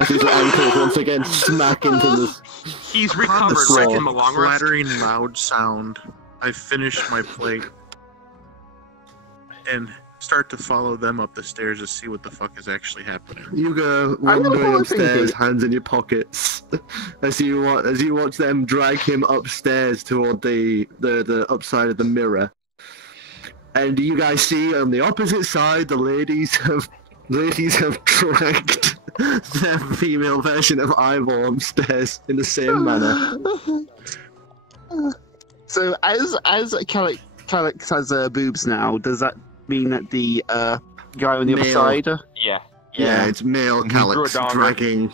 His ankles once again smack into the. He's recovered, right? In the long run. Flattering loud sound. I finish my plate and start to follow them up the stairs to see what the fuck is actually happening. You go wandering upstairs, hands in your pockets, as you watch them drag him upstairs toward the upside of the mirror. And you guys see on the opposite side, the ladies have dragged their female version of Ivor upstairs in the same manner. So as Calyx has boobs now, does that mean that the guy on the other side? Yeah. Yeah, it's male Calyx dragging.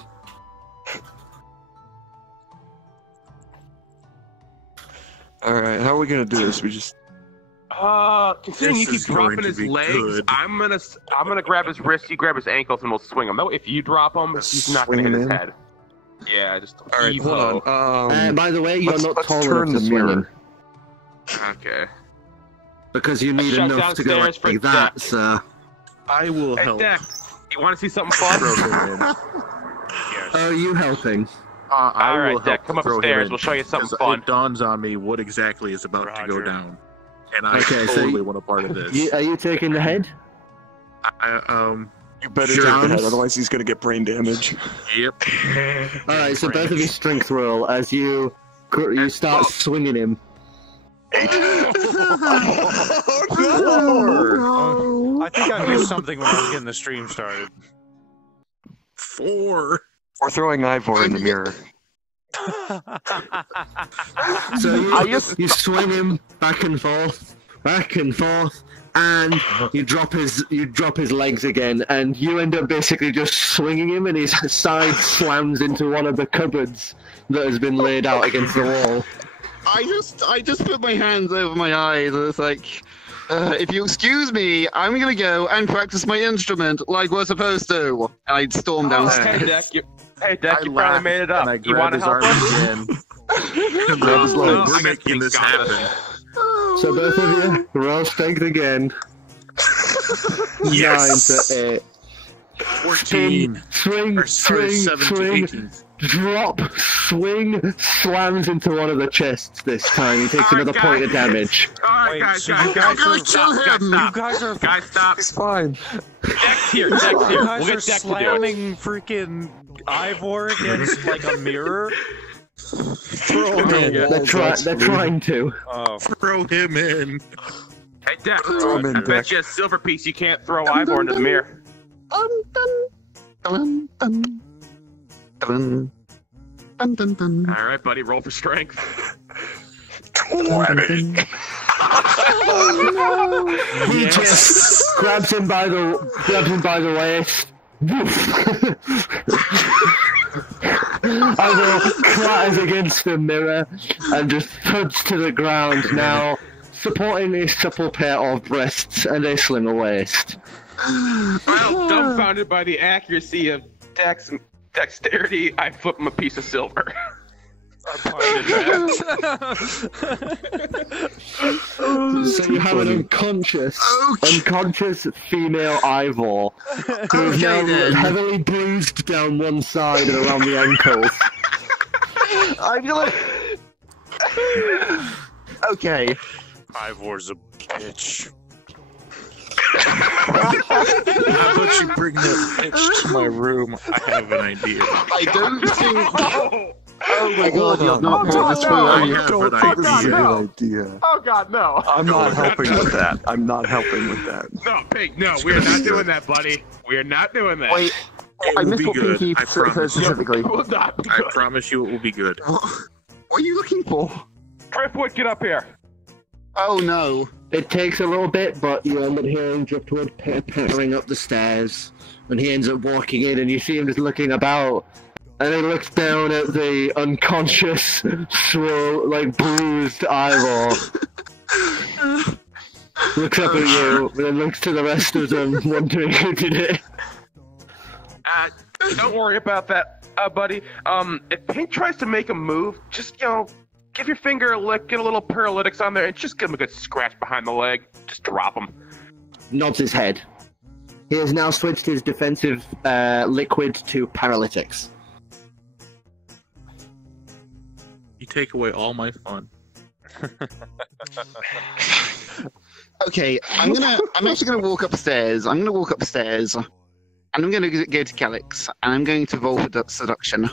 Alright, how are we gonna do this? We just... Considering you keep dropping his legs, good. I'm gonna grab his wrists, you grab his ankles, and we'll swing him. If you drop him, he's not gonna hit his head. Yeah, just Alright, hold on. By the way, you're not tall turn enough to swing him. Okay. Because you need enough to go like that, sir. I will help. Deck, you want to see something fun? Yes. Are you helping? Alright, Deck, come upstairs, we'll show you something fun. It dawns on me what exactly is about to go down. And I Okay, totally want a part of this. Are you taking the head? You better Sure. take the head, otherwise he's gonna get brain damage. Yep. Alright, so both of you strength roll as you start swinging him. Oh, I think I missed something when I was getting the stream started. 4. We're throwing Ivor in the mirror. So you swing him back and forth, and you drop his legs again, and you end up basically just swinging him, and his side slams into one of the cupboards that has been laid out against the wall. I just put my hands over my eyes, and it's like, if you excuse me, I'm gonna go and practice my instrument like we're supposed to. And I storm downstairs. Hey, Deck, you probably made it up. And I You want to help us? again. We're making this happen. So both of you roll strength again. Yes. 9 to 8. 14. Swing, 7 to 18. drop, swing, slams into one of the chests this time. He takes another point of damage. Alright, guys, I'm gonna kill him! You guys are Guys, stop. He's fine. Deck's here. you We'll guys get are Deck to do it. slamming freaking Ivor against like a mirror. Throw him in. They're trying to. Oh, Throw him in. Hey, Deck, Throw him in, I bet Deck. you a silver piece you can't throw Ivor into the mirror. Alright, buddy, roll for strength. 20. He just grabs him by the waist. Ivor clatters against the mirror and just thuds to the ground now, supporting a supple pair of breasts and a slimmer waist. Well, dumbfounded by the accuracy of Deck's dexterity, I flip him a piece of silver. So you have an unconscious female Ivor who is now heavily bruised down one side and around the ankles. I'm gonna... Okay. Ivor's a bitch. How about you bring that bitch to my room? I have an idea. I don't think... Oh my god, you're not Oh, put this no. I through. have an Don't think this is a idea. good idea. Oh god, no. I'm not helping with that. I'm not helping with that. No, Pig, no, we are not doing that, buddy. We are not doing that. I will missed be what good. Pinky I said promise. specifically. It will not be I good. promise you it will be good. What are you looking for? Driftwood, get up here. Oh no. It takes a little bit, but you end up hearing Driftwood pattering up the stairs, and he ends up walking in, and you see him just looking about, and he looks down at the unconscious, bruised eyeball. Looks up at you, and then looks to the rest of them, wondering who did it. Don't worry about that, buddy. If Pink tries to make a move, just, give your finger a lick, get a little paralytics on there, and just give him a good scratch behind the leg. Just drop him. Nods his head. He has now switched his defensive liquid to paralytics. You take away all my fun. Okay, I'm actually gonna walk upstairs. I'm gonna walk upstairs, and I'm gonna go to Calyx, and I'm going to roll for seduction.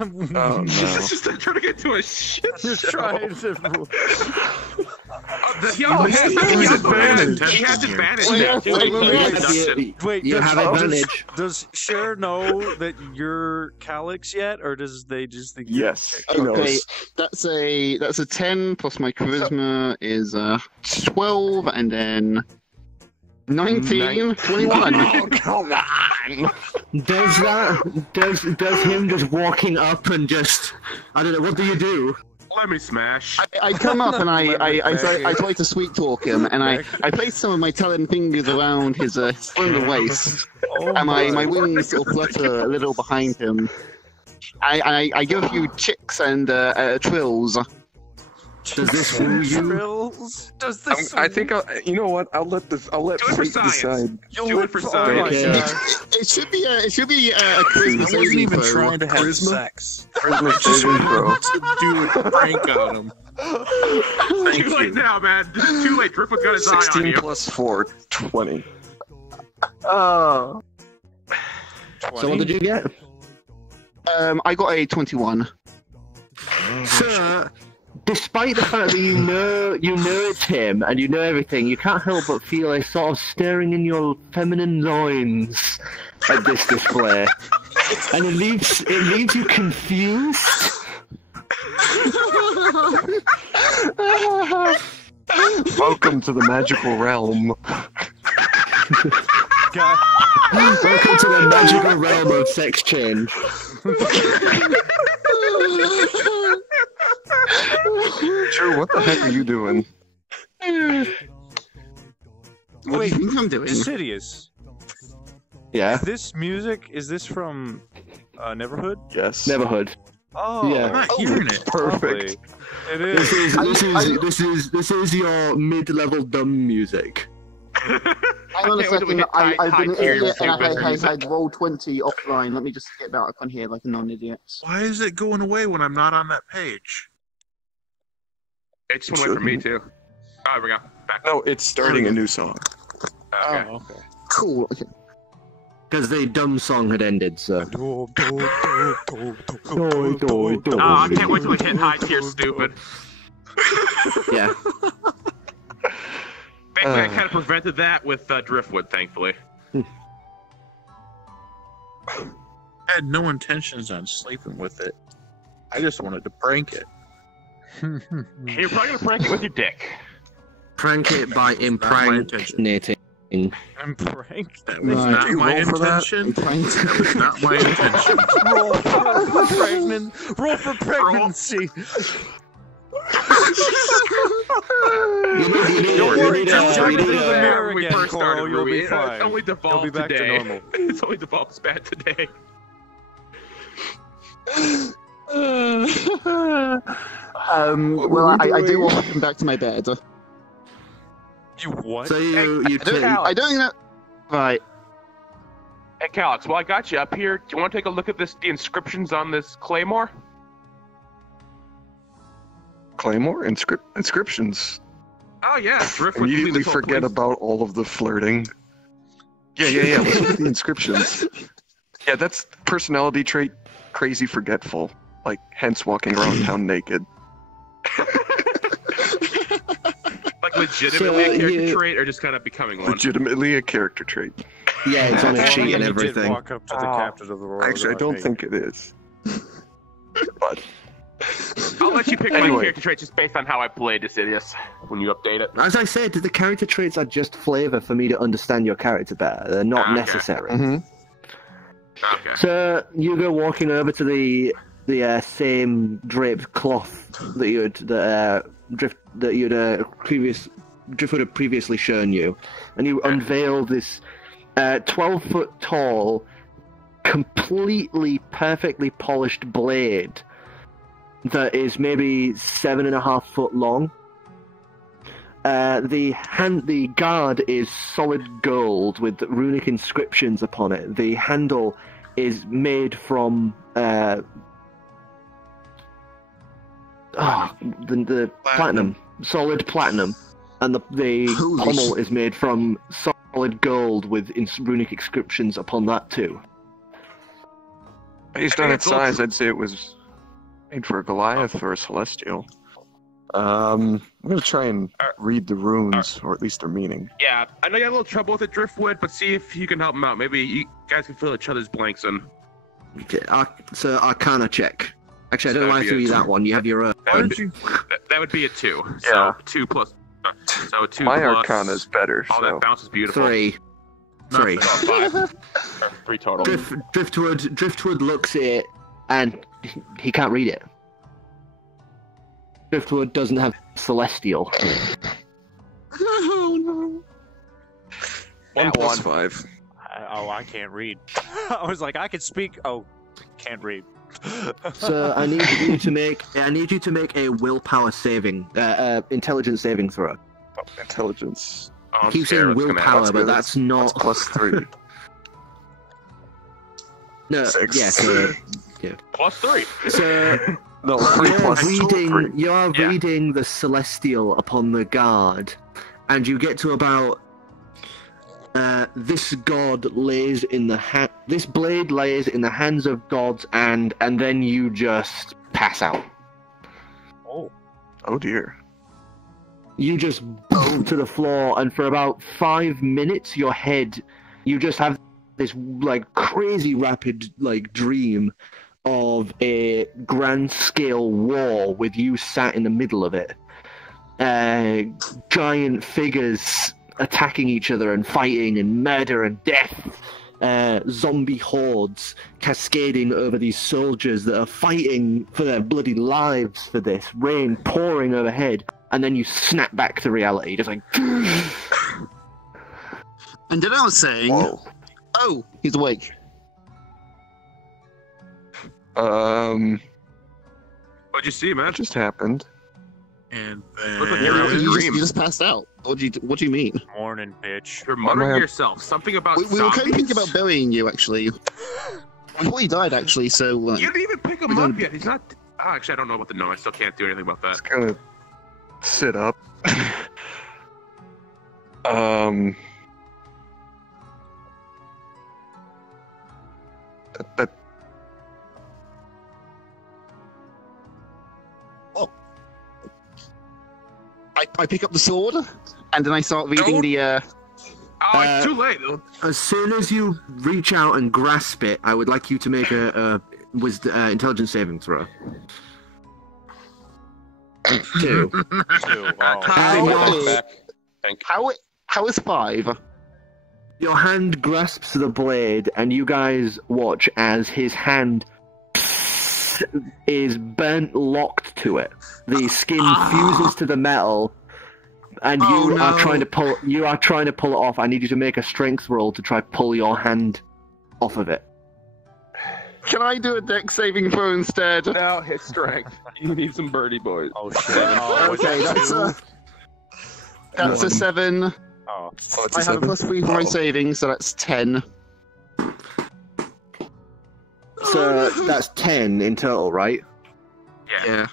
Oh no. Just trying to get to a shit You're show. trying to. He has advantage there, too. Wait, You have advantage. Does Cher know that you're Calyx yet, or does they just think? Yes, he Okay, knows. that's a 10 plus my charisma is 12, and then 19, 21. Oh, come on! Does him just walking up and just, I don't know, what do you do? Let me smash. I come up and I try to sweet talk him, and I place some of my talon fingers around his slender waist, and my wings sort of flutter a little behind him. I give a few chicks and trills. Does this fool you? Thrills? Does this? I think you know what? I'll let Do it for fate science. decide. Do it for Oh my science. God. It should be a charisma I wasn't saving even throw. trying to have Charisma? sex. Charisma saving throw. To do a prank on him. Thank Too late you. now, man. This is too late. Driftwood's got his eye on 16 you. plus 4, 20. Oh. So what did you get? I got a 21. Sir, despite the fact that you know it's him and you know everything, you can't help but feel a sort of stirring in your feminine loins at this display, and it leaves you confused. Welcome to the magical realm. God. Welcome to the magical realm of sex change. Sure, what the heck are you doing? What do you think I'm doing? Insidious. Yeah, This music, is this from Neverhood? Yes. Neverhood. Oh, Yeah. I'm not hearing it. Perfect. It This is. is your mid-level dumb music. Hang on a Okay, wait till we second. get I've been an high tier idiot and music. I rolled 20 offline. Let me just get back on here like a non-idiot. Why is it going away when I'm not on that page? It just went away from me, too. Oh, there we go. Back. No, it's starting a new song. Okay. Oh, okay. Cool. Okay. Because the dumb song had ended, so. Oh, I can't wait till we hit high tier stupid. Yeah. Thankfully, I kind of prevented that with Driftwood, thankfully. I had no intentions on sleeping with it. I just wanted to prank it. You're probably going to prank it with your dick. Prank it by impregnating. I'm pranked. That was Right. not Do you my roll for that? intention. Trying to- That was not my intention. Roll for pregnancy. Don't worry, just jump into the When mirror we again, first Coral, started, you'll be Ruby. fine. It's only devolved You'll be back to today. normal. It's only devolved this bad today. Well, I do want to come back to my bed. You what? So you I don't know. Right. Hey, Calyx, while I got you up here, do you want to take a look at the inscriptions on this claymore? Claymore? Inscriptions. Oh, yeah. Driftwood Immediately completely told forget police- about all of the flirting. Yeah. Let's look at the inscriptions. Yeah, that's personality trait, crazy forgetful. Like, hence walking around town naked. Like, legitimately So a character you- trait, or just kind of becoming one? Legitimately a character trait. Yeah, it's on a Well, sheet and he did everything. walk up to the captain of the Royal Actually, I Guard, don't hey. think it is. But I'll let you pick my Anyway. character trait just based on how I played Decidius when you update it. As I said, the character traits are just flavor for me to understand your character better. They're not Okay. necessary. Okay. So you go walking over to the same draped cloth that Driftwood had previously shown you, and you unveil this 12-foot tall, completely perfectly polished blade that is maybe 7.5 foot long. The guard is solid gold with runic inscriptions upon it. The handle is made from the platinum, solid platinum, and the Holy pommel is made from solid gold with runic inscriptions upon that too. based I on think its it's all size, I'd say it was made for a Goliath or a Celestial. I'm gonna try and read the runes, or at least their meaning. Yeah, I know you had a little trouble with it, Driftwood, but see if you can help him out. Maybe you guys can fill each other's blanks in. Okay, so Arcana check. Actually, I don't That'd like be to a be two. that one. You have your own. That would be a 2. Yeah. So 2 plus. So 2 My plus. Arcana's better, Oh, so that bounce is beautiful. Three. No, 5. Or 3 total. Driftwood looks at it and he can't read it. Driftwood doesn't have celestial. Oh no. 1 plus 5. I can't read. I was like, I can speak. Oh, can't read. So I need you to make a willpower saving, intelligence saving throw. Intelligence. Oh, I'm I keep scared saying what's gonna willpower, happen. but That's that's not. That's plus 3. No, 6. yeah. So, Plus 3. so No, 3 plus 3. you're Yeah. reading the celestial upon the guard, and you get to about. This god lays in the this blade lays in the hands of gods, and then you just pass out. Oh, Oh dear. You just boom to the floor, and for about 5 minutes, you just have this like crazy rapid like dream of a grand scale war with you sat in the middle of it. Giant figures attacking each other and fighting and murder and death. Zombie hordes cascading over these soldiers that are fighting for their bloody lives for this. Rain pouring overhead, and then you snap back to reality, just like. And then I was saying, Whoa. oh, he's awake. What'd you see, man? What just happened? And Look like then you're in a You dream. just passed out. What do you mean? morning, bitch. You're muttering Am I- to yourself. Something about We were kind of thinking zombies? about burying you, actually. We thought he died, actually, so... You didn't even pick him we up don't- yet. He's not. Oh, actually, I don't know about the no. I still can't do anything about that. Just gonna sit up. um. That I pick up the sword, and then I start reading the... Oh, it's too late. As soon as you reach out and grasp it, I would like you to make a intelligence saving throw. 2. 2. Oh. How is 5? Your hand grasps the blade, and you guys watch as his hand is burnt locked to it. The skin fuses to the metal, and you are trying to pull. You are trying to pull it off. I need you to make a strength roll to try pull your hand off of it. Can I do a deck saving throw instead? Now hit strength. You need some birdie boys. Oh shit. Oh, was Okay, that that's 2? that's a 7. Oh. oh, it's I a have a 7. plus 3 for my Oh. saving, so that's 10. So that's 10 in total, right? Yeah.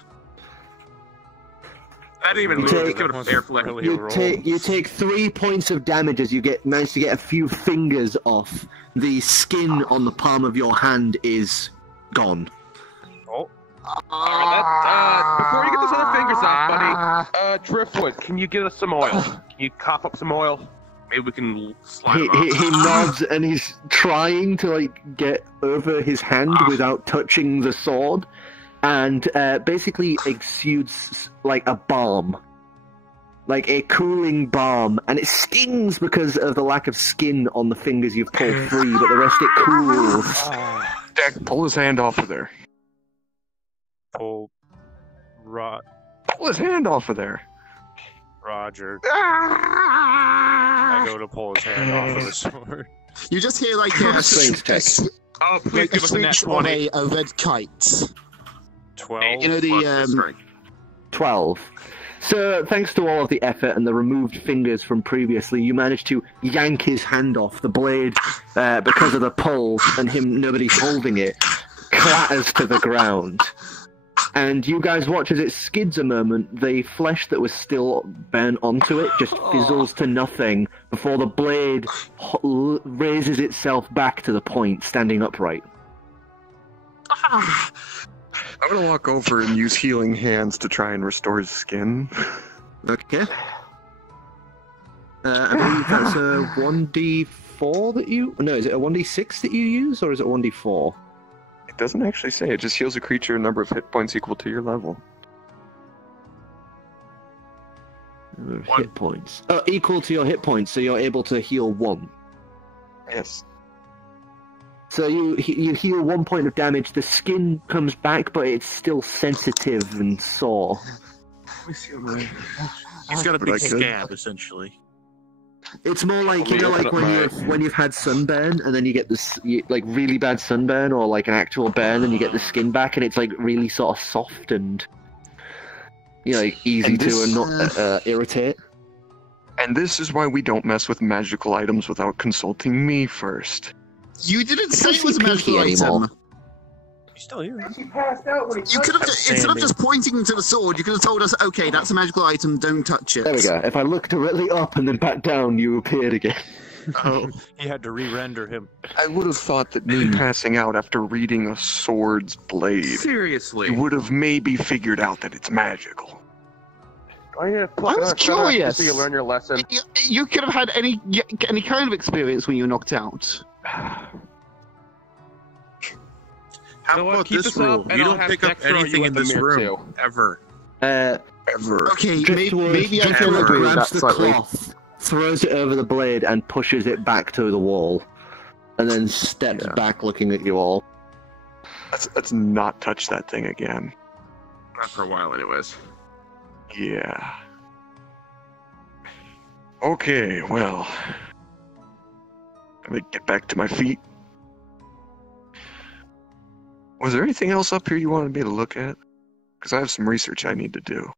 I didn't even move. Take- Just give it a fair flick. Really You roll. take 3 points of damage as you manage to get a few fingers off. The skin on the palm of your hand is gone. Oh. Alright, before you get those other fingers off, buddy, Driftwood, can you get us some oil? Can you cough up some oil? Maybe we can slide him He up. nods and he's trying to like get over his hand without touching the sword, and basically exudes like a balm, like a cooling balm, and it stings because of the lack of skin on the fingers you've pulled free, but the rest it cools. Dak, pull his hand off of there. Pull Pull his hand off of there. Roger. I go to pull his hand off of the sword. You just hear like a Strength check. Oh, please like a give us a nat screech of 20. a red kite. 12. You know the 12. So, thanks to all of the effort and the removed fingers from previously, you managed to yank his hand off. The blade, because of the pull and nobody's holding it, clatters to the ground. And you guys watch as it skids a moment. The flesh that was still burnt onto it just fizzles to nothing before the blade raises itself back to the point, standing upright. I'm gonna walk over and use healing hands to try and restore his skin. Okay. I believe that's a 1d4 that you... No, is it a 1d6 that you use, or is it 1d4? It doesn't actually say. It just heals a creature a number of hit points equal to your level. Hit points. Oh, equal to your hit points, so you're able to heal 1. Yes. So you heal 1 point of damage, the skin comes back, but it's still sensitive and sore. Let me see He's got a But I big could. scab, essentially. It's more like, you Let me know, like open up when you've had sunburn, and then you get this, like, really bad sunburn, or like an actual burn, and you get the skin back, and it's like really sort of soft and, you know, like, easy And to this- and not irritate. And this is why we don't mess with magical items without consulting me first. You didn't say can't it was a see magical Pinky anymore. item. He's still here. He passed out when he You could have, instead of just pointing to the sword, you could have told us, okay, that's a magical item, don't touch it. There we go. If I look directly up and then back down, you appeared again. Oh, He had to re-render him. I would have thought that me passing out after reading a sword's blade, Seriously. you would have maybe figured out that it's magical. I was curious. So you learn your lesson. You could have had any kind of experience when you were knocked out. How know what? about Keep this this up, rule? and You I'll don't have pick up Dex throw anything you in at the this mirror, room. Ever. Ever. Okay, Driftwood, maybe I can Driftwood agree with grabs that the slightly. cloth, throws it over the blade, and pushes it back to the wall, and then steps Yeah. back, looking at you all. Let's not touch that thing again. Not for a while, anyways. Yeah. Okay, well. Let me get back to my feet. Was there anything else up here you wanted me to look at? Because I have some research I need to do.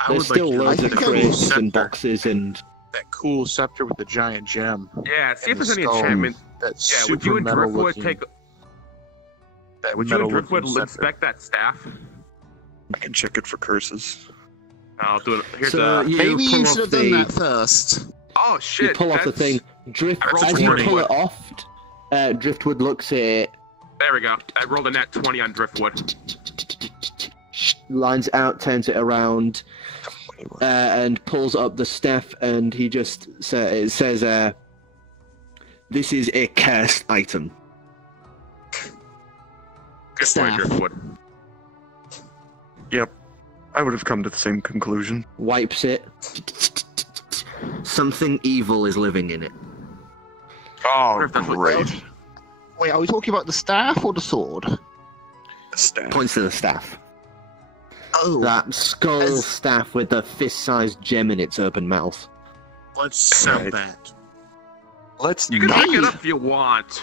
I There's would still like loads to of I think cool crates and scepter. boxes and... That cool scepter with the giant gem. Yeah, see if And the there's any skull. enchantment. That Yeah, super would you and metal Driftwood looking, take? that Would you and metal Driftwood looking scepter. inspect that staff? I can check it for curses. I'll do it. Here's So a. you Maybe pull you off should have the, done that first. Oh You shit! pull off the that's- thing. As rolled you 20. pull it off, Driftwood looks at it, There we go. I rolled a nat 20 on Driftwood. lines out, turns it around, and pulls up the staff, and he just it says, "This is a cursed item." Good point, Staff. Driftwood. Yep. I would have come to the same conclusion. Wipes it. Something evil is living in it. Oh, if that's what- great. Wait, are we talking about the staff or the sword? The staff. Points to the staff. Oh, That skull As- staff with the fist-sized gem in its open mouth. Let's sell Right. that. Let's You can not. pick it up if you want.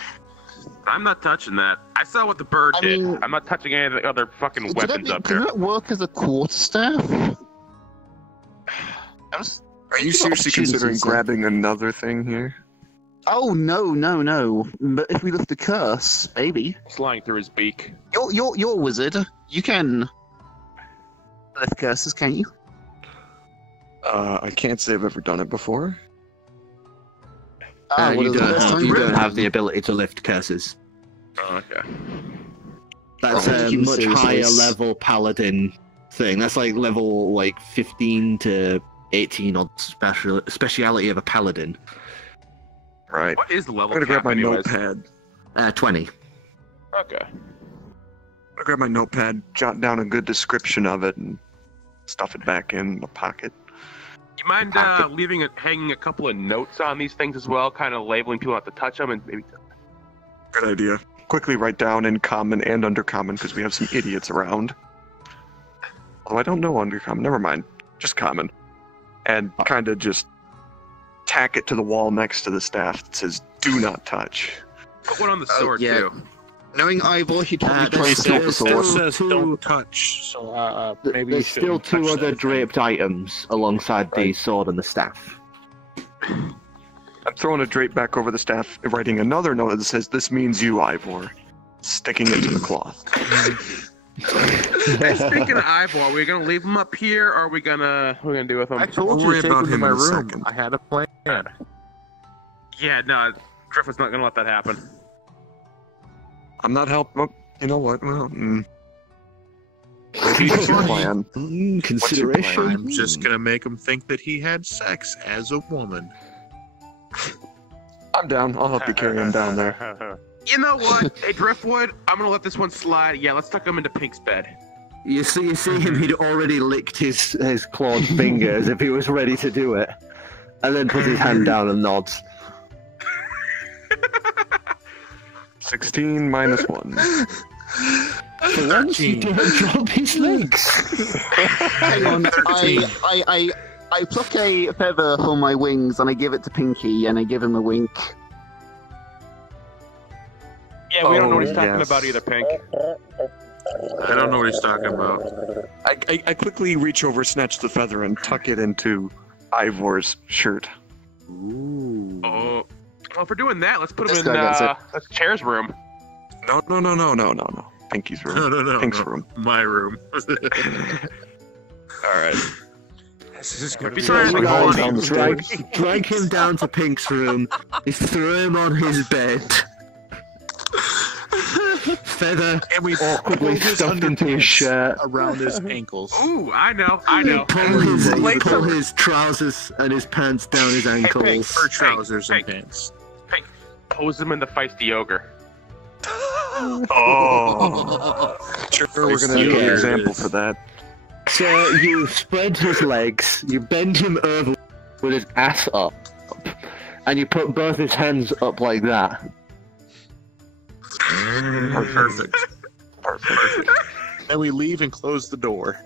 I'm not touching that. I saw what the bird I did. mean- I'm not touching any of the other fucking Could that weapons up could here. that work as a quarterstaff? Are you seriously considering grabbing another thing here? Oh no! But if we lift the curse, baby, Flying through his beak. you're a wizard. You can lift curses, can you? I can't say I've ever done it before. Ah, what you is the don't, first have, time you don't round? have the ability to lift curses. Oh, okay. That's Oh, a you much seriously? higher level paladin thing. That's like level 15 to 18 odd speciality of a paladin. Right. What is the level I'm gonna grab cap my anyways? notepad. 20. Okay. I grab my notepad, jot down a good description of it, and stuff it back in the pocket. You mind hanging a couple of notes on these things as well, kind of labeling people not to touch them, and maybe. Good idea. Quickly write down in common and undercommon because we have some idiots around. Although I don't know undercommon. Never mind. Just common. And kind of just tack it to the wall next to the staff that says "Do not touch." Put one on the sword yeah. too. Knowing Ivor, he'd probably try and steal the It sword. says don't touch, so maybe you There's still shouldn't two touch other that. draped items alongside the Right. sword and the staff. I'm throwing a drape back over the staff, writing another note that says, "This means you, Ivor." Sticking it to the cloth. Hey, speaking of Ivor, are we gonna leave him up here, or are we gonna do with him? I told Don't you worry to take about him to him my in a room. second. I had a plan. Yeah, no, Griffith's not gonna let that happen. I'm not helping. Oh, you know what? Well, He's what's your funny. plan? Consideration. I'm just gonna make him think that he had sex as a woman. I'm down. I'll help you carry him down there. You know what? Hey, Driftwood, I'm gonna let this one slide. Yeah, let's tuck him into Pink's bed. You see him, he'd already licked his clawed finger as if he was ready to do it. And then puts his hand down and nods. 16 minus 1. For once, you didn't drop his legs. Hang on, I pluck a feather from my wings and I give it to Pinky and I give him a wink. Yeah, we don't know what he's Oh, talking yes. about either, Pink. I don't know what he's talking about. I quickly reach over, snatch the feather, and tuck it into Ivor's shirt. Ooh. Oh, well, if we're doing that, let's put him This in guy gets it. that's Chair's room. No. Pinky's room. No. Pink's room. My room. Alright. This is gonna Be be trying to we be haul him funny. down the stairs. Drag him down to Pink's room. You throw him on his bed. Feather and we awkwardly stuffed into his shirt. around his ankles. Ooh, I know. Pull his trousers and his pants down his ankles. Or trousers and Pink. pants. Pink, pose him in the feisty ogre. Oh! Sure, we're gonna need Okay. an example for that. So you spread his legs, you bend him over with his ass up, and you put both his hands up like that. Perfect. Perfect. Then we leave and close the door.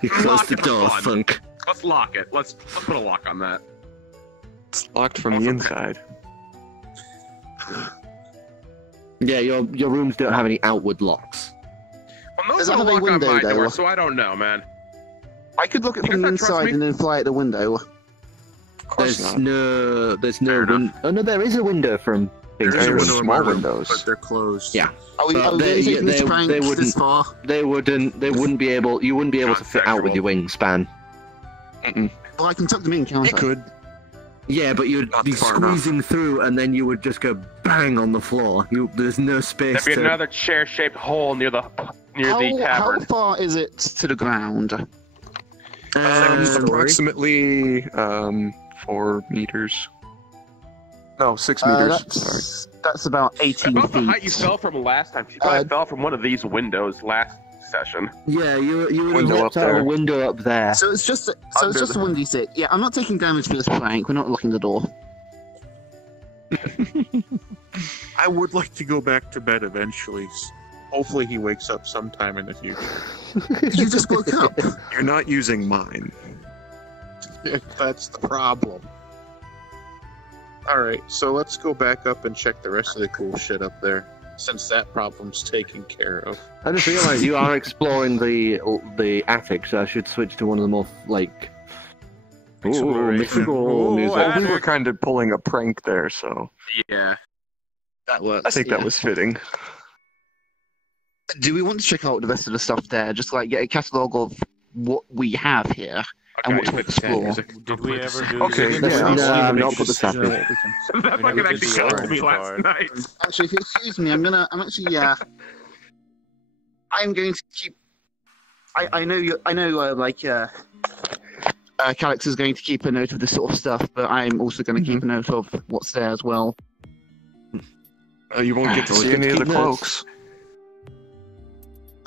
You close Lock the it for door, fun. Funk. Let's lock it. Let's put a lock on that. It's locked from the inside. Yeah, your rooms don't have any outward locks. Well, Does no it have a lock on window, my though? door, so I don't know, man. I could look at You from the guys not trust inside me? and then fly at the window. Of course There's not. no Fair enough. Oh no, there is a window from Pink's There's a There's room. window in small my room, windows. but they're closed. Yeah. Are we But really they- taking this they- prank they this wouldn't- far? They wouldn't be able. You wouldn't be able to fit out with your wingspan. Well, I can tuck them in, can't He I? could. Yeah, but you'd Not be far enough. squeezing through, and then you would just go bang on the floor. There's no space There'd be to. another chair-shaped hole near the How tavern. far is it to the ground? Approximately 4 meters. No, 6 meters. That's about 18 About the feet. height you fell from last time. You probably fell from one of these windows last session. Yeah, you would have Window left up out a there. window up there. So it's just Under a 1d6. Yeah, I'm not taking damage for this prank. We're not locking the door. I would like to go back to bed eventually. Hopefully he wakes up sometime in the future. You just woke up. You're not using mine. That's the problem. Alright, so let's go back up and check the rest of the cool shit up there, since that problem's taken care of. I just realised you are exploring the attic, so I should switch to one of the more like. Exploration. Mythical Ooh, music. Well, we were kind of pulling a prank there, so Yeah. That works. I think that was fitting. Do we want to check out the rest of the stuff there? Just like get a catalogue of what we have here and what to explore. Did we ever do Okay, this? yeah, No, I've make not sure put the to- stuff in. That fucking never actually did the killed me orange last part. night. Actually, if you excuse me, I'm going to keep. I know Calix is going to keep a note of this sort of stuff, but I'm also going to keep a note of what's there as well. You won't get to Always see good to any of the keep notes. cloaks.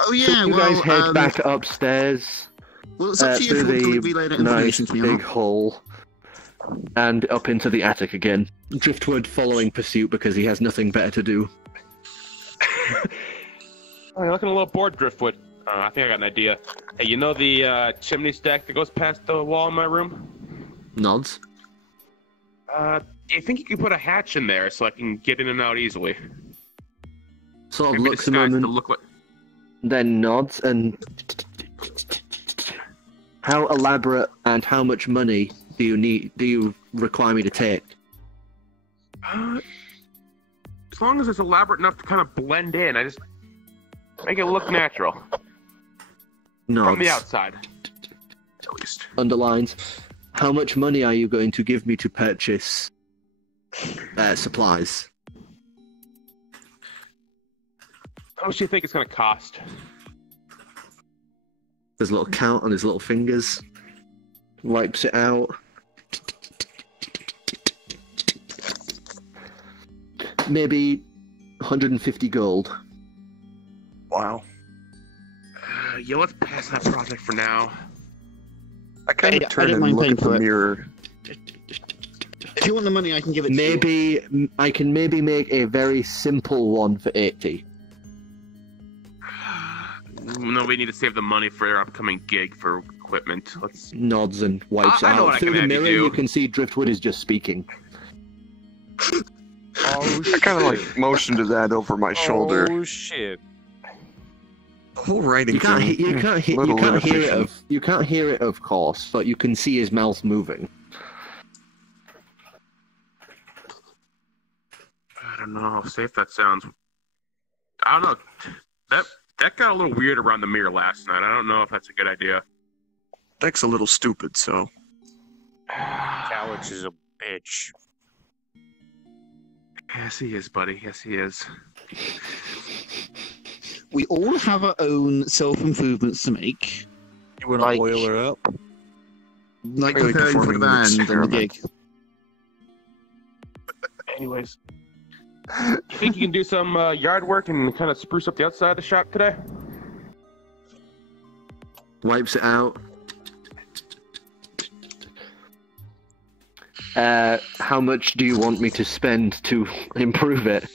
Oh yeah, So you guys head back upstairs Well, it's up to you through if you the relay that nice information to me. or big not. hall and up into the attic again. Driftwood following pursuit because he has nothing better to do. Oh, you're looking a little bored, Driftwood. I think I got an idea. Hey, you know the chimney stack that goes past the wall in my room? Nods. Do you think you could put a hatch in there so I can get in and out easily? Sort of Maybe looks a disguise moment, to look like... then nods and... How elaborate and how much money do you require me to take? As long as it's elaborate enough to kind of blend in, I just make it look natural. Nods. From the outside, at least. Underlines. How much money are you going to give me to purchase supplies? How much do you think it's going to cost? There's a little count on his little fingers. Wipes it out. Maybe 150 gold. Wow. Yeah, let's pass that project for now. I kind Hey, of turn I don't and mind look paying at the for it. mirror. If you want the money, I can give it to you. Maybe I can maybe make a very simple one for 80. No, we need to save the money for our upcoming gig for equipment. Let's. Nods and wipes I know out. what I Through can the have you mirror, do. you can see Driftwood is just speaking. Oh, I kind of like motion to that over my shoulder. Oh shit! The whole writing You can't, thing. you can't, you little can't hear it. inefficient. You can't hear it, of course, but you can see his mouth moving. I don't know how safe that sounds. I don't know. That got a little weird around the mirror last night. I don't know if that's a good idea. Deck's a little stupid, so. Calix is a bitch. Yes, he is, buddy. Yes, he is. We all have our own self-improvements to make, You want to Like- oil her up? like Really preparing for the performing an band and the experiment. gig. Anyways. You think you can do some yard work and kind of spruce up the outside of the shop today? Wipes it out. How much do you want me to spend to improve it?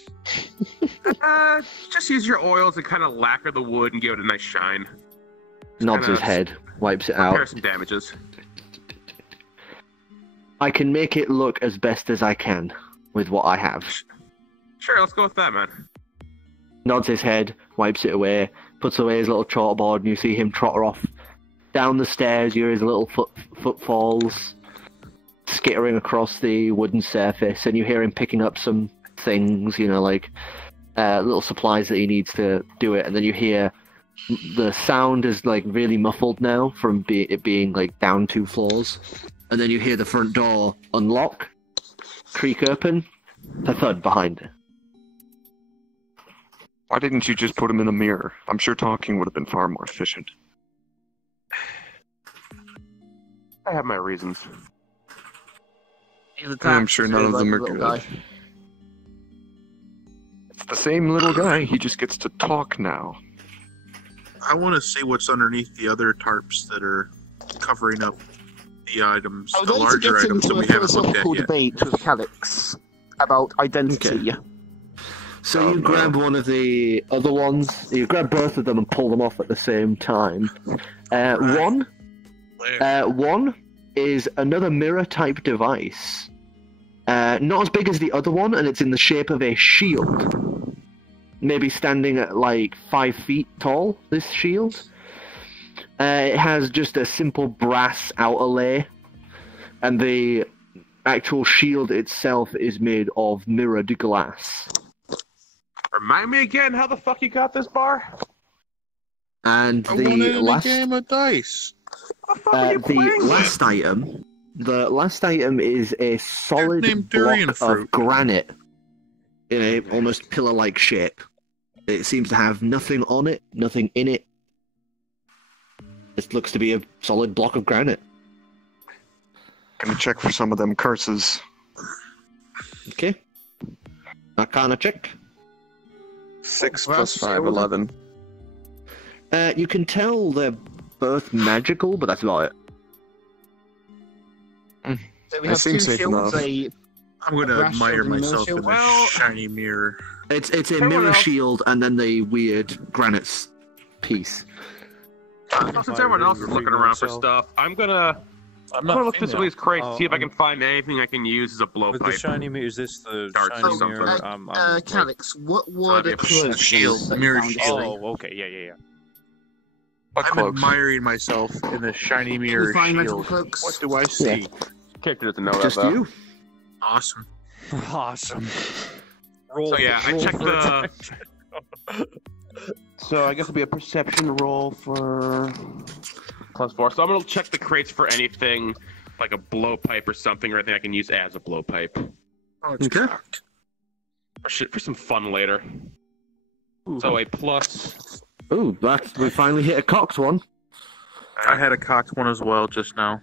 Just use your oils and kind of lacquer the wood and give it a nice shine. Nods kinda his head. Wipes it Repair out. some damages. I can make it look as best as I can with what I have. Sure, let's go with that, man. Nods his head, wipes it away, puts away his little chalkboard, and you see him trotter off down the stairs. You hear his little footfalls skittering across the wooden surface, and you hear him picking up some things, like little supplies that he needs to do it. And then you hear the sound is like really muffled now from it being like down 2 floors. And then you hear the front door unlock, creak open, a thud behind it. Why didn't you just put him in a mirror? I'm sure talking would have been far more efficient. I have my reasons. I'm sure none of them are good. It's the same little guy, he just gets to talk now. I want to see what's underneath the other tarps that are covering up the items, I would the like to larger get items that into a we haven't looked at philosophical yet. debate with Calix about identity. So you no. grab one of the other ones, you grab both of them and pull them off at the same time. One is another mirror-type device. Not as big as the other one, and it's in the shape of a shield. Maybe standing at like 5 feet tall, this shield. It has just a simple brass outerlay, and the actual shield itself is made of mirrored glass. Remind me again how the fuck you got this bar? And I want it the in last, a game of dice. What the fuck are you playing with? the last item is a solid named durian block fruit. of granite in a almost pillar-like shape. It seems to have nothing on it, nothing in it. This looks to be a solid block of granite. Gonna check for some of them curses. Okay. Arcana check. 6 Well, plus 5, shield. 11. You can tell they're both magical, but that's about it. So we That have two seems safe shields, enough. I'm going to brass admire shield and a myself in shield. the shiny mirror. It's a Everyone mirror else- shield and then the weird granite piece. Well, since everyone else is looking around for stuff, I'm gonna look through some of these crates, see if I can find anything I can use as a With the blowpipe. shiny mirror, is this the Darts or shiny something. mirror? Calix, what were the yeah, clothes shield, that you mirror found shield. yesterday? Oh, okay, yeah. What I'm cloaks? admiring myself in the shiny Can mirror you find magical shield. cloaks? What do I see? Character doesn't know that Just though. you? Awesome. Awesome. Roll. So yeah, I roll checked for the. attack. So I guess it'll be a perception roll for +4. So I'm gonna check the crates for anything like a blowpipe or something, or anything I can use as a blowpipe. Oh, it's Okay. cocked. For some fun later. So a plus. Ooh, we finally hit a cocked one. I had a cocked one as well just now.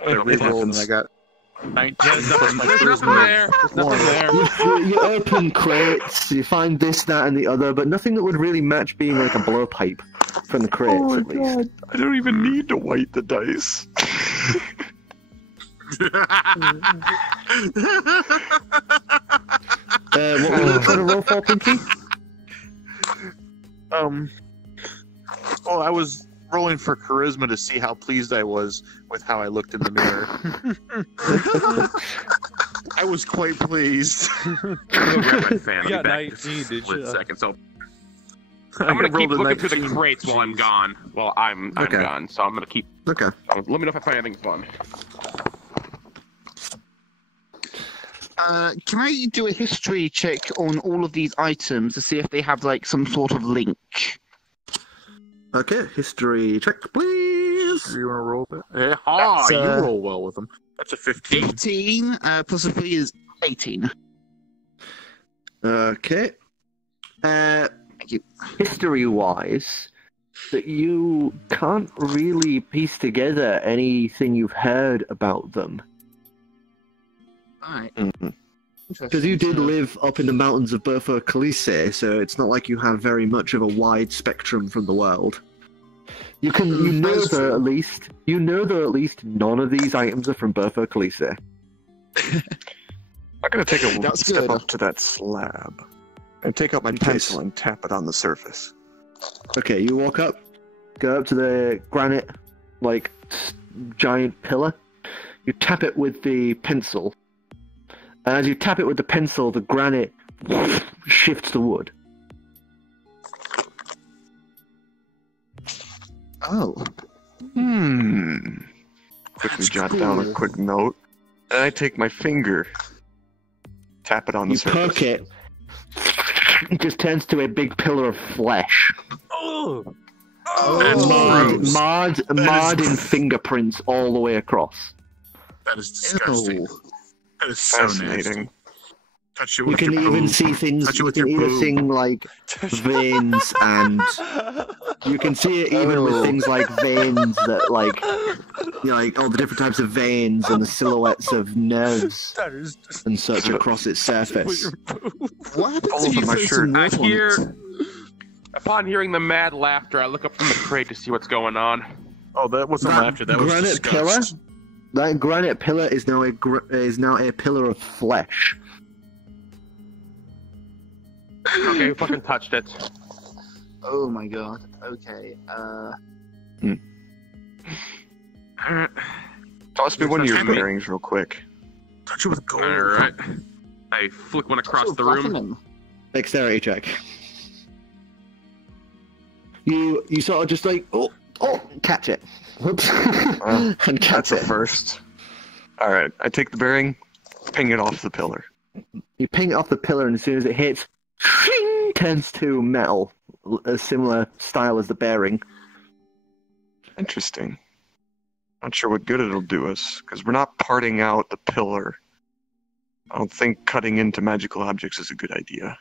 I rerolled and I got 19 plus my There's nothing charisma. there. There's nothing there. You open crates, you find this, that, and the other, but nothing that would really match being like a blowpipe from the crates, Oh my at least. god. I don't even need to white the dice. What were you trying to roll for, Pinky? Well, I was rolling for charisma to see how pleased I was with how I looked in the mirror. I was quite pleased. Go grab my fan. I'll You be got back 19, in a did split you? second. So I'm gonna keep looking through the crates while I'm gone. Well, I'm Okay. gone, so I'm gonna keep. Okay. Let me know if I find anything fun. Can I do a history check on all of these items to see if they have like some sort of link? Okay, history check, please. Do you want to roll it? Yeah, That's, you uh, roll well with them. That's a 15. 15 plus a 3 is 18. Okay. Thank you. History-wise, that you can't really piece together anything you've heard about them. Alright. Mhm. Because you did live up in the mountains of Bertha Calise, so it's not like you have very much of a wide spectrum from the world. You know That's that true. at least none of these items are from Bertha Calise. I'm gonna take a That's step good. up to that slab and take out my pencil and tap it on the surface. Okay, you walk up, go up to the granite, like, giant pillar. You tap it with the pencil. And as you tap it with the pencil, the granite shifts to wood. Oh. Quickly That's jot down a cool. quick note. And I take my finger, tap it on the You surface. poke it. It just turns to a big pillar of flesh. Oh, That's gross. Marred in fingerprints all the way across. That is disgusting. Ew. That is so nasty. Fascinating. Touch it You with can your even poo. see things. Touch it You with can your even poo. see like veins, and you can see it even with things like veins that, like, you know, like all the different types of veins and the silhouettes of nerves that is and such across its surface. What happens All if you over my throw shirt. some I water on hear. it? Upon hearing the mad laughter, I look up from the crate to see what's going on. Oh, that wasn't That laughter. That was granite disgust. That granite pillar is now a pillar of flesh. Okay, who fucking touched it? Oh my god. Okay. Toss me one of your Touch me. bearings real quick. Touch it with gold. Alright. I flick one across the room. Platinum. Dexterity check. You sort of just like catch it. Whoops. Well, and catch That's a it. first. Alright, I take the bearing, ping it off the pillar. You ping it off the pillar, and as soon as it hits, shing, turns to metal, a similar style as the bearing. Interesting. Not sure what good it'll do us, because we're not parting out the pillar. I don't think cutting into magical objects is a good idea.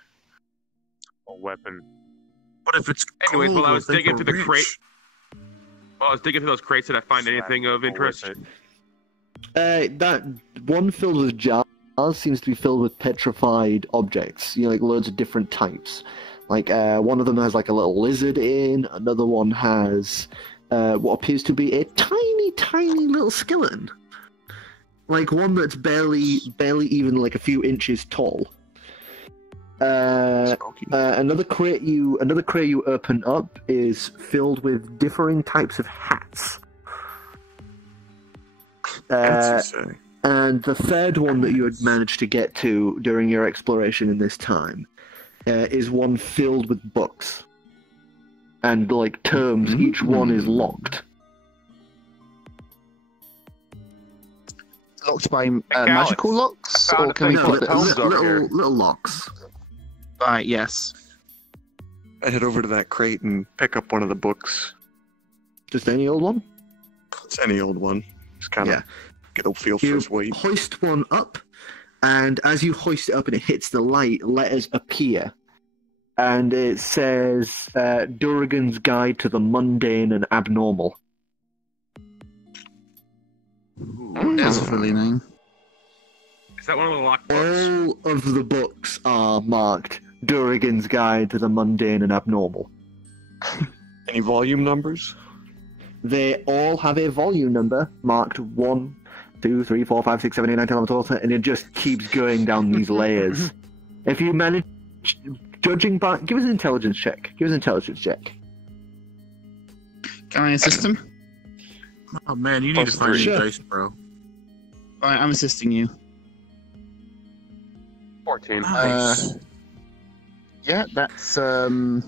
a weapon. What if it's Anyways, gold while I was with digging through the rich? crate- I was digging through those crates. Did I find anything of interest? That one filled with jars seems to be filled with petrified objects. Like loads of different types. Like one of them has like a little lizard in. Another one has what appears to be a tiny little skeleton. Like one that's barely even like a few inches tall. Another crate you open up is filled with differing types of hats. And the third one that you had managed to get to during your exploration in this time is one filled with books and like terms. Mm-hmm. Each one is locked. Locked by magical locks, or can we flip it? Little locks. Right. Yes. I head over to that crate and pick up one of the books. Just any old one? It's any old one. Just kind of get a feel for his weight. Hoist one up, and as you hoist it up and it hits the light, letters appear. And it says, Durgan's Guide to the Mundane and Abnormal. That's a funny name. Is that one of the locked books? All of the books are marked Durgan's Guide to the Mundane and Abnormal. Any volume numbers? They all have a volume number marked 1, 2, 3, 4, 5, 6, 7, 8, 9, 10, 11, 12, and it just keeps going down these layers. If you manage, judging by, give us an intelligence check. Can I assist him? Oh man, you need to find your dice, bro. Alright, I'm assisting you. 14. Nice. Yeah, that's 15.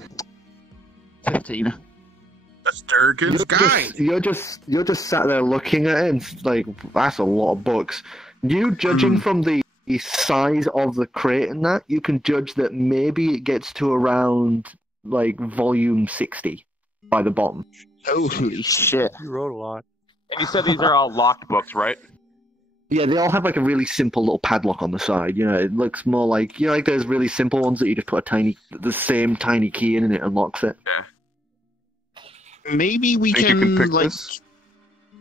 That's Durgan's Guide. You're just sat there looking at it, and it's like, that's a lot of books. You judging from the size of the crate and that, you can judge that maybe it gets to around like volume 60 by the bottom. Holy shit. You wrote a lot. And you said these are all locked books, right? Yeah, they all have like a really simple little padlock on the side. It looks more like, like those really simple ones that you just put the same tiny key in and it unlocks it. Yeah. Maybe we Think you can pick like... this?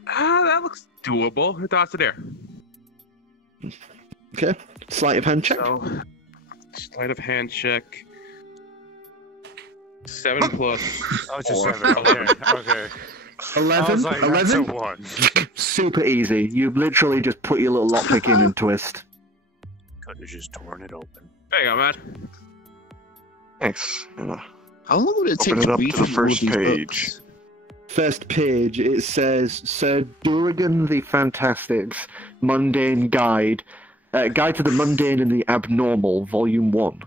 That looks doable. Who tossed it there? Okay. Sleight of hand check. So, sleight of hand check. 7 plus. Oh, it's just 4. 7. Okay. 11? Like, 11? That's a 1. Super easy. You literally just put your little lockpick in and twist. Could have just torn it open. There you go, man. Thanks. How long would it take Open it to up read to the through all first these page. books? First page, it says, Sir Durgan the Fantastic's Mundane Guide. Guide to the Mundane and the Abnormal, Volume 1.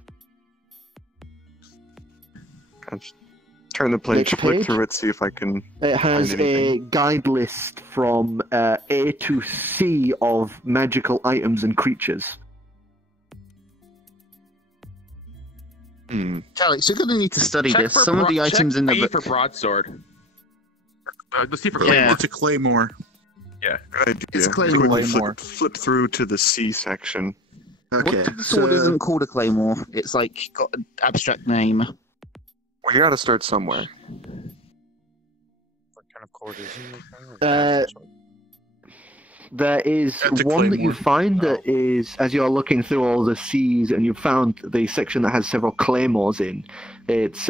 Turn the page, Next flick page? through it, see if I can. It has find a anything. guide list from A to C of magical items and creatures. Alex, you're going to need to study Check this. for Some of the items in the B book... for broadsword. Let's see for Yeah. claymore. It's a claymore. Yeah. Good idea. It's Quickly claymore. flip through to the C section. Okay, What sword isn't called a claymore? It's like got an abstract name. Well, you gotta start somewhere. What kind of cord is it? there is That's a one that you claymore. find that is, as you're looking through all the C's, and you've found the section that has several claymores in. It's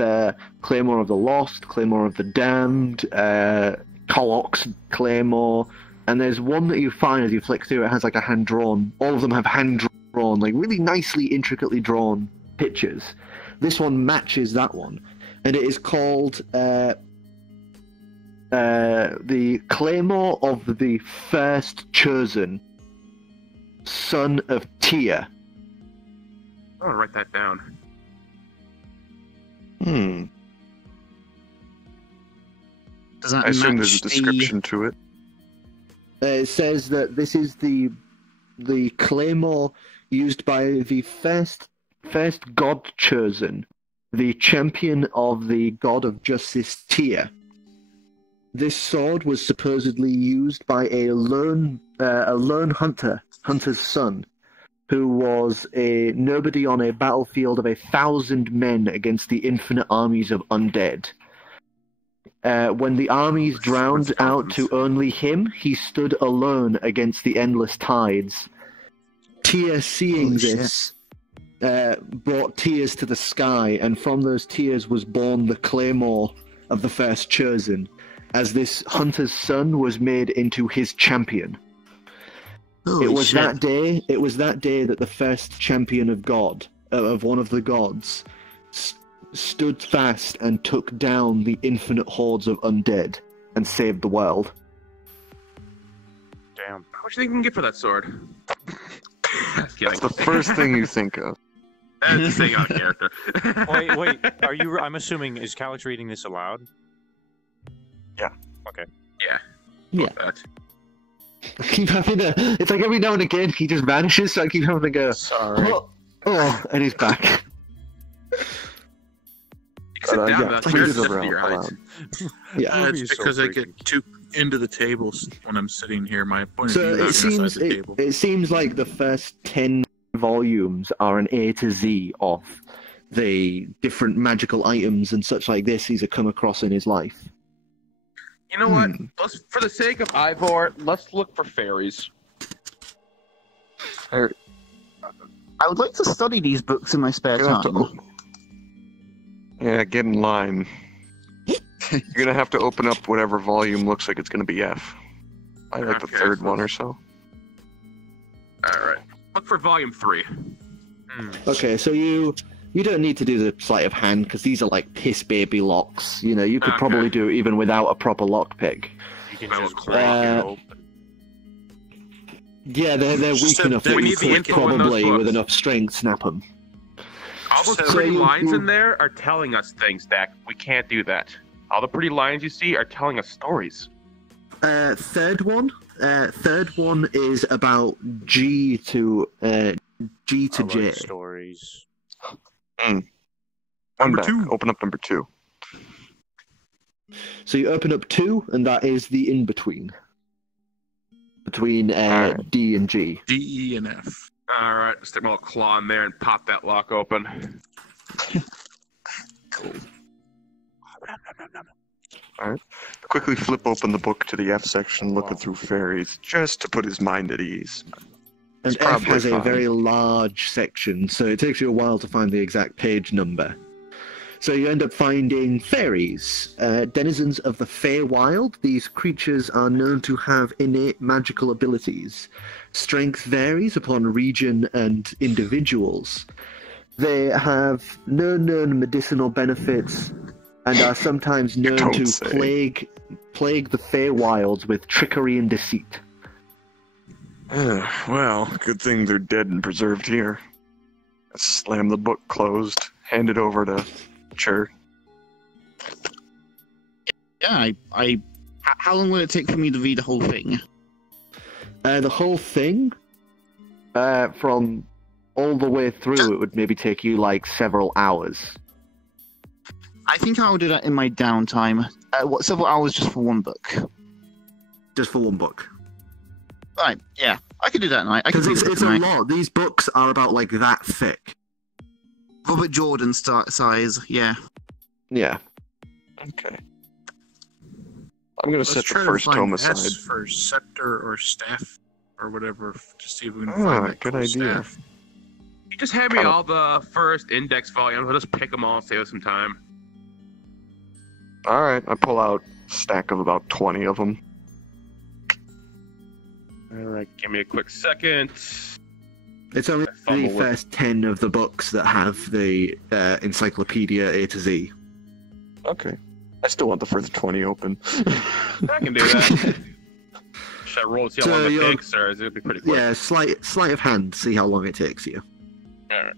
Claymore of the Lost, Claymore of the Damned, Collox Claymore, and there's one that you find as you flick through, it has like a hand-drawn, all of them have hand-drawn, like really nicely, intricately drawn pictures. This one matches that one, and it is called the Claymore of the First Chosen, Son of Tyr. I'm gonna write that down. Does that I assume match there's a description to it. It says that this is the claymore used by the first god chosen, the champion of the god of justice Tyr. This sword was supposedly used by a lone hunter's son, who was a nobody on a battlefield of 1,000 men against the infinite armies of undead. When the armies drowned out to only him, he stood alone against the endless tides. Tyr, seeing this, brought tears to the sky, and from those tears was born the claymore of the first chosen, as this hunter's son was made into his champion. It was that day that the first champion of God, of one of the gods, stood fast and took down the infinite hordes of undead and saved the world. Damn. How much do you think you can get for that sword? That's the first thing you think of. That's saying out of character. Wait. Are you? I'm assuming is Calix reading this aloud? Yeah. Okay. Yeah. I keep having it's like every now and again he just vanishes, so I keep having to go, Sorry. oh, and he's back. Sit down, yeah, that's please weird. do It's around your height. aloud. Yeah. It's It's so because I freaky. get too into the tables when I'm sitting here. My point So of view it is inside seems the table. it seems like the first 10 volumes are an A to Z of the different magical items and such like this he's come across in his life. You know what? Let's, for the sake of Ivor, let's look for fairies. I would like to study these books in my spare You're gonna have time. to Yeah, get in line. You're gonna have to open up whatever volume looks like it's gonna be F. I like the Okay, third so- one or so. Alright. Look for volume 3. Okay, so you don't need to do the sleight of hand because these are like piss baby locks. You know, you could Okay. probably do it even without a proper lockpick. You can That just was break it cool. open. Yeah, they're weak Except enough that that we you need the could info in those probably, with books. enough strength, snap them. All those So pretty you- lines you- in there are telling us things, Dak. We can't do that. All the pretty lines you see are telling us stories. Third one is about G to I J. like stories. One Number back. 2. Open up number 2. So you open up 2, and that is the in between Alright. D and G. D, E, and F. Alright, stick my little claw in there and pop that lock open. Quickly flip open the book to the F section, looking through fairies, just to put his mind at ease. And It's F probably has a fine. very large section, so it takes you a while to find the exact page number. So you end up finding fairies, denizens of the Feywild. These creatures are known to have innate magical abilities. Strength varies upon region and individuals. They have no known medicinal benefits and are sometimes known don't to say. plague the Feywilds with trickery and deceit. Well, good thing they're dead and preserved here. Slam the book closed, hand it over to Chur. Yeah, how long will it take for me to read the whole thing? The whole thing, from all the way through, it would maybe take you like several hours. I think I'll do that in my downtime. Several hours just for one book? Just for one book. Right, yeah. I could do that tonight. I could Because do it's that a tonight. lot. These books are about like that thick. Robert Jordan size, yeah. Yeah. Okay. I'm gonna Let's set try the to first find tome S aside. for scepter or staff or whatever to see if we can Ah, find that good cool idea. staff. You just hand me all the first index volumes. I'll just pick them all and save us some time. Alright, I pull out a stack of about 20 of them. Alright, give me a quick second. It's only Fumble the with- first 10 of the books that have the encyclopedia A to Z. Okay. I still want the first 20 open. I can do that. Should I roll to see how So long it you're- takes, or is it gonna be pretty quick? Yeah, sleight of hand, see how long it takes you. Alright.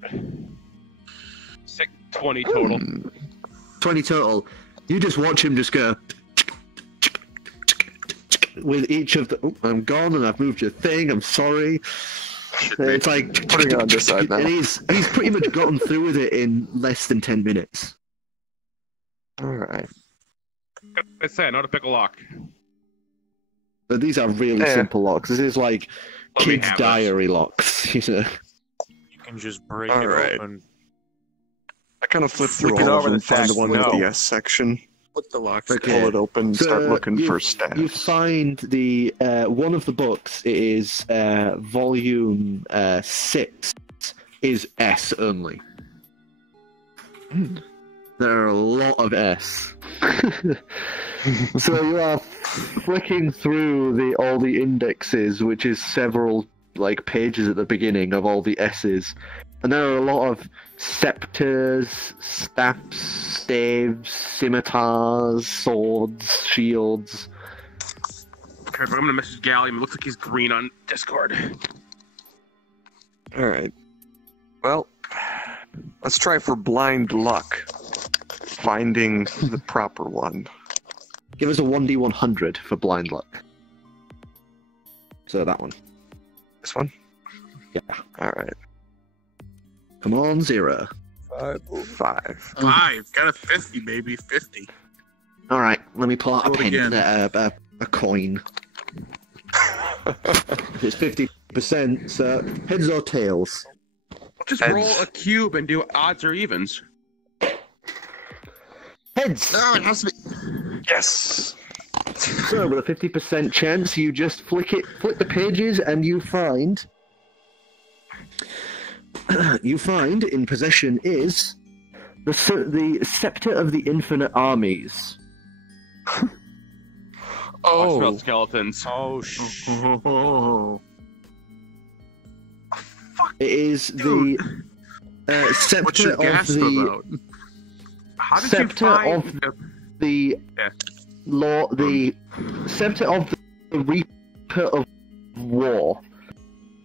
20 total. 20 total. You just watch him just go with each of the. Oh, I'm gone and I've moved your thing. I'm sorry. It's like Putting it on this side now. and he's pretty much gotten through with it in less than 10 minutes. Alright. I say, I know how to pick a lock. But these are really Yeah. simple locks. This is like Let me kids' have this. diary locks. You know. You can just break All it right. open. I kind of flip through Flick it all of over them, the find the text one with window. the S section. Put the lock. Okay. Pull it open, So start looking for You stats. find the one of the books. It is volume 6. Is S only. There are a lot of S. So you are flicking through all the indexes, which is several pages at the beginning of all the S's, and there are a lot of scepters, staffs, staves, scimitars, swords, shields. Okay, but I'm gonna message Gallium. It looks like he's green on Discord. Alright. Well, let's try for blind luck. Finding the proper one. Give us a 1d100 for blind luck. So that one. This one? Yeah. Alright. Come on, 0. 5. 5. Got a 50, baby. 50. Alright, let me pull out a Roll it pen, again. a coin. It's 50%, so heads or tails? Just Heads. roll a cube and do odds or evens. Heads! No, it has to be. Yes! So, with a 50% chance, you just flip the pages, and you find in possession is the Scepter of the Infinite Armies. I smell skeletons. Oh, It is the Scepter What's your of gasp the about? How did Scepter you find of the Yeah. law, the Scepter of the Reaper of War.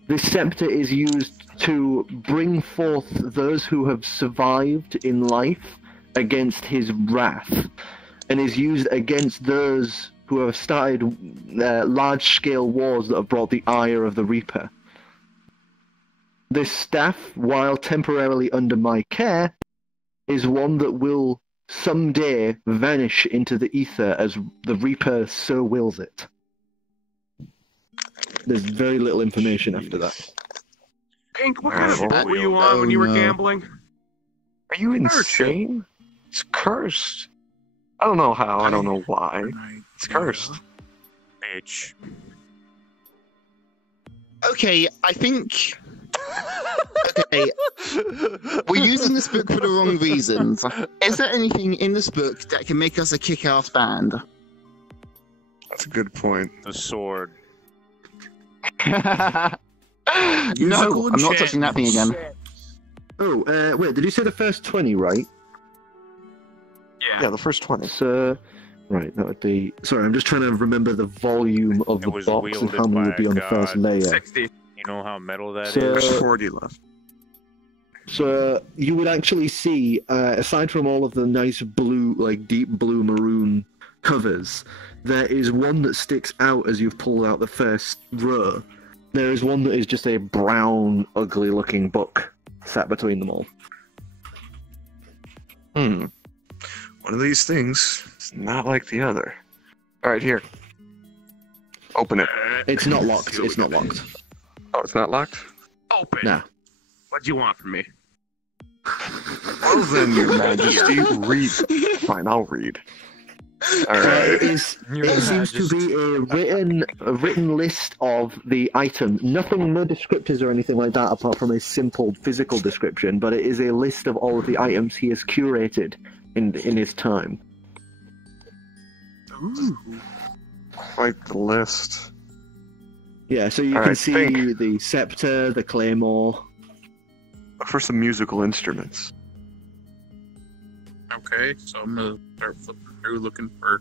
This scepter is used to bring forth those who have survived in life against his wrath, and is used against those who have started large-scale wars that have brought the ire of the Reaper. This staff, while temporarily under my care, is one that will someday vanish into the ether as the Reaper so wills it. There's very little information after that. Pink? What kind of Alright, boat were you on when you were gambling? Are you insane? It's cursed. I don't know how, I don't know why. It's cursed. Bitch. Okay, I think. Okay, we're using this book for the wrong reasons. Is there anything in this book that can make us a kick-ass band? That's a good point. the sword. No, I'm not touching that thing again. Oh, wait, did you say the first 20, right? Yeah, the first 20. So, right, that would be... Sorry, I'm just trying to remember the volume of the was box and wielded how many by would be a on the first god. layer. 60. You know how metal that is. So- There's 40 left. So you would actually see, aside from all of the nice blue, deep blue maroon covers, there is one that sticks out as you've pulled out the first row. There is one that is just a brown, ugly-looking book sat between them all. One of these things is not like the other. Alright, here. Open it. It's not locked. It's not locked. Oh, it's not locked? Open. No. What do you want from me? Well then, your majesty, read. Fine, I'll read. Alright. It seems to be a written list of the item. Nothing, no descriptors or anything like that, apart from a simple physical description. But it is a list of all of the items he has curated in his time. Ooh. Quite the list. Yeah, so you can Alright, see think. the scepter, the claymore. Look for some musical instruments. Okay, so I'm gonna start flipping through looking for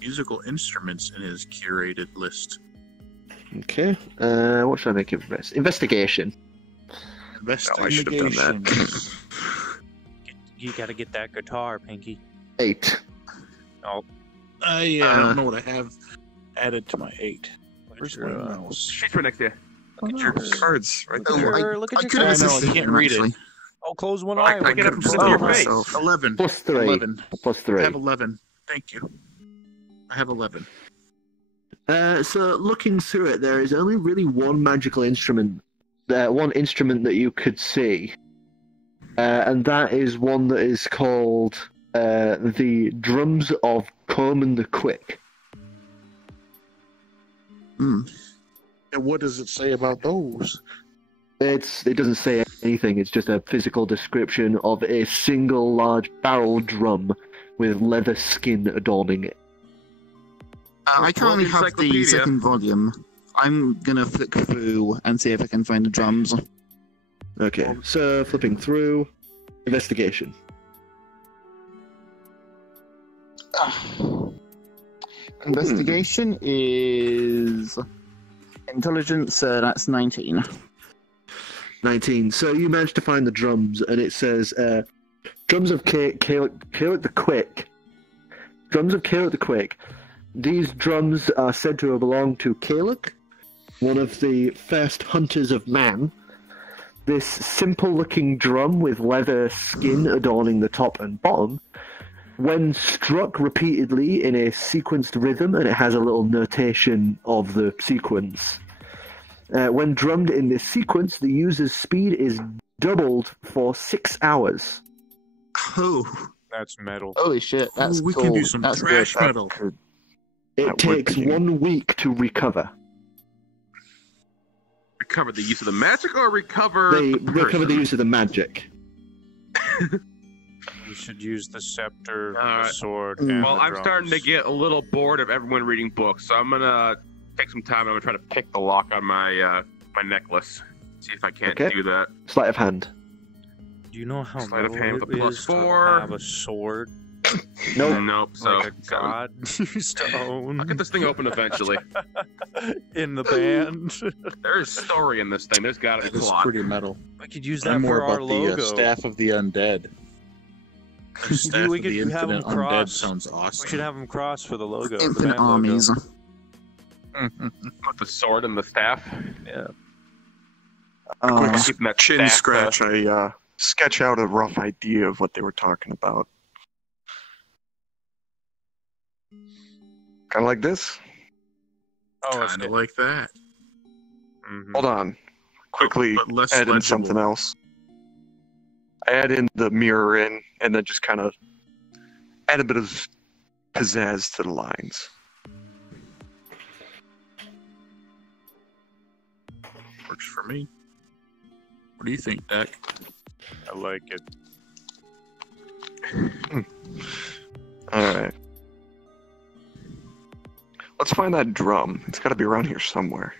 musical instruments in his curated list. Okay. What should I make it for? Investigation. I should have done that. You gotta get that guitar, Pinky. 8. I don't know what I have added to my 8. Where's your, my mouse? She's right next to you. Look at your cards right Oh, there. Look at I your could have cards. I assisted can't him, read it. actually. Oh, close one I eye. get it from Oh, your my face. God. 11. Plus 3. 11. Plus I 3. have 11. Thank you. I have 11. So looking through it, there is only really one magical instrument, one instrument that you could see, and that is one that is called the drums of Coleman the Quick. And what does it say about those? It doesn't say anything. It's just a physical description of a single large barrel drum with leather skin adorning it. I currently have the Encyclopedia. second volume. I'm gonna flick through and see if I can find the drums. Okay, so flipping through, investigation. Investigation is intelligence. That's 19. 19. So you managed to find the drums, and it says, drums of Caleb the Quick. Drums of Caleb the Quick. These drums are said to have belonged to Caleb, one of the first hunters of man. This simple-looking drum with leather skin adorning the top and bottom, when struck repeatedly in a sequenced rhythm, and it has a little notation of the sequence. When drummed in this sequence, the user's speed is doubled for 6 hours. Oh, That's metal. Holy shit, that's we cool. can do some That's thrash good. metal. It That would takes be- 1 week to recover. Recover the use of the magic or recover They the person? recover the use of the magic. We should use the scepter, Alright. the sword, Mm. and Well, the I'm starting to drums. get a little bored of everyone reading books, so I'm gonna take some time. I'm gonna try to pick the lock on my my necklace. See if I can't Okay. do that. Sleight of hand. Do you know how Sleight of metal hand it with a is +4. to have a sword Nope. Nope. So like a god used to own I'll get this thing open eventually. in the band? There's story in this thing. There's gotta be That is plot. pretty metal. We could use that I'm more for our about logo. the staff of the undead. The staff we of could the have 'em infinite undead cross. sounds We awesome. should have them cross for the logo. the Infinite band logo. armies. With the sword and the staff. Yeah. Oh, Keeping that Chin staff, scratch. I sketch out a rough idea of what they were talking about. Kind of like this. Oh, it's Kind of like that. Mhm. Hold on. Quickly But less add in legible. something else. I add in the mirror in, and then just kind of add a bit of pizzazz to the lines. Works for me. What do you think, Dak? I like it. Alright. Let's find that drum. It's got to be around here somewhere.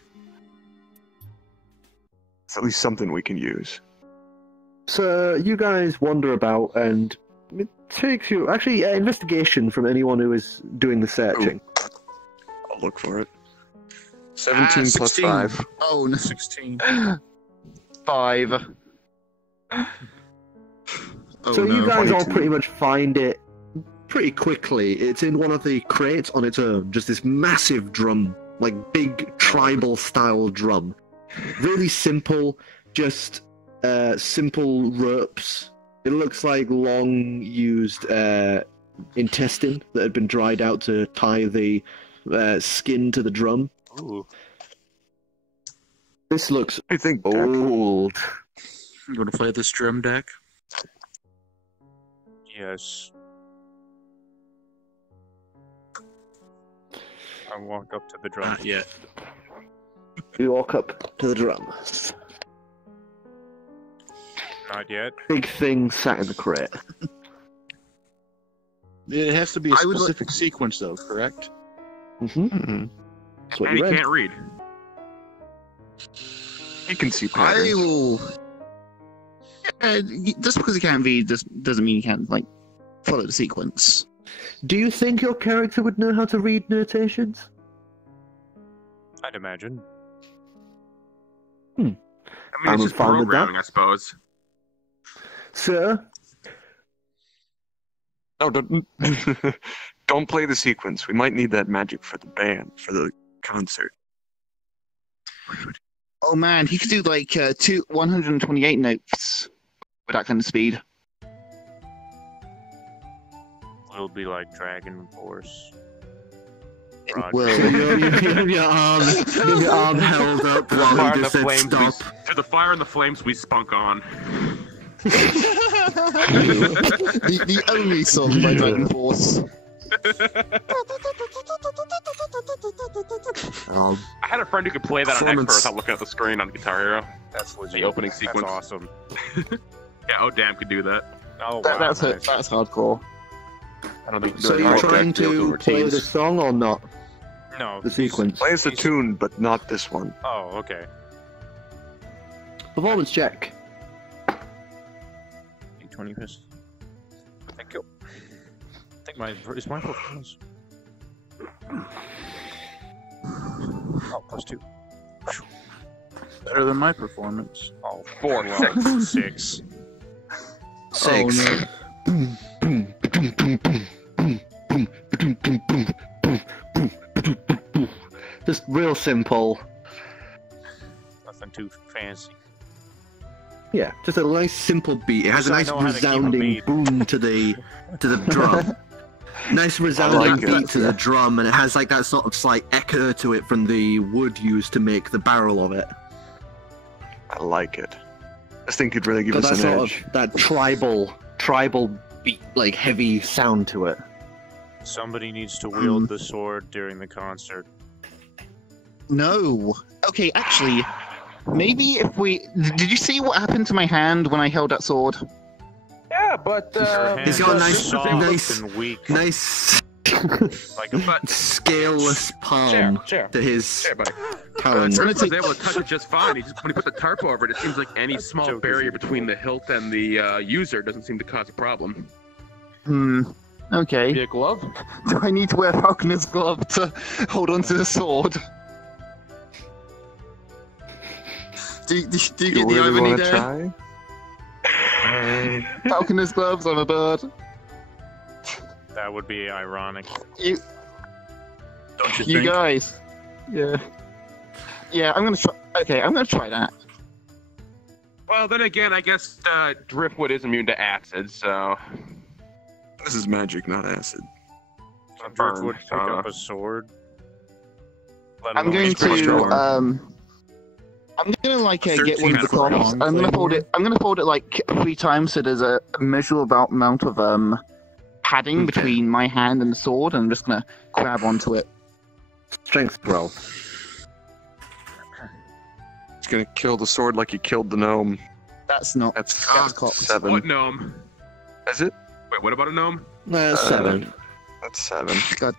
It's at least something we can use. So you guys wander about, and it takes you actually investigation from anyone who is doing the searching. I'll look for it. 17 plus 16. 5. oh no. 16. 5. Oh, So you no. guys all 22. pretty much find it pretty quickly. It's in one of the crates on its own, just this massive drum, like big tribal style drum. Really simple, just simple ropes. It looks like long used intestine that had been dried out to tie the skin to the drum. Ooh. This looks I think Dak? old. You want to play this drum deck? Yes. I walk up to the drum. Not yet. You walk up to the drum. Not yet. Big thing sat in the crate. It has to be a I would like- specific sequence, though, correct? Mm-hmm. Mm-mm. That's what And you he read. can't read. He can see I patterns. will. Just because you can't read doesn't mean you can't like follow the sequence. Do you think your character would know how to read notations? I'd imagine. I mean, I'm it's just fine with that. programming, I suppose. Sir, No, don't, don't play the sequence. We might need that magic for the band, for the concert. Oh man, he could do like 128 notes with that kind of speed. It'll be like Dragon Force. It Roger. so will. you have your arm held up while Fire he and the just said flames. stop. To the fire and the flames, we spunk on. the only song by Dragon Force. I had a friend who could play that on expert without looking at the screen on Guitar Hero. That's legit. The opening sequence. That's awesome. Yeah, oh damn, could do that. Oh, wow, That's nice. That's hardcore. I don't think. So you're trying to play the song or not? No. The sequence. Plays the tune, but not this one. Oh, okay. Performance check. 20 piss. Thank you. I think is my performance. Oh, +2. Better than my performance. Oh, 4, 6. 6. Oh, no. Just real simple. Nothing too fancy. Yeah, just a nice simple beat. It has a nice resounding boom to the drum. Nice resounding beat to the drum, and it has like that sort of slight echo to it from the wood used to make the barrel of it. I like it. This thing could really give Got us that an sort edge. of that tribal beat, like heavy sound to it. Somebody needs to wield the sword during the concert. No. Okay, actually, maybe if we... Did you see what happened to my hand when I held that sword? Yeah, but he's got a nice and weak. nice Like a scaleless palm chair. to his Chair, buddy. talon. Rick was able to touch it just fine. When he put the tarp over it, it seems like any small barrier between the hilt and the user doesn't seem to cause a problem. Okay. Be a glove? Do I need to wear Falconer's glove to hold onto the sword? Do you get the really irony wanna there? try? Falconer's gloves, I'm a bird. That would be ironic. You Don't you think? guys. Yeah. Yeah, I'm gonna try. Okay, I'm gonna try that. Well, then again, I guess driftwood is immune to acid, so... This is magic, not acid. Driftwood pick up a sword. I'm going to like get one of the cloths. I'm gonna fold it. I'm gonna fold it like 3 times so there's a measurable amount of padding between my hand and the sword, and I'm just gonna grab onto it. Strength roll. It's gonna kill the sword like you killed the gnome. That's not. That's cocked. 7. What gnome? Is it? Wait, what about a gnome? 7. That's 7. God,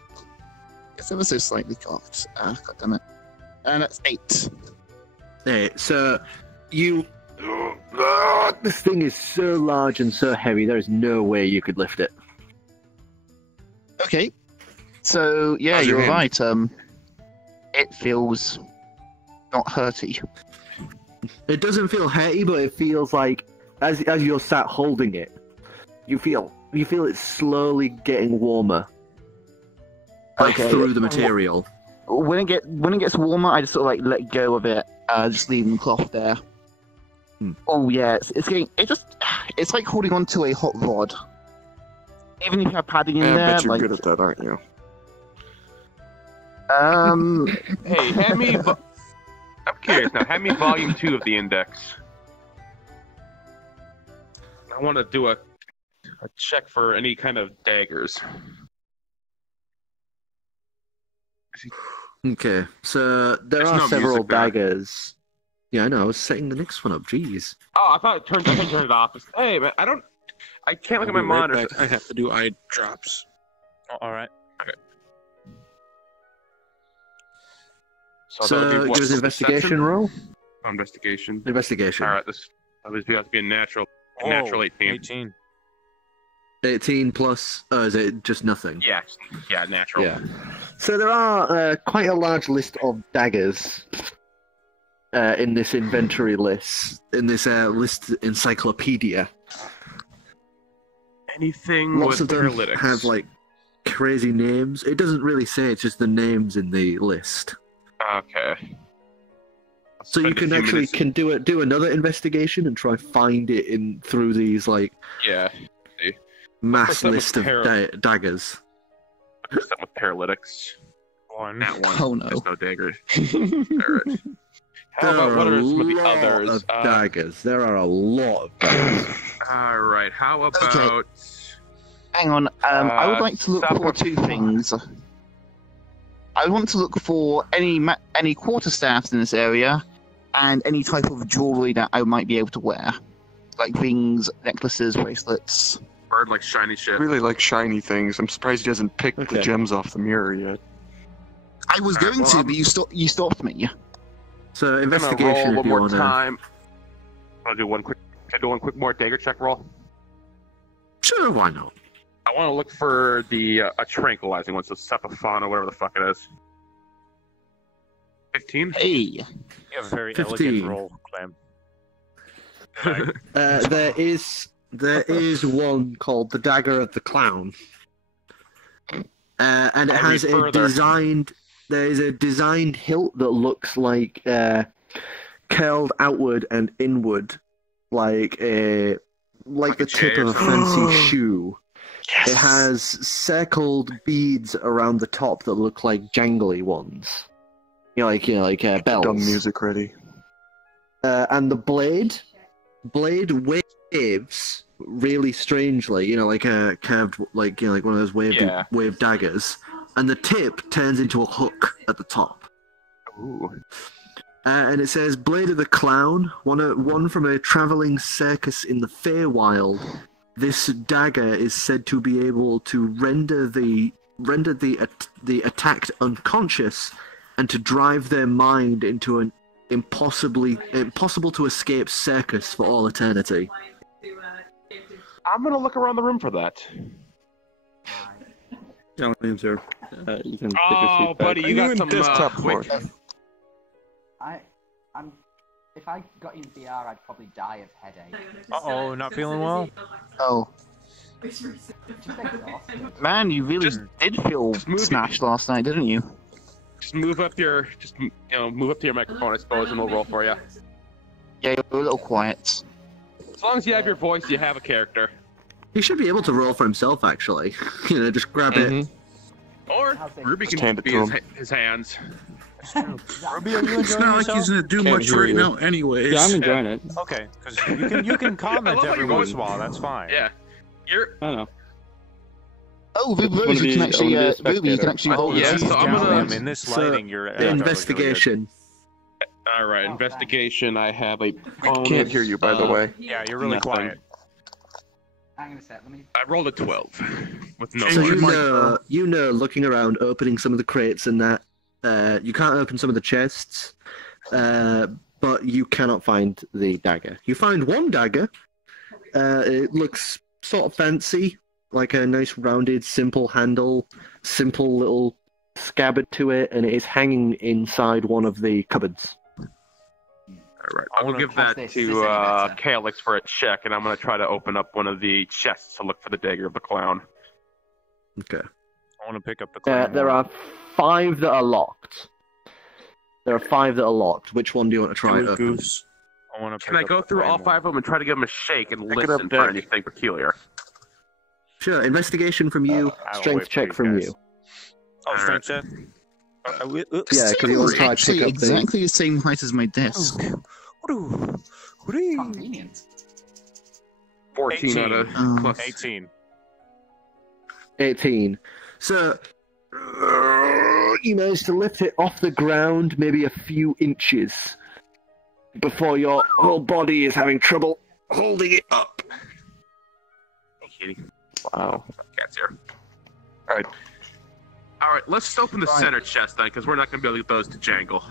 it's ever so slightly cocked. God damn it. And that's 8. Hey, so you. This thing is so large and so heavy. There is no way you could lift it. Okay. So yeah, How's your you're hand? right. It feels not hurty. It doesn't feel heavy, but it feels like as you're sat holding it, you feel it slowly getting warmer, like Okay. through the material. When it gets warmer, I just sort of like let go of it, just leaving the cloth there. Oh yeah, it's like holding onto a hot rod. Even if you have padding in Yeah, I there, bet you're like good at that, aren't you? Hey, hand me... I'm curious now. Hand me volume 2 of the index. I want to do a check for any kind of daggers. Okay, so there There's are no several music there. daggers. Yeah, I know. I was setting the next one up. Jeez. Oh, I thought it turned. I turned it off. Hey, man, I can't look at my I'll be right monitor. back. I have to do eye drops. Oh, all right. So, So that'll be what, give us an investigation perception? roll. Oh, investigation. Investigation. All right, this has to be a natural 18. 18. 18 plus. Oh, is it just nothing? Yeah, natural. Yeah. So there are quite a large list of daggers in this inventory list, in this list encyclopedia. Anything Lots with of them paralytics. have like crazy names. It doesn't really say; it's just the names in the list. Okay. So you Spend a can few actually minutes- do another investigation and try find it in through these like Yeah. mass that with list of daggers. With paralytics. One. Not one. Oh, no. There's no daggers. All right. How about what are some of the others? Of daggers. There are a lot of daggers. All right. How about? Okay. Hang on. I would like to look for two things. I want to look for any quarterstaffs in this area, and any type of jewelry that I might be able to wear, like rings, necklaces, bracelets. Bird like shiny shit. I really like shiny things. I'm surprised he hasn't picked the gems off the mirror yet. I was going to, but you stopped me. So I'm gonna investigation. roll If one you more wanna... time. I'll do one quick. Can I do one quick more dagger check roll? Sure, why not? I want to look for the a tranquilizing one, so Cephafon or whatever the fuck it is. 15. Hey. You have a very 15. elegant roll, Clem. There is one called the Dagger of the Clown, and it has a designed. There is a designed hilt that looks like curled outward and inward, like the tip of a fancy shoe. Yes. It has circled beads around the top that look like jangly ones. Like bells. Dumb music ready. And the blade waves really strangely, like a curved, like one of those wave daggers, and the tip turns into a hook at the top. Ooh. And it says, "Blade of the Clown, one from a traveling circus in the Feywild. This dagger is said to be able to render the attacked unconscious, and to drive their mind into an impossible to escape circus for all eternity." I'm gonna look around the room for that. You can Oh, buddy, you got some desktop floor? If I got in VR, I'd probably die of headache. Uh-oh, not feeling well? Oh. Man, you really did feel smashed last night, didn't you? Just move up to your microphone, I suppose, and we'll roll for you. Yeah, you're a little quiet. As long as you have your voice, you have a character. He should be able to roll for himself, actually. Just grab it. Or Ruby can hand it be to him. his hands. Ruby, are you enjoying It's not like he's yourself? gonna do much right now, anyways. Yeah, I'm enjoying it. Okay, because you can comment every once in a while. That's fine. Yeah. You're. I don't know. Oh, Ruby, you can actually hold yeah, it. so I'm gonna- in this lighting, you're Investigation. All right, investigation. I have a. I can't hear you, by the way. Yeah, you're really quiet. Hang on a sec, let me... I rolled a 12 with no. So looking around, opening some of the crates and that, you can't open some of the chests, but you cannot find the dagger. You find one dagger. It looks sort of fancy, like a nice rounded, simple handle, simple little scabbard to it, and it is hanging inside one of the cupboards. All right, I will give that to Calyx for a check, and I'm going to try to open up one of the chests to look for the Dagger of the Clown. Okay. I want to pick up the clown. There are 5 that are locked. Which one do you want to try? Gooey Open? goose. Can I go through all 5 of them and try to give them a shake and Pick it up, listen for Dak. anything peculiar? Sure. Investigation from you. I'll Strength wait check for from guys. you. Oh, strength check? Yeah, because you want to try to actually pick up exactly the same height as my desk. Convenient. 14 out of plus 18. 18. So, you managed to lift it off the ground maybe a few inches before your whole body is having trouble holding it up. Hey, kitty. Wow. Cat's here. All All right, let's just open the center chest then, because we're not going to be able to get those to jangle.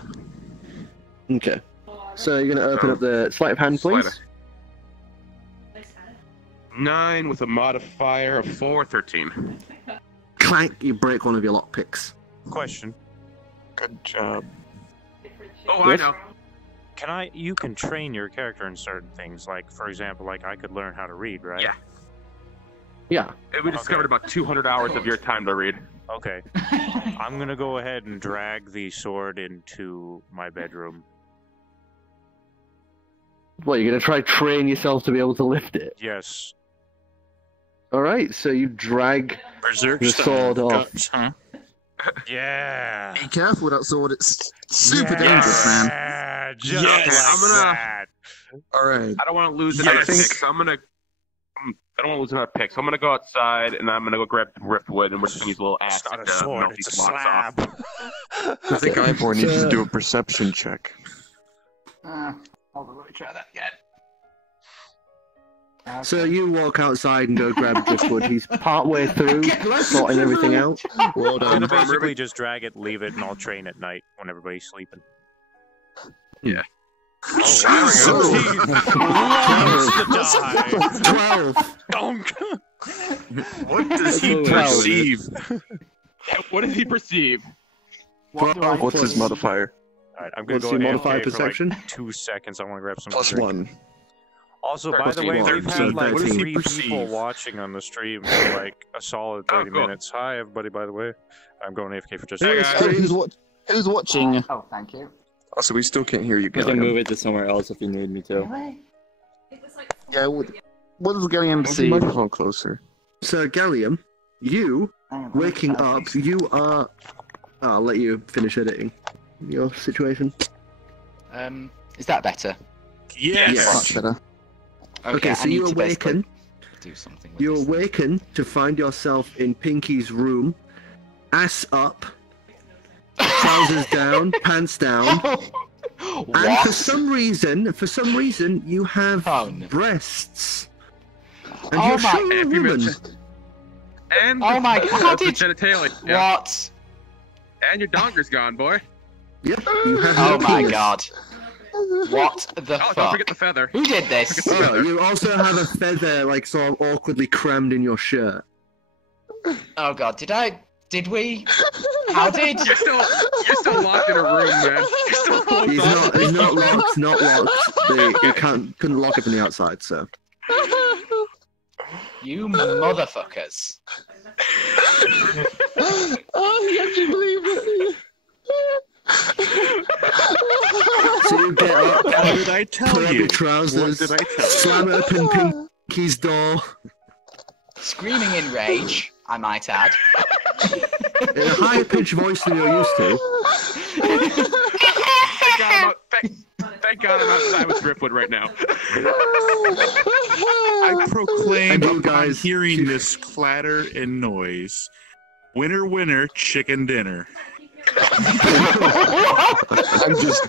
Okay. So you're going to open up the sleight of hand, please? Sleight 9 with a modifier of 4, 13. Clank, you break one of your lockpicks. Question. Good job. Oh, Yes? I know. You can train your character in certain things, like, for example, like I could learn how to read, right? Yeah. Yeah. We discovered about 200 hours of your time to read. Okay. I'm gonna go ahead and drag the sword into my bedroom. What, you're going to try to train yourself to be able to lift it? Yes. Alright, so you drag Berserk the style sword off. guts, huh? Yeah. Be careful with that sword, it's super dangerous, man. just Yes, like I'm gonna- that. All right. I don't want to lose Yeah, another I think- pick, so I don't want to lose another pick, so I'm gonna go outside and I'm gonna go grab the driftwood and we're just gonna use a little It's acid not a to sword, melt it's a these blocks off. slab. I think Ivor needs to do a perception check. Hold on, let me try that again. Okay. So you walk outside and go grab driftwood. He's partway through sorting everything out. Well I'm done. gonna basically just drag it, leave it, and I'll train at night when everybody's sleeping. Yeah. Oh, wow. Wants to die. 12. Donk. What does he Well, perceive? What does he perceive? What do I What's his do? modifier? Alright, I'm gonna What's go your AFK modified for perception? like 2 seconds. I want to grab some Plus drink. 1. Also, by Plus the way, 1. we've So had like 13. 3 people Perceive. watching on the stream for like a solid 30 cool. minutes. Hi, everybody, by the way. I'm going AFK for just Hey, a guys. second. Who's watching? Oh, thank you. Also, we still can't hear you, I can Gilliam. move it to somewhere else if you need me to. Really? Yeah, what does Gilliam Move the see? microphone closer. So, Gallium, you, Hang on, let me waking try up, this. you are... I'll let you finish editing your situation. Is that better? Yes. Much better. Okay, I so need you to basically awaken. do something with You this. awaken to find yourself in Pinky's room, ass up, trousers down, pants down, and What? for some reason, you have Oh, no. breasts. And Oh you're my- sure you're a If you woman. mention- And Oh my God, how the did- genitalia. Yeah. What? And your donger's gone, boy. Yep, you have Oh no my penis. god. What the Oh, don't fuck? forget the feather. Who did this? Oh, you also have a feather, like, sort of awkwardly crammed in your shirt. Oh god, did we? How did? You're still locked in a room, man. You're still locked He's up. not locked. You couldn't lock it from the outside, so. You motherfuckers. Oh, you actually believe it? So you get up, What did I tell pull up you? your trousers, What did I tell you? slam open Pinky's door, Screaming in rage, I might add. in a higher pitched voice than you're used to. Thank God I'm outside with Driftwood right now. I proclaim And you upon guys- hearing this clatter and noise. Winner, winner, chicken dinner. I'm just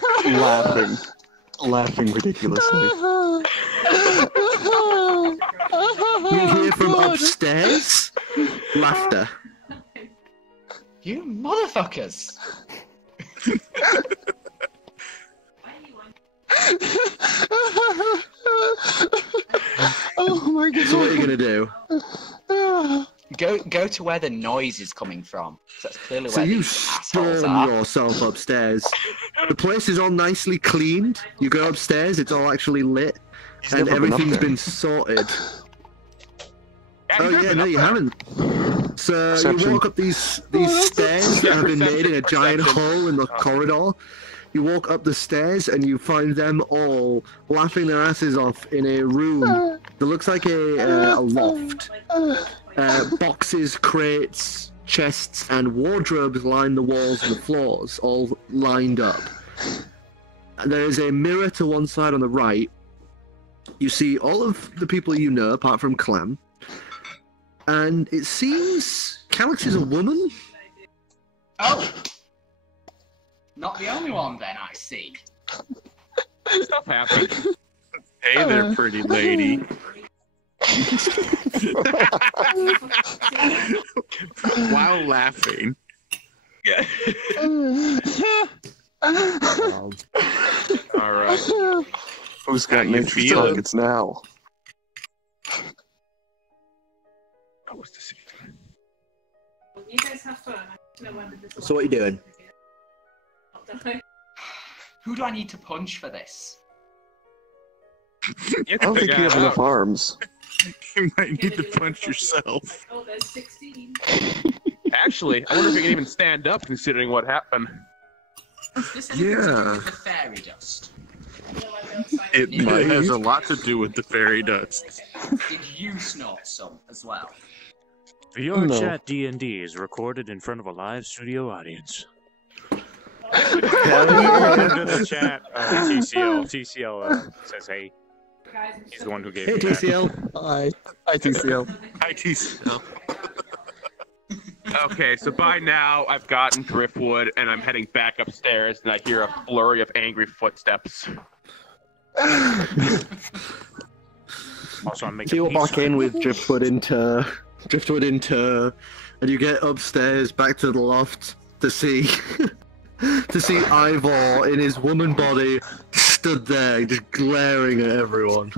laughing ridiculously. You hear from upstairs laughter. You motherfuckers. Oh my god. So what are you gonna do? Go to where the noise is coming from. 'Cause that's clearly So where you these assholes storm are. yourself upstairs. The place is all nicely cleaned. You go upstairs, it's all actually lit, He's and never been up everything's there. been sorted. Oh you've yeah, been no, up you there. haven't. So you Perception. walk up these stairs that have been made in a giant hole in the corridor. You walk up the stairs and you find them all laughing their asses off in a room that looks like a loft. Boxes, crates, chests, and wardrobes line the walls and the floors, all lined up. And there is a mirror to one side on the right. You see all of the people you know, apart from Clem. And it seems Calyx is a woman. Oh! Not the only one then, I see. Stuff happens. Hey there, pretty lady. While laughing. All right. Who's got How an you interest feeling? targets now? What was this? You guys have fun. I don't know when this So what are you doing? Who do I need to punch for this? I don't think you have enough arms. You might need to punch yourself. Oh, there's 16. Actually, I wonder if you can even stand up considering what happened. This Yeah. the fairy dust. It has a lot to do with the fairy dust. Did you snort some as well? VRChat No. D&D is recorded in front of a live studio audience. Into the chat, TCL says, hey. He's the one who gave Hey, me TCL. Hi. Hi, TCL. Hi, TCL. Okay, so by now I've gotten Driftwood and I'm heading back upstairs and I hear a flurry of angry footsteps. Also, I'm making So you're peace back in with Driftwood into, and you get upstairs back to the loft to see Ivor in his woman body stood there just glaring at everyone.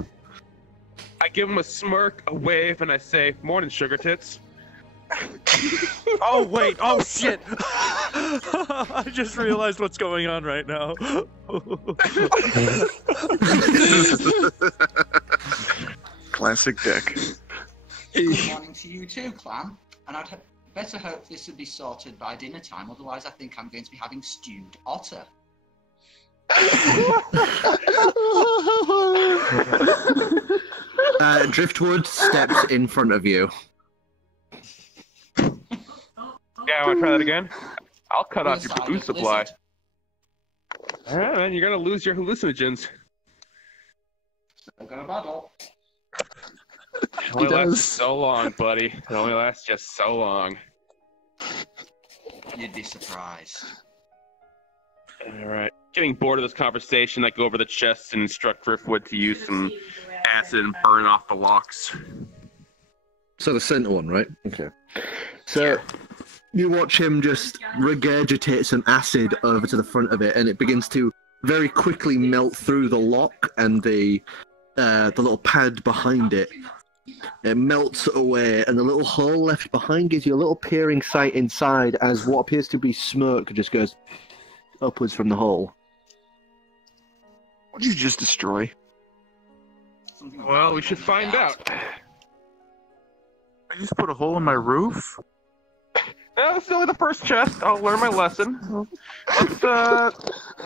I give him a smirk, a wave, and I say, "Morning, sugar tits." Oh, wait. Oh, shit. I just realized what's going on right now. Classic deck. Good morning to you too, clan. And I'd better hope this would be sorted by dinner time, otherwise I think I'm going to be having stewed otter. Driftwood steps in front of you. Yeah, want to try that again? I'll cut off your Silent food supply. lizard. Alright, man, you're gonna lose your hallucinogens. Still got a battle. It only lasts so long, buddy. It only lasts just so long. You'd be surprised. Alright. Getting bored of this conversation, I go over the chest and instruct Driftwood to use some acid and burn off the locks. So the center one, right? Okay. So you watch him just regurgitate some acid over to the front of it, and it begins to very quickly melt through the lock and the little pad behind it. It melts away, and the little hole left behind gives you a little peering sight inside as what appears to be smoke just goes upwards from the hole. What did you just destroy? Well, we should find out. I just put a hole in my roof? No, this is only the first chest. I'll learn my lesson.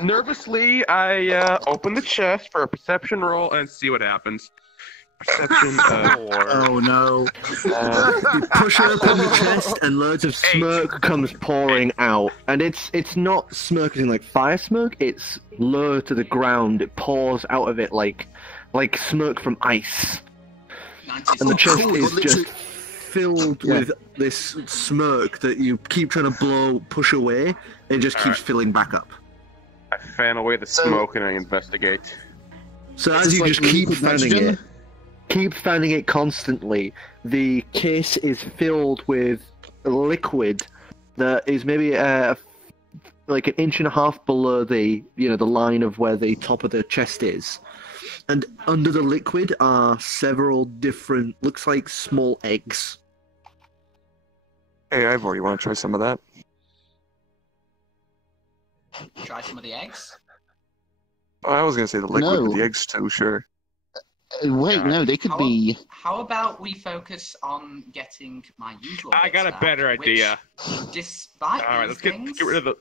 Nervously, I open the chest for a perception roll and see what happens. Perception, Oh no. You push open the chest and loads of smoke comes pouring out. And it's not smoke as in like fire smoke, it's low to the ground. It pours out of it like smoke from ice. And the chest is just filled with this smoke that you keep trying to push away, it just keeps filling back up. I fan away the smoke and I investigate. So as you just keep fanning it constantly, the case is filled with liquid that is maybe like an inch and a half below the line of where the top of the chest is. And under the liquid are several different, looks like small eggs. Hey, Ivor, you want to try some of that? Try some of the eggs? Oh, I was going to say the liquid, but the eggs too, sure. Wait, no, they could be... How about we focus on getting my usual I got a better idea. Despite Alright, let's get rid of the...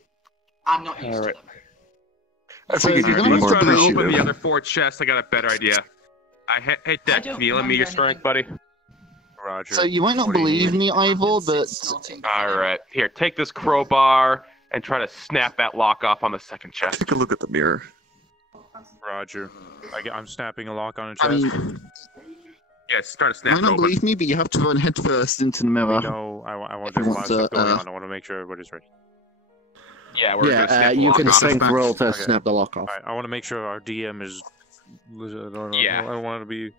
I'm not used to them. I figured you'd be Let's more try to open appreciative. the other 4 chests. I got a better idea. Hey, Dad, can you lend me your strength, buddy? Roger. So you might not believe me, Ivor, but... Alright, here, take this crowbar and try to snap that lock off on the second chest. Take a look at the mirror. Roger. I'm snapping a lock on a chest. I mean, Yeah, start to you snap might it not open. believe me, but you have to run headfirst into the mirror. No, I want there's a lot of stuff going on. I want to make sure everybody's ready. Yeah, we're gonna snap the you lock can off. strength roll to Okay. snap the lock off. Alright, I want to make sure our DM is... Yeah. I don't want to be...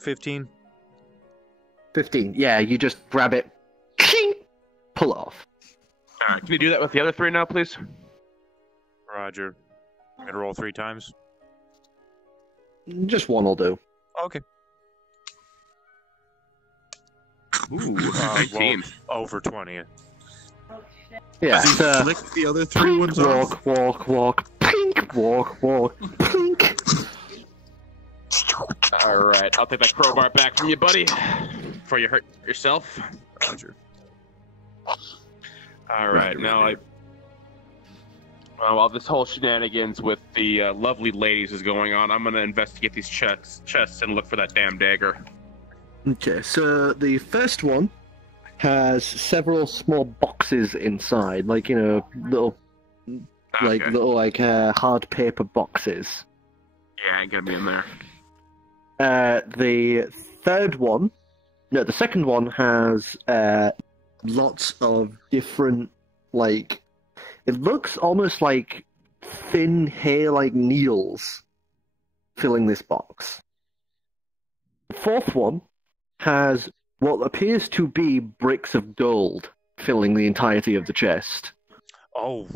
15? 15. Yeah, you just grab it, pull it off. Alright, can you do that with the other 3 now, please? Roger. I'm going to roll 3 times. Just one will do. Okay. Ooh, Well, 19. over 20. Yeah, so Lick the other 3 ones off. walk, pink, walk, pink. Alright, I'll take that crowbar back from you, buddy. Before you hurt yourself. Roger. Alright, now while this whole shenanigans with the lovely ladies is going on, I'm gonna investigate these chests and look for that damn dagger. Okay, so the first one has several small boxes inside, like, little hard paper boxes. Yeah, ain't gonna be in there. The second one has lots of different, it looks almost like thin hair, like needles, filling this box. The fourth one has what appears to be bricks of gold filling the entirety of the chest. Oh,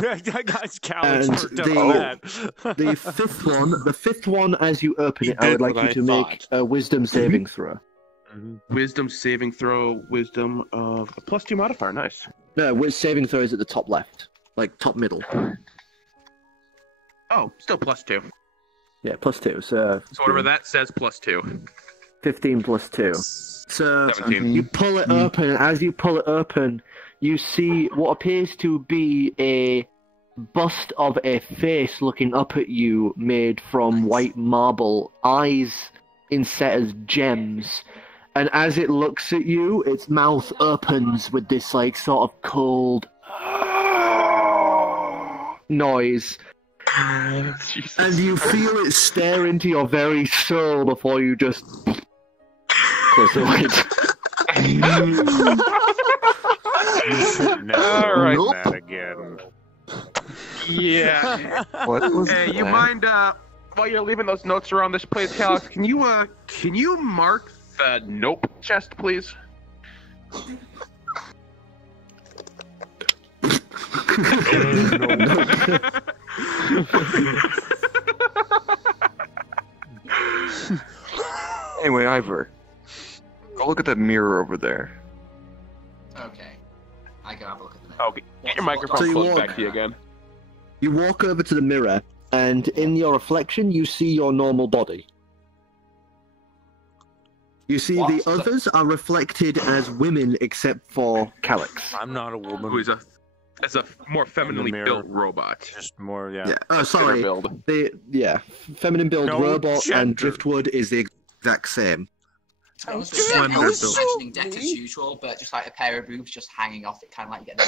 that guy's Calix And worked up on that. the fifth one, as you open it, I would like you to make a wisdom saving throw. Wisdom saving throw, wisdom of a +2 modifier. Nice. No, saving throw is at the top left, like top middle. Oh, still +2. Yeah, +2. So whatever that says, +2. 15 plus 2. So 17. you pull it open, and as you pull it open, you see what appears to be a bust of a face looking up at you, made from white marble, eyes inset as gems. And as it looks at you, its mouth opens with this sort of cold noise. And you feel it stare into your very soul before you just close the lid. You should never do that again. Yeah. What was Hey, you mind, while you're leaving those notes around this place, Calix, can you mark the nope chest, please? Anyway, Ivor, go look at that mirror over there. Okay. I go have a look at the mirror. Okay, get your microphone So you close walk- back to you again. You walk over to the mirror, and in your reflection, you see your normal body. You see What? the others are reflected as women, except for Calix. I'm not a woman. Who is a more femininely mirror. built robot. Just more, yeah. Yeah. Oh, sorry. Build. Feminine build No robot gender. and Driftwood is the exact same. I was Slender imagining deck as usual, but just like a pair of boobs just hanging off it, kind of like getting.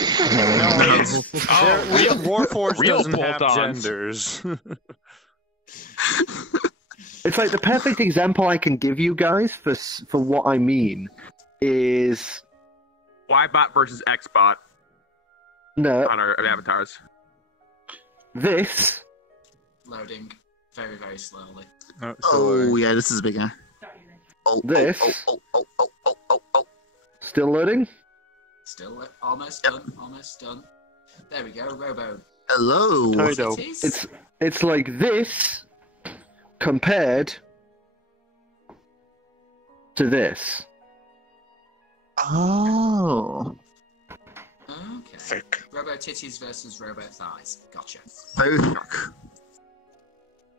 Warforged real doesn't have bolt-ons. genders. It's like the perfect example I can give you guys for what I mean is Ybot versus Xbot no on our avatars. this. Loading very, very slowly. Oh, yeah, this is bigger. This. Still loading. Still almost done. Almost done. There we go. Robo. Hello. Tido. Cities. It's like this compared to this. Oh. Okay. Robo titties versus Robo thighs. Gotcha. Both.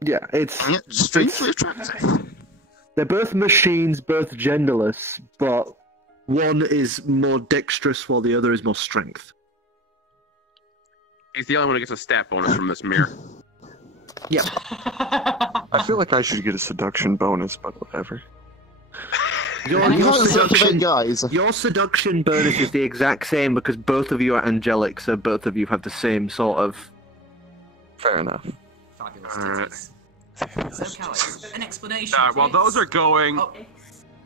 Yeah, it's Yeah, strangely attractive. they're both machines, both genderless, but one is more dexterous while the other is more strength. He's the only one who gets a stat bonus from this mirror. Yeah. I feel like I should get a seduction bonus, but whatever. Your You can't seduction, seduction, guys. your seduction bonus is the exact same because both of you are angelic, so both of you have the same sort of. Fair enough. Fabulous titties. So, Calix, an explanation. Alright, while those are going, Oh,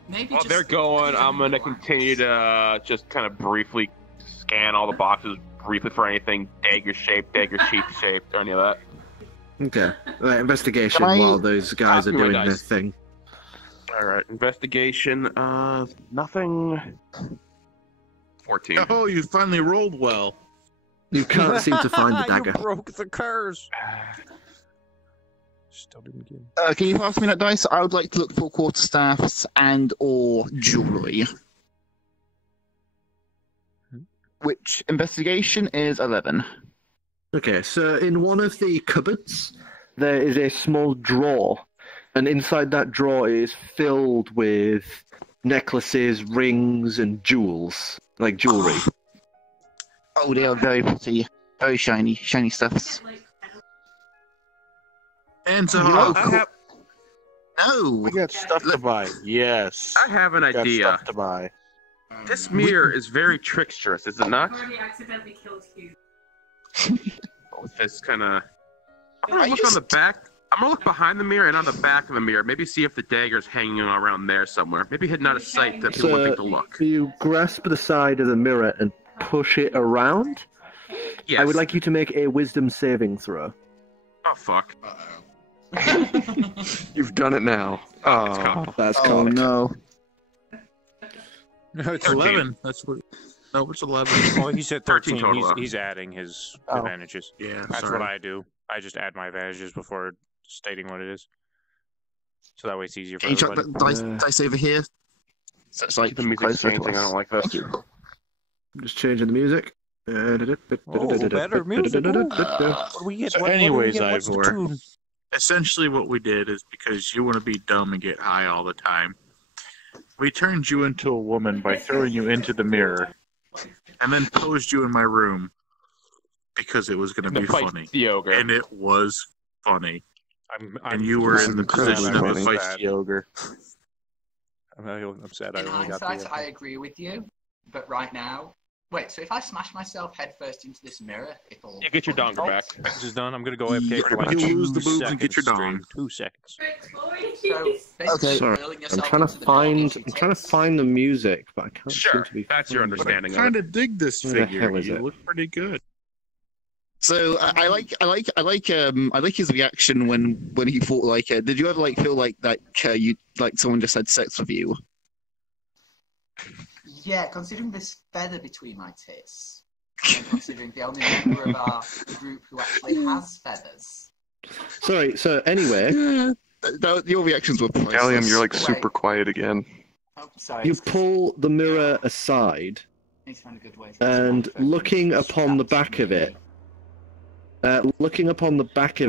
maybe while just they're going, I'm gonna continue to just kind of briefly scan all the boxes, briefly for anything dagger shaped, dagger sheath shaped, or any of that. Okay. Right, investigation Can I- while those guys are Copy my doing their dice. thing. Alright, investigation, nothing. 14. Oh, you finally rolled well. You can't seem to find the dagger. You broke the curse. Still didn't get. Can you pass me that dice? I would like to look for quarterstaffs and/or jewelry. Which investigation is 11. Okay, so in one of the cupboards, there is a small drawer, and inside that drawer is filled with necklaces, rings, and jewels, like jewelry. Oh, they are very pretty, very shiny stuffs. And so Oh, I cool. have, No, we got stuff to buy. Yes. I have an We got idea. stuff to buy. This mirror is very tricksterous, is it not? I've already accidentally killed you. With this kind of... I'm gonna look on the back. I'm gonna look behind the mirror and on the back of the mirror. Maybe see if the dagger's hanging around there somewhere. Maybe hidden out of sight that people wouldn't think to look. You grasp the side of the mirror and push it around. Yes. I would like you to make a wisdom saving throw. Oh, fuck. You've done it now. Oh, that's Oh no. No, it's 13. 11. That's what. No, it's 11. Oh, he said 13. 13 total. He's adding his Oh. advantages. Yeah, That's sorry. what I do. I just add my advantages before stating what it is. So that way it's easier for Can you check everybody. the dice over here? So it's like The music's closer to changing. I us. don't like this. Thank you. I'm just changing the music. Better music. So anyways, What's the Ivor, tune? essentially what we did is because you want to be dumb and get high all the time, we turned you into a woman by throwing you into the mirror, and then posed you in my room because it was going to be funny. The ogre. And it was funny. I'm And you were in the incredibly position of a funny. feisty ogre. I'm sad I In only got hindsight, the... I agree with you, but right now... Wait, so if I smash myself headfirst into this mirror, it'll... Yeah, get your donger back. This is done. I'm going to go AFK for like You 2 lose the boobs and get your seconds dong. straight. 2 seconds. So, Okay. basically, Sorry, hurling I'm yourself trying to into the door find. gives you I'm trying to tips. find the music, but I can't seem Sure, to be. that's your finding it. understanding of Kind it. of dig this Where the figure. hell is You it? look pretty good. So I like his reaction when he thought like, did you ever like feel like that you like someone just had sex with you? Yeah, considering this feather between my tits, and considering the only member of our group who actually has feathers. Sorry. So anyway, Your reactions were priceless. Gallium, you're like super quiet again. Oh, sorry. you pull the mirror aside, Need to find a good way to and respond. looking upon the back of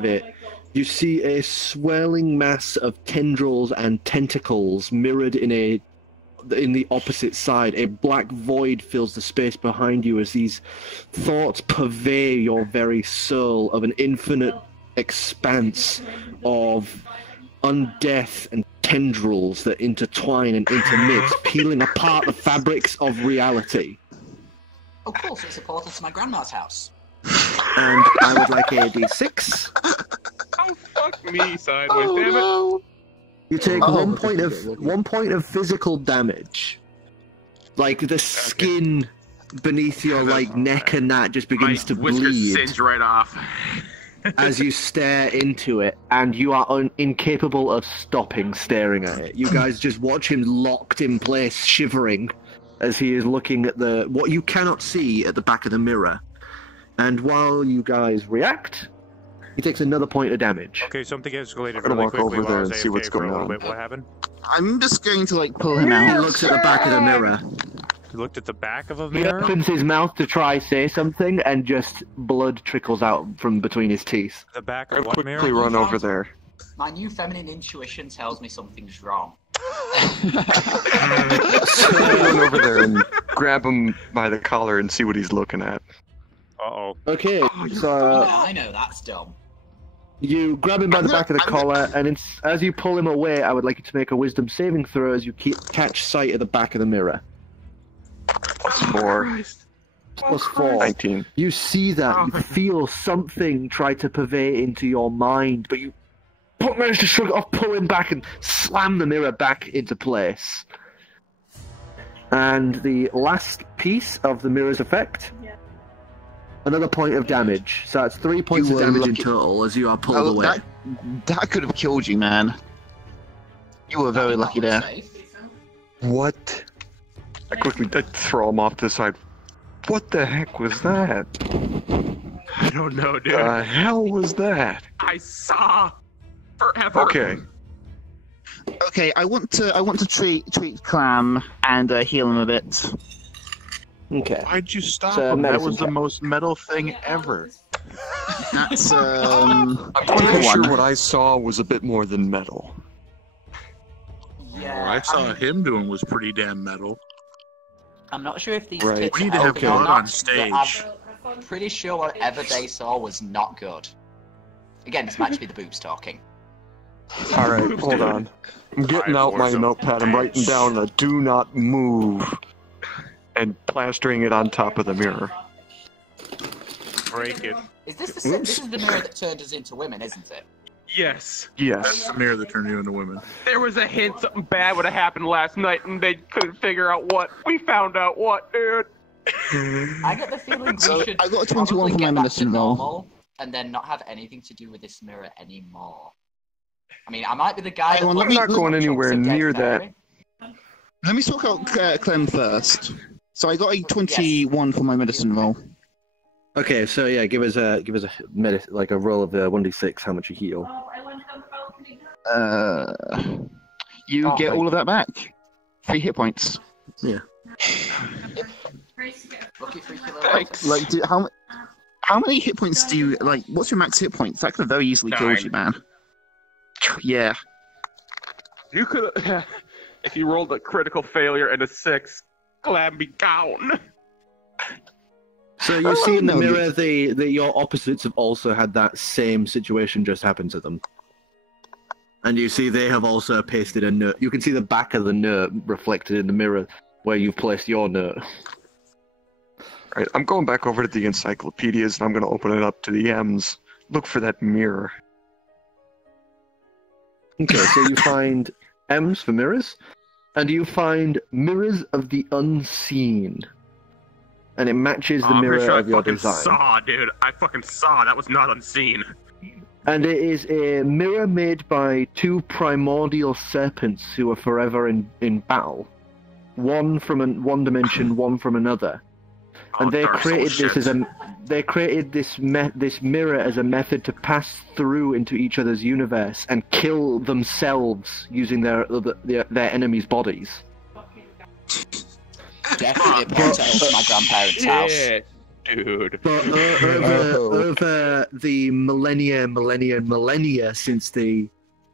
it, you see a swirling mass of tendrils and tentacles mirrored in the opposite side. A black void fills the space behind you as these thoughts purvey your very soul of an infinite expanse of undeath and tendrils that intertwine and intermix, peeling apart the fabrics of reality. Oh, cool, so it's a portal to my grandma's house. And I would like a d6. Oh, fuck me, sideways, damn it. You take 1 point of physical damage. Like the skin beneath your neck and that just begins to whiskers bleed singe right off. as you stare into it, and you are incapable of stopping staring at it. You guys just watch him locked in place, shivering, as he is looking at what you cannot see at the back of the mirror. And while you guys react, he takes another point of damage. Okay, something escalated I'm gonna really walk quickly over while I there was and see what's AFK for a going little on. bit. What happened? I'm just going to like pull him He out. looks at the back of the mirror. He looked at the back of a He mirror? opens his mouth to try say something, and just blood trickles out from between his teeth. The back I of what quickly mirror? run over there. My new feminine intuition tells me something's wrong. Run over there and grab him by the collar and see what he's looking at. Uh-oh. Okay, Yeah, so I know, that's dumb. you grab him by the back of the collar, and as you pull him away, I would like you to make a wisdom saving throw as you catch sight of the back of the mirror. +4. +4. 19. You see that, you feel something try to purvey into your mind, but you manage to shrug it off, pull him back, and slam the mirror back into place. And the last piece of the mirror's effect, another point of damage. So that's 3 points of damage in total as you are pulled away. That could have killed you, man. You were very lucky there. What? I quickly throw him off to the side. What the heck was that? I don't know, dude. The hell was that? I saw forever. Okay. Okay, I want to treat Clam and heal him a bit. Okay. Why'd you stop So, him? That medicine was the check. most metal thing ever. That's I'm pretty sure what I saw was a bit more than metal. Yeah, What I saw him doing was pretty damn metal. I'm not sure if these Right. tits We need to are have open or blood not, on but stage. I'm pretty sure whatever they saw was not good. Again, this might just be the boobs talking. Alright, hold on. I'm getting out my notepad. I'm writing down a do not move. and plastering it on top of the mirror. Break it. Is this this is the mirror that turned us into women, isn't it? Yes. That's the mirror that turned you into women. There was a hint something bad would have happened last night, and they couldn't figure out what. We found out what, dude. I get the feeling we should I got a 21 probably for my get back to medicine roll. normal and then not have anything to do with this mirror anymore. I mean, I might be the guy. Hang on, I'm not going anywhere near that. Let me sort out Clem first. So I got a 21 for my medicine roll. Okay, so yeah, give us a like a roll of 1d6. How much you heal? You get all of that back. 3 hit points. Yeah. Like, how many hit points do you like? What's your max hit points? That could have very easily killed you, man. Yeah. You could have, if you rolled a critical failure and a 6, Clam be down. So you see in the mirror, your opposites have also had that same situation just happen to them. And you see they have also pasted a note. You can see the back of the note reflected in the mirror where you've placed your note. Alright, I'm going back over to the encyclopedias and I'm going to open it up to the M's. Look for that mirror. Okay, so you find M's for mirrors, and you find mirrors of the unseen. And it matches the mirror of your design. Saw, dude. I fucking saw. That was not unseen. And it is a mirror made by 2 primordial serpents who are forever in battle. One from one dimension, one from another. And they created this this mirror as a method to pass through into each other's universe and kill themselves using their enemies' bodies. Definitely a portal to my grandparents' house. Yeah, dude. But over the millennia since the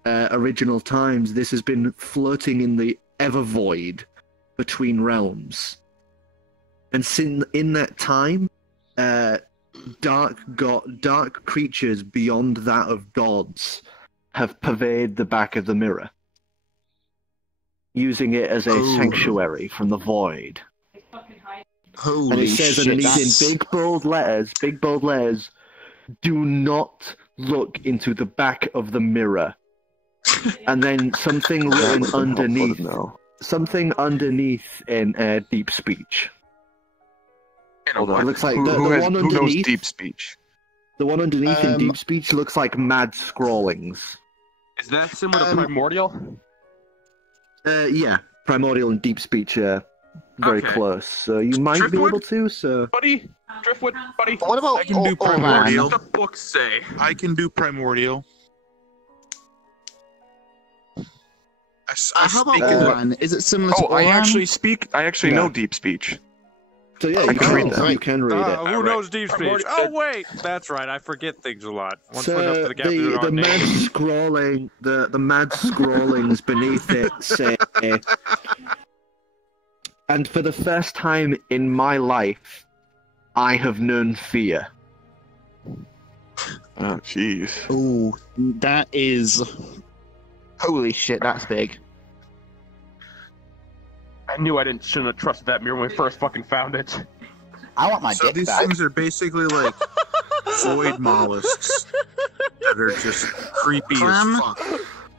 original times, this has been floating in the ever void between realms. And in that time, dark creatures beyond that of gods have pervaded the back of the mirror, using it as a sanctuary from the void. Holy and it says shit, underneath in big bold letters, do not look into the back of the mirror. And then something written underneath, in deep speech. Hold on. It looks like who the one underneath. Who knows deep speech? The one underneath in deep speech looks like mad scrawlings. Is that similar to primordial? Yeah, primordial and deep speech are very close. So you might be able to. So, buddy, Driftwood, buddy. What about I can do primordial? What the books say? I can do primordial. How about Oran? Is it similar to Oran? I actually know deep speech. So yeah, I can read that. You can read it. Who knows deep speech? Oh wait, that's right. I forget things a lot. One foot up to the gap the mad scrolling, the mad scrawlings beneath it say, and for the first time in my life, I have known fear. Oh, jeez. Ooh, that is... Holy shit, that's big. I knew I shouldn't have trusted that mirror when we first fucking found it. I want my dick these back. things are basically like void mollusks that are just creepy as fuck.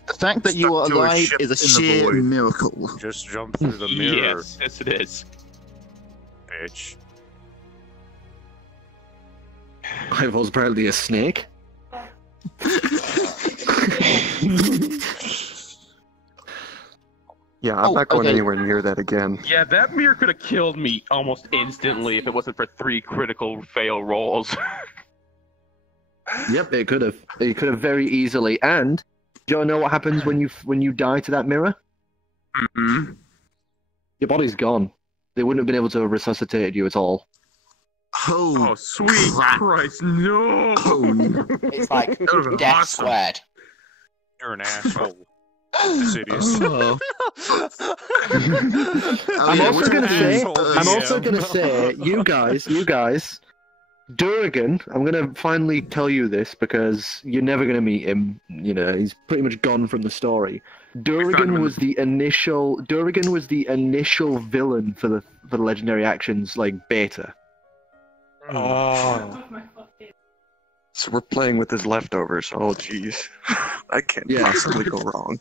The fact that you are Stuck to a alive ship is a in the sheer void. miracle. Just jump through the mirror, Yes, it is. bitch. I was apparently a snake. Yeah, I'm not going anywhere near that again. Yeah, that mirror could have killed me almost instantly if it wasn't for 3 critical fail rolls. Yep, it could have. It could have very easily. And do you know what happens when you die to that mirror? Mm-hmm. Your body's gone. They wouldn't have been able to have resuscitated you at all. Oh, sweet Christ, no! It's like death squared. You're an asshole. Insidious. Oh. I'm also gonna say, you guys, Durgan, I'm going to finally tell you this because you're never going to meet him. You know, he's pretty much gone from the story. Durgan was the initial villain for the Legendary Actions like beta. Oh. So we're playing with his leftovers. Oh, jeez. I can't possibly go wrong.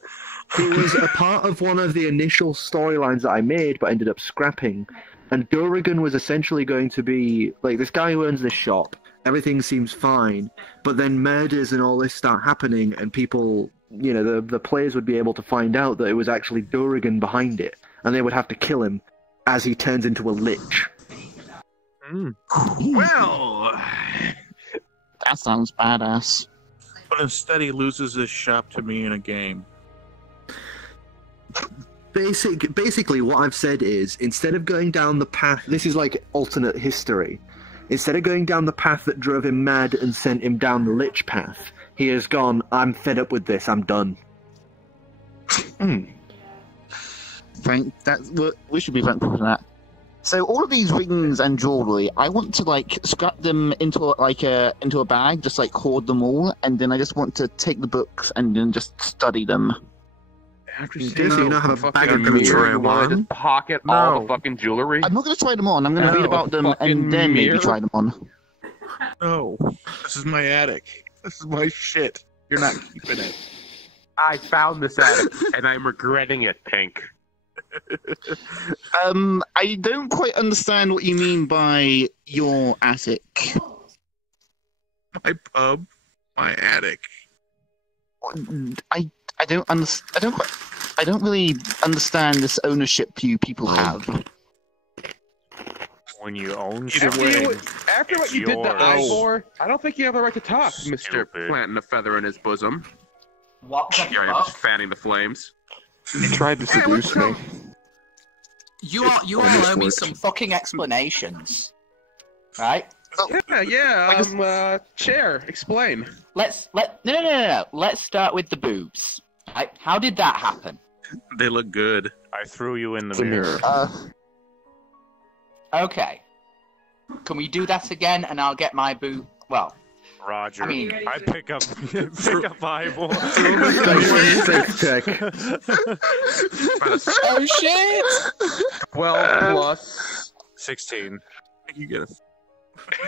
He was a part of one of the initial storylines that I made, but ended up scrapping. And Durgan was essentially going to be like this guy who owns this shop. Everything seems fine, but then murders and all this start happening, and people, you know, the players would be able to find out that it was actually Durgan behind it, and they would have to kill him as he turns into a lich. Well, that sounds badass. But instead, he loses his shop to me in a game. Basically, what I've said is, instead of going down the path, this is like alternate history. Instead of going down the path that drove him mad and sent him down the lich path, he has gone, I'm fed up with this, I'm done. We should be thankful for that. So all of these rings and jewelry, I want to like scrap them into a bag, just like hoard them all, and then I just want to take the books and then just study them. You don't have a bag of jewelry. You want to just pocket all the fucking jewelry? I'm not going to try them on. I'm going to read about them and then maybe try them on. No, this is my attic. This is my shit. You're not keeping it. I found this attic, and I'm regretting it, Pink. I don't quite understand what you mean by your attic. My pub, my attic. I don't really understand this ownership you people have. When you own after what you did to Ivor, I don't think you have the right to talk, Mr. Planting a feather in his bosom. What the Here I am, just fanning the flames. He tried to seduce me. You all owe me some fucking explanations, right? Yeah. Chair, explain. No. Let's start with the boobs. Right? How did that happen? They look good. I threw you in the mirror. Okay. Can we do that again, and I'll get my boob? Well, Roger. I mean, I pick up eyeball. Check. Oh shit! 12 plus 16. You get it.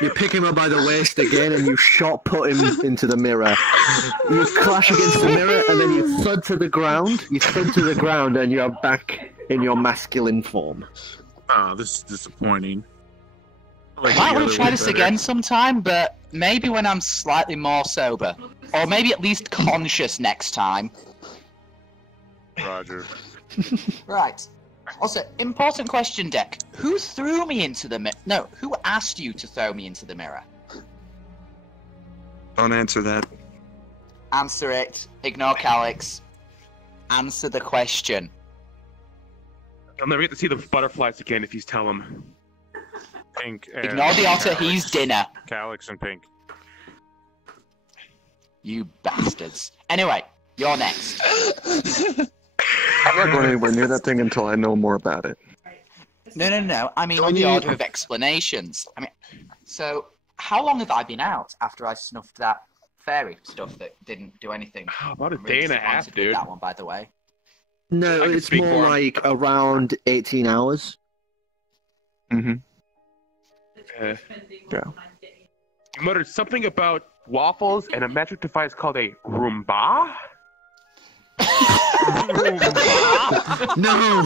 You pick him up by the waist again, and you shot put him into the mirror. You clash against the mirror, and then you thud to the ground. You thud to the ground, and you're back in your masculine form. Oh, this is disappointing. I might want to try this again sometime, but maybe when I'm slightly more sober. Or maybe at least conscious next time. Roger. Right. Also, important question, Deck. Who threw me into the mirror? No, who asked you to throw me into the mirror? Don't answer that. Answer it. Ignore Calix. Answer the question. I'll never get to see the butterflies again if you tell him. Pink and Ignore the otter, he's dinner. Calix and Pink. You bastards. Anyway, you're next. I'm not going anywhere near that thing until I know more about it. No. I mean, on the order of explanations. I mean, so, how long have I been out after I snuffed that fairy stuff that didn't do anything? About a day and a half, dude. That one, by the way. No, it's more like around 18 hours. Mm-hmm. Yeah. Yeah. You muttered something about waffles and a magic device called a Roomba? No!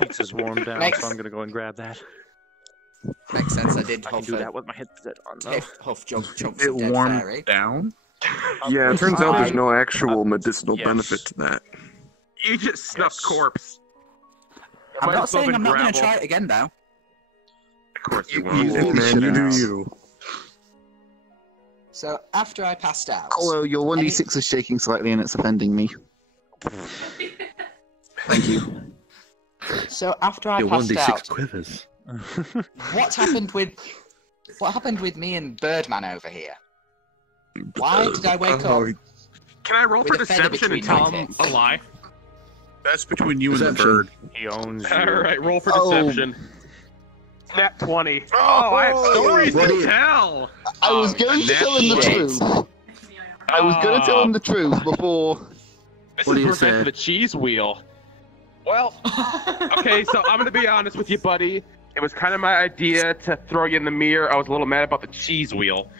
Pizza's warmed down, so I'm gonna go and grab that. Makes sense, I did I can do that with my headset on, though. Huff chunks It of dead warmed fairy. down? Yeah, it turns out there's no actual medicinal benefit to that. You just snuffed corpse. I'm not saying I'm not going to try it again, though. Of course you You won't. man, you do you. So, after I passed out... Colo, your 1d6 is shaking slightly and it's offending me. Thank you. So, after I Your passed 1d6 out... quivers. What happened with me and Birdman over here? Why did I wake up? Can I roll with for a feather deception and between tell my him tits? a lie? That's between you and the bird. He owns you. All right, roll for deception. Nat 20. Oh, I have stories to tell. I was going to tell him the truth. I was going to tell him the truth before. This What do is you Revenge say? of the Cheese Wheel. Well, okay, so I'm going to be honest with you, buddy. It was kind of my idea to throw you in the mirror. I was a little mad about the cheese wheel.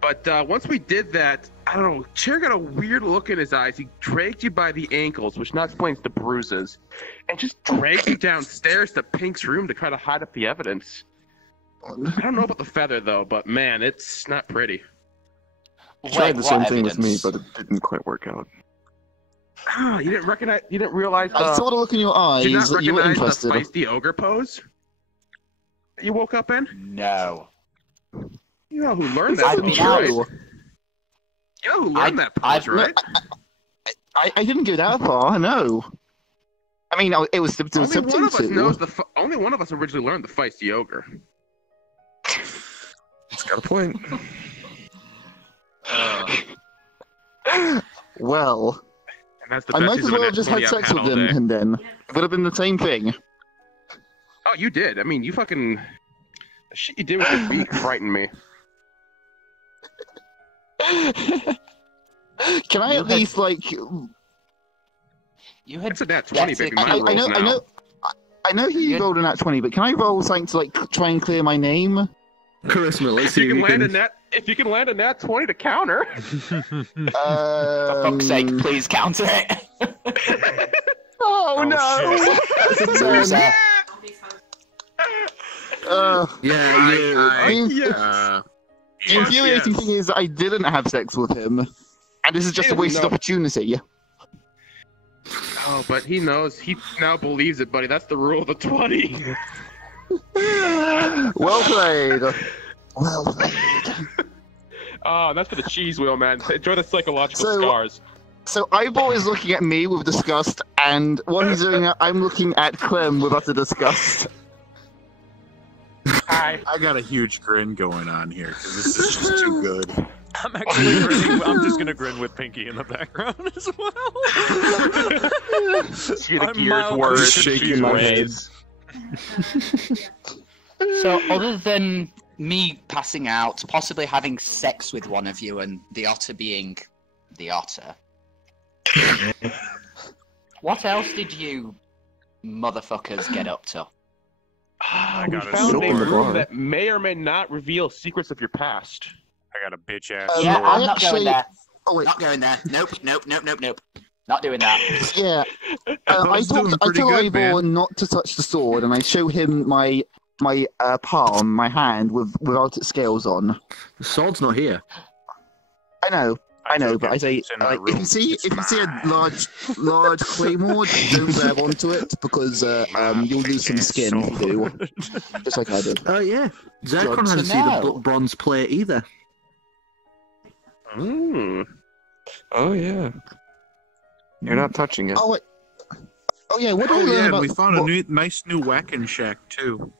But once we did that, I don't know, Chair got a weird look in his eyes. He dragged you by the ankles, which now explains the bruises, and just dragged you downstairs to Pink's room to try to hide up the evidence. I don't know about the feather, though, but man, it's not pretty. Tried the same thing with me, but it didn't quite work out. Ah, you didn't realize I saw the look in your eyes did you not that you were recognize the interested. feisty ogre pose that you woke up in? No. You know who learned This that isn't pose, right? true. You know who learned that pose, right? I didn't go that far, no. I mean, it was Only one of us attempting knows to. only one of us originally learned the feisty ogre. It's got a point. Well, And that's the I best might use as of a well nat have just 20 had I've sex had with all him, day. and then it would have been the same thing. Oh, you did. I mean, you fucking... The shit you did with your beak frightened me. Can I at least, like... You had It's a nat 20, baby. Mine I rolls now. know he rolled a nat 20, but can I roll something to, like, try and clear my name? Charisma, let's If see you if can you land a can... nat... If you can land a nat 20 to counter... For fuck's sake, please counter it. Oh, no! That's a 10. Loser. Yeah, The infuriating thing is that I didn't have sex with him, and this is just a wasted opportunity. Oh, but he knows. He now believes it, buddy. That's the rule of the 20. Well played. Well played. Oh, that's for the cheese wheel, man. Enjoy the psychological So- scars. So Eyeball is looking at me with disgust, and while he's doing that, I'm looking at Clem with utter disgust. Hi. I got a huge grin going on here because this is just too good. I'm actually grinning. I'm just gonna grin with Pinky in the background as well. See the I'm gears mildly whir, shaking my head. So, other than me passing out, possibly having sex with one of you, and the otter being the otter, what else did you motherfuckers get up to? I We got a found a sword. room that may or may not reveal secrets of your past. I got a bitch ass. Yeah, I I'm not actually- going there. Oh wait, Not going there. Nope. Not doing that. yeah. I was doing tell pretty good, Eyeball man. not to touch the sword, and I show him my palm, my hand without its scales on. The sword's not here. I know, took but it. I say, It's in my if room. you see It's a large claymore, don't grab onto it because you'll lose some skin if you do, just like I did. Oh, yeah. Zircon Good to hasn't seen the know. bronze plate either. Oh yeah. You're not touching it. Oh wait. Oh yeah. What do I Oh learn yeah, and about? we found a nice new whacking shack too.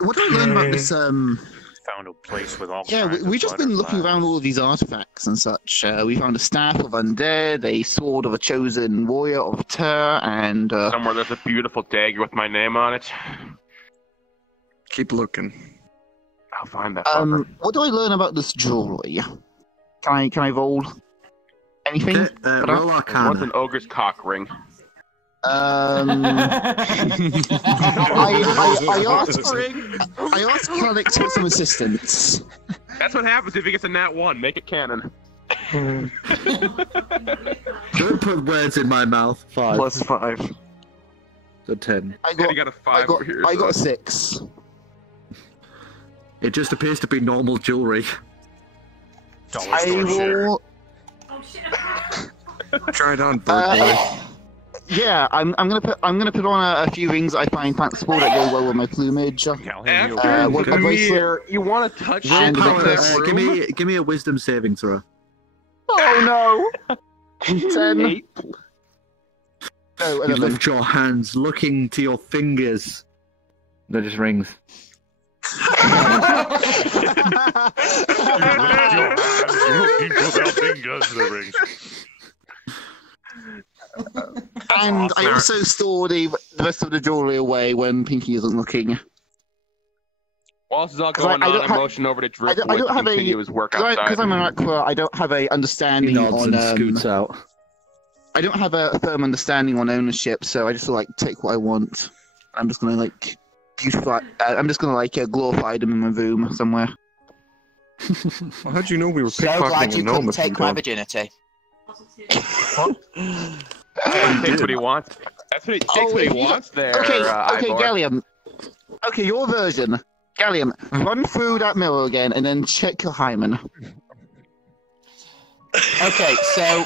What do I learn about this? Found a place with all Yeah, kinds we've of just been looking butterflies. around all of these artifacts and such. We found a staff of undead, a sword of a chosen warrior of Ter, and Somewhere there's a beautiful dagger with my name on it. Keep looking. I'll find that fucker. what do I learn about this jewelry? Can I roll anything? Okay, roll What's Arcana. an ogre's cock ring? I asked Alex for some assistance. That's what happens if he gets a nat 1. Make it canon. Don't put words in my mouth. 5. +5. So 10. I You got a 5 over here. I got a so- 6. It just appears to be normal jewelry. Dollar I store shit. will. Oh shit. Try it on, bird boy. Yeah, I'm gonna put on a few rings I find fanciful that go well with my plumage. Callahan, you After what the my bracelet- mirror, you want to touch And shit the from that necklace. room? Give me a wisdom saving throw. Oh no! 10. 8. No, You 11. lift your hands, looking to your fingers. They're just rings. And I awesome. also store the rest of the jewelry away when Pinky isn't looking. While this is all 'Cause I going on, don't I have- motion over to I Driftwood don't to have continue his work outside. Because I'm an Aqua, I don't have a He understanding nods on. and scoots out. I don't have a firm understanding on ownership, so I just like take what I want. I'm just gonna like beautify. I'm just gonna like glorify them in my room somewhere. Well, how'd you know we were So glad pickpocketing you a gnome couldn't if we take my don't? virginity. He takes what he wants. That's what he takes what he wants there, Okay, Ivor. Gallium. Okay, your version. Gallium, run through that mirror again and then check your hymen. Okay, so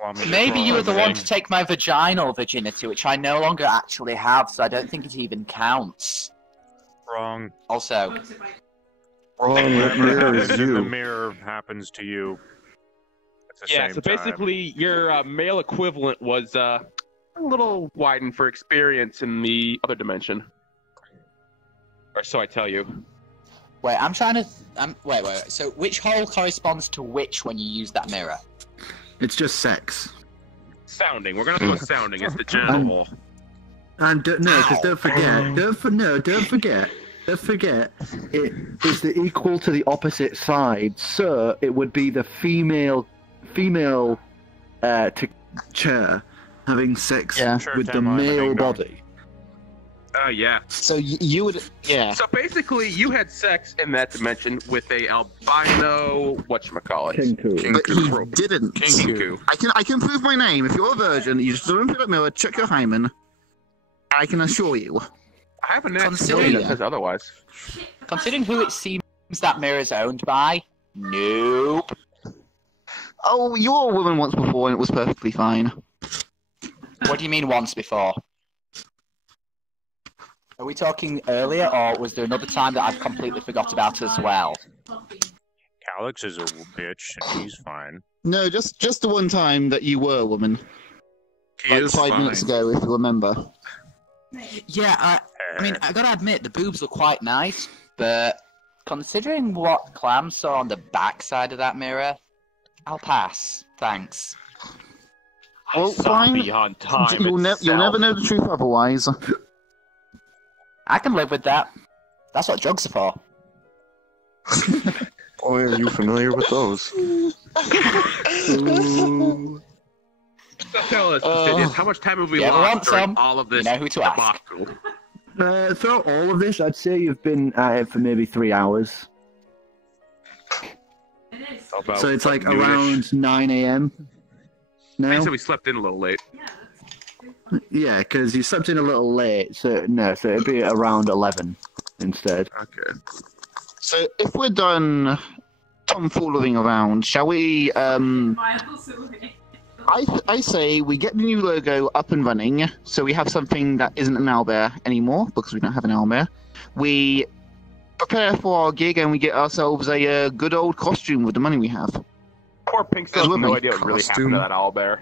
Want me to maybe roll you were the one everything? to take my vaginal virginity, which I no longer actually have, so I don't think it even counts. Wrong. Also, Wrong, that Whatever mirror happens is in the you. mirror happens to you. At the Yeah, same so time. basically, your male equivalent was a little widened for experience in the other dimension. Or so I tell you. wait, I'm trying to. Wait. So, which hole corresponds to which when you use that mirror? It's just sex. Sounding. We're gonna go sounding. It's the genital hole. And don't forget, don't forget, it is the equal to the opposite side, so it would be the female chair having sex Yeah. Sure, with the Tam, I have a male ding dong. body. Yeah. So you would, yeah. So basically, you had sex in that dimension with a albino whatchamacallit. Kinku. But he didn't. Kinku. I can prove my name. If you're a virgin, you just run through that mirror, check your hymen. I can assure you. I have a natural Consider- feeling that says otherwise. Considering who it seems that mirror is owned by, nope. Oh, you were a woman once before and it was perfectly fine. What do you mean once before? Are we talking earlier, or was there another time that I've completely forgot about as well? Alex is a bitch, and he's fine. No, just the one time that you were a woman. He Like is 5 fine. minutes ago, if you remember. Yeah, I mean, I gotta admit, the boobs look quite nice, but considering what Clam saw on the back side of that mirror, I'll pass. Thanks. Well, Saw fine. beyond time You'll never know the truth otherwise. I can live with that. That's what drugs are for. Boy, are you familiar with those? So tell us, Fastidious, how much time have we Yeah, we're on lost during some. all of this You know who to ask. debacle? Throughout all of this, I'd say you've been at it for maybe 3 hours. It is. About So it's like noonish. around 9 a.m. I now. said we slept in a little late. Yeah. Yeah, because you slept in a little late, so it'd be around 11 instead. Okay. So if we're done tomfooling around, shall we? Miles away. I say we get the new logo up and running, so we have something that isn't an owlbear anymore because we don't have an owlbear. We prepare for our gig and we get ourselves a good old costume with the money we have. Poor Pink still has no idea what really happened to that owlbear.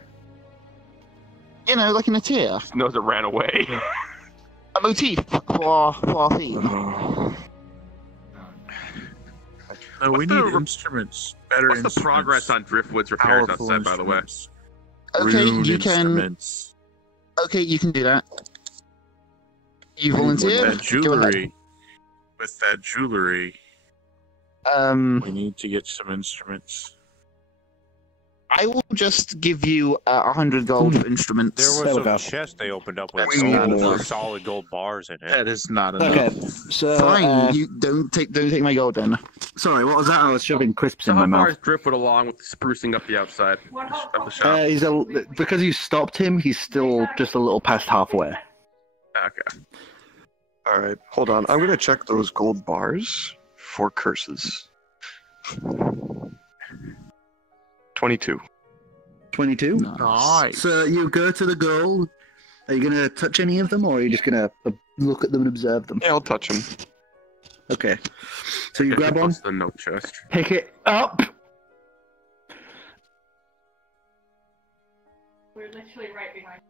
You know, like in a tier, Just knows it ran away. a motif for our theme. No, we What's the need re- instruments. Better What's instruments. the progress on Driftwood's repairs Powerful outside, by the way? instruments. Okay, Rude you can. instruments. Okay, you can do that. You With volunteer. that Go ahead. jewelry. With that jewelry, we need to get some instruments. I will just give you 100 gold for instruments. There was a chest they opened up with That's not gold, enough. solid gold bars in it. That is not enough. Okay, so Fine, you don't take my gold then. sorry, what was that? I was shoving crisps So in my how far is mouth. Driftwood along with sprucing up the outside of the shop? Because you stopped him, he's still just a little past halfway. Okay. Alright, hold on. I'm gonna check those gold bars for curses. 22. 22. Nice. So you go to the gold. Are you gonna touch any of them, or are you just gonna look at them and observe them? Yeah, I'll touch them. Okay. So you grab one, Plus the note chest. pick it up. We're literally right behind.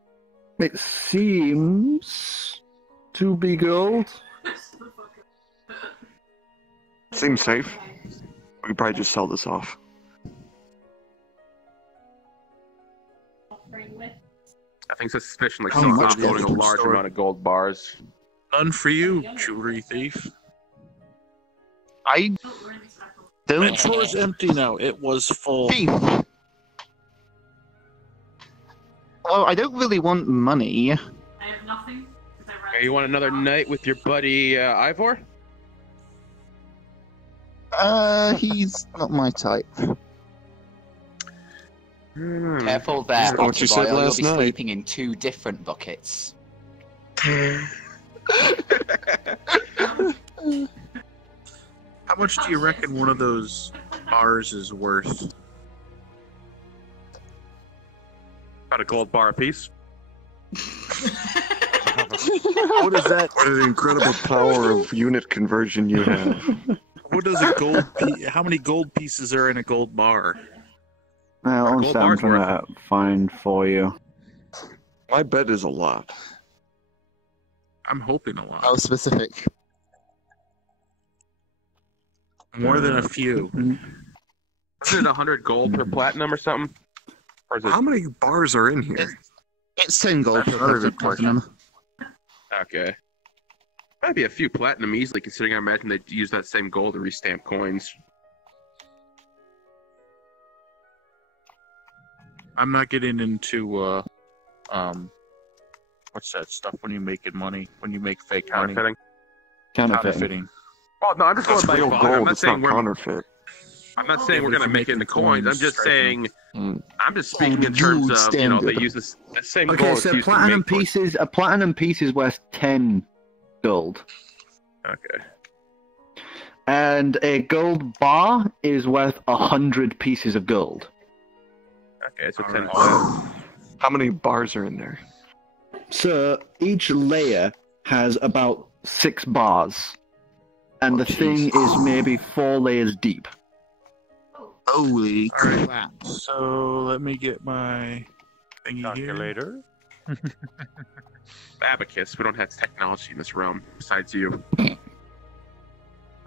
It seems to be gold. Seems safe. We could probably just sell this off. Nothing suspicion like How someone much loading a gold large store? amount of gold bars. None for you, jewelry thief. I don't. Inventory's empty now. It was full. Thief. Well, I don't really want money. I have nothing. Hey, you want another night with your buddy Ivor? He's not my type. Careful there, That's what you said Boyle. You'll last be night. sleeping in 2 different buckets. How much do you reckon one of those bars is worth? About a gold bar apiece. What is that? What an incredible power of unit conversion you have. What does a gold? How many gold pieces are in a gold bar? Well, Gold honestly, I'm bar's gonna find for you. My bet is a lot. I'm hoping a lot. How specific? More than a few. Isn't it 100 gold per platinum or something? Or is it... How many bars are in here? It's 10 gold That's per another good platinum. Okay. Might be a few platinum easily, considering I imagine they use that same gold to restamp coins. I'm not getting into what's that stuff when you making money? When you make fake money? Counterfeiting. Counterfeiting. Well, no, I'm just That's going by real volume. gold. I'm not it's saying not we're. counterfeit. I'm not saying we're If going to you're make it into making coins. I'm coins, just striking saying. I'm just speaking in terms of they use the same gold. Okay, it's so used to platinum make coins. pieces. A platinum piece is worth 10 gold, Okay. and a gold bar is worth 100 pieces of gold. Okay, so 10. How many bars are in there? So each layer has about 6 bars, and the thing is maybe 4 layers deep. Holy Alright. crap. So let me get my thingy here. Calculator. Abacus. We don't have technology in this realm besides you.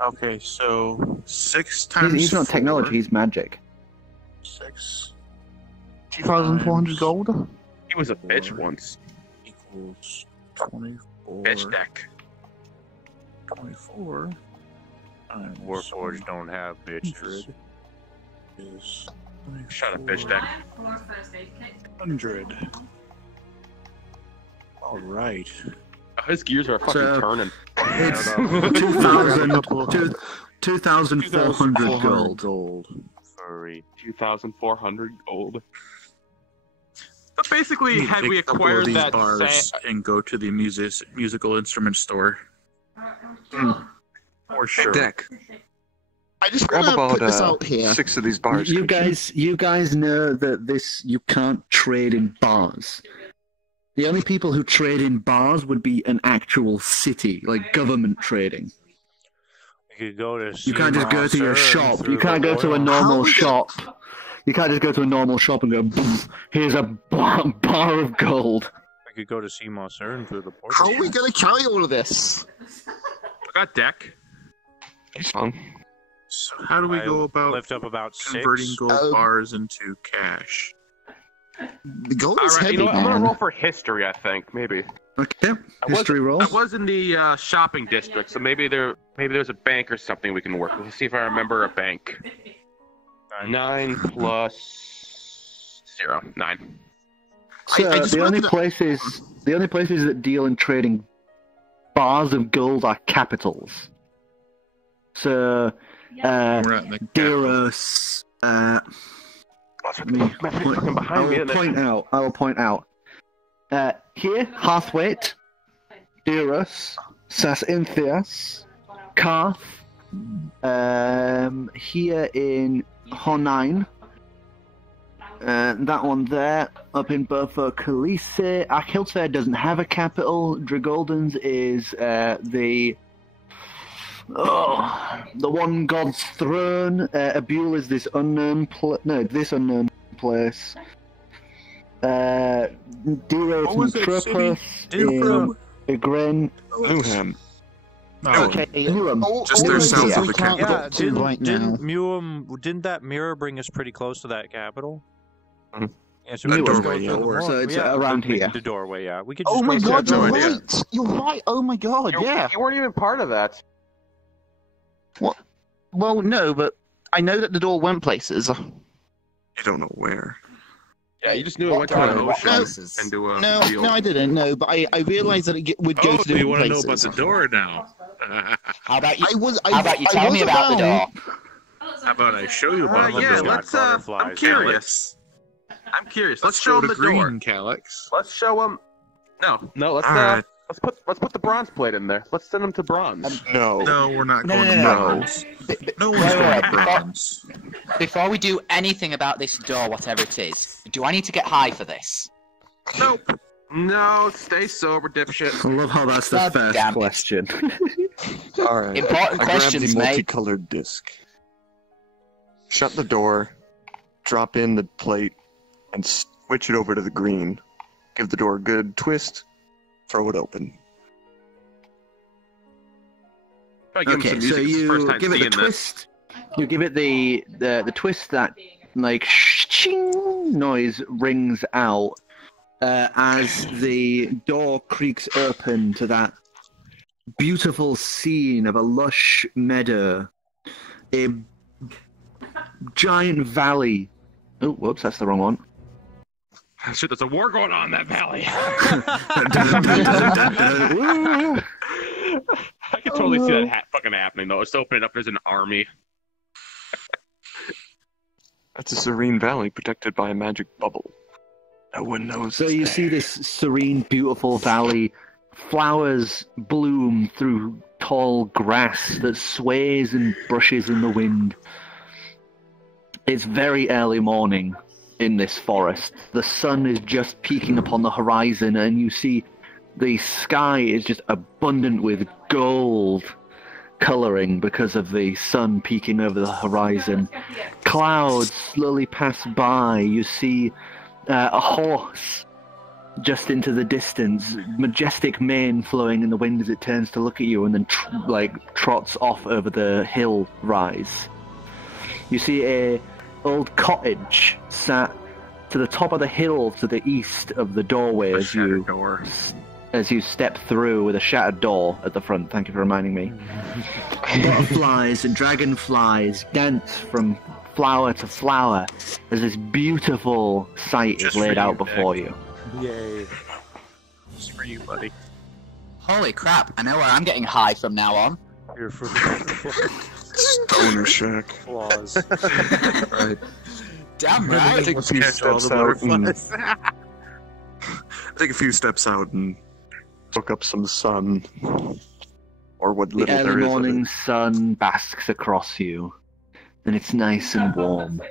Okay, so 6 times He's not 4, technology; he's magic. 6 2,400 gold? He was a bitch once. equals 24. Bitch deck. 24 times Warforged don't have bitches. is Shut up, bitch deck. 100. All right. Oh, his gears are fucking So- turning. It's Couple- 2,400 gold. Furry. 2,400 gold. But basically, You had take we a couple of acquired these that bars and go to the musical instrument store. For sure. Deck. I just Grab want to about put this out here. 6 of these bars. You could you guys know that you can't trade in bars. The only people who trade in bars would be an actual city, like government trading. You could go to. You can't just go to your Monster and shop. through You can't the go to a oil. normal How we shop. You can't just go to a normal shop and go, "Boom, here's a bar of gold." I could go to see Monster and through the portal. How are we going to carry all of this? I got deck. He's fun. So how do we I go about lift up about converting 6. gold bars into cash? The gold is Alright, heavy, you know what? I'm man. gonna roll for history, I think. Maybe. Okay, history roll. I was in the shopping district, so maybe there's a bank or something we can work with. Let's see if I remember a bank. 9 plus 0. 9. So I just the only wanted to- places that deal in trading bars of gold are capitals. So We're at the Deros. I will point out. Here, Hearthwaite, Deros, Sas-Inthias, Karth. Here in Honain. That one there, up in Burfo Khaleesi. Akhilter doesn't have a capital. Dragolden's is the one god's throne. Abul is this unknown this unknown place. Deros What and was that Tropos city? in Igren. Newham. Okay, Newham. Just their south of the can't capital. get to right now. Didn't that mirror bring us pretty close to that capital? Yeah, so we could just go doorway, through the so door. it's Yeah, around the- here. The doorway, yeah. We could Oh just my go through god, the you're doorway. right! You're right! Oh my god, yeah! You weren't even part of that. What? Well, no, but I know that the door went places. You don't know where. Yeah, you just knew it went to an ocean. Into a No, field. no, I didn't. No, but I realized that it would go Oh, to do you different want to know places. about the door now? How about you? I How about you tell me about the door? How about I show you about the yeah, door? let's. I'm curious. I'm curious. Let's show him the green, door. Calyx. Let's show him. No. Let's Alright. let's put the bronze plate in there. Let's send him to bronze. No. No, we're not No, going no, to no. bronze. No one's Wait, going wait, to bronze. Before we do anything about this door, whatever it is, do I need to get high for this? Nope. No, stay sober, dipshit. I love how that's the God first damn it. question. All right. Important I questions, grab the mate. multicolored disc. Shut the door. Drop in the plate, and switch it over to the green. Give the door a good twist. Throw it open. Okay, so you give it the twist. You give it the twist that like shing noise rings out as the door creaks open to that beautiful scene of a lush meadow, a giant valley. Oh, whoops, that's the wrong one. Shit, there's a war going on in that valley. I can totally see that fucking happening, though. It's opening up. There's an army. That's a serene valley protected by a magic bubble. No one knows. So you see this serene, beautiful valley. Flowers bloom through tall grass that sways and brushes in the wind. It's very early morning in this forest. The sun is just peeking upon the horizon, and you see the sky is just abundant with gold colouring because of the sun peeking over the horizon. Clouds slowly pass by. You see a horse just into the distance, majestic mane flowing in the wind as it turns to look at you and then trots off over the hill rise. You see a old cottage sat to the top of the hill to the east of the doorway as you step through with a shattered door at the front. Thank you for reminding me. Butterflies and dragonflies dance from flower to flower as this beautiful sight is laid out before you. Yay. Just for you, buddy. Holy crap, I know where I'm getting high from now on. You're for Stoner shack. Flaws. Right. Damn I right. take a few steps out and take a few steps out and Soak up some sun. Or what The little there early is of morning it. sun basks across you, and it's nice and warm.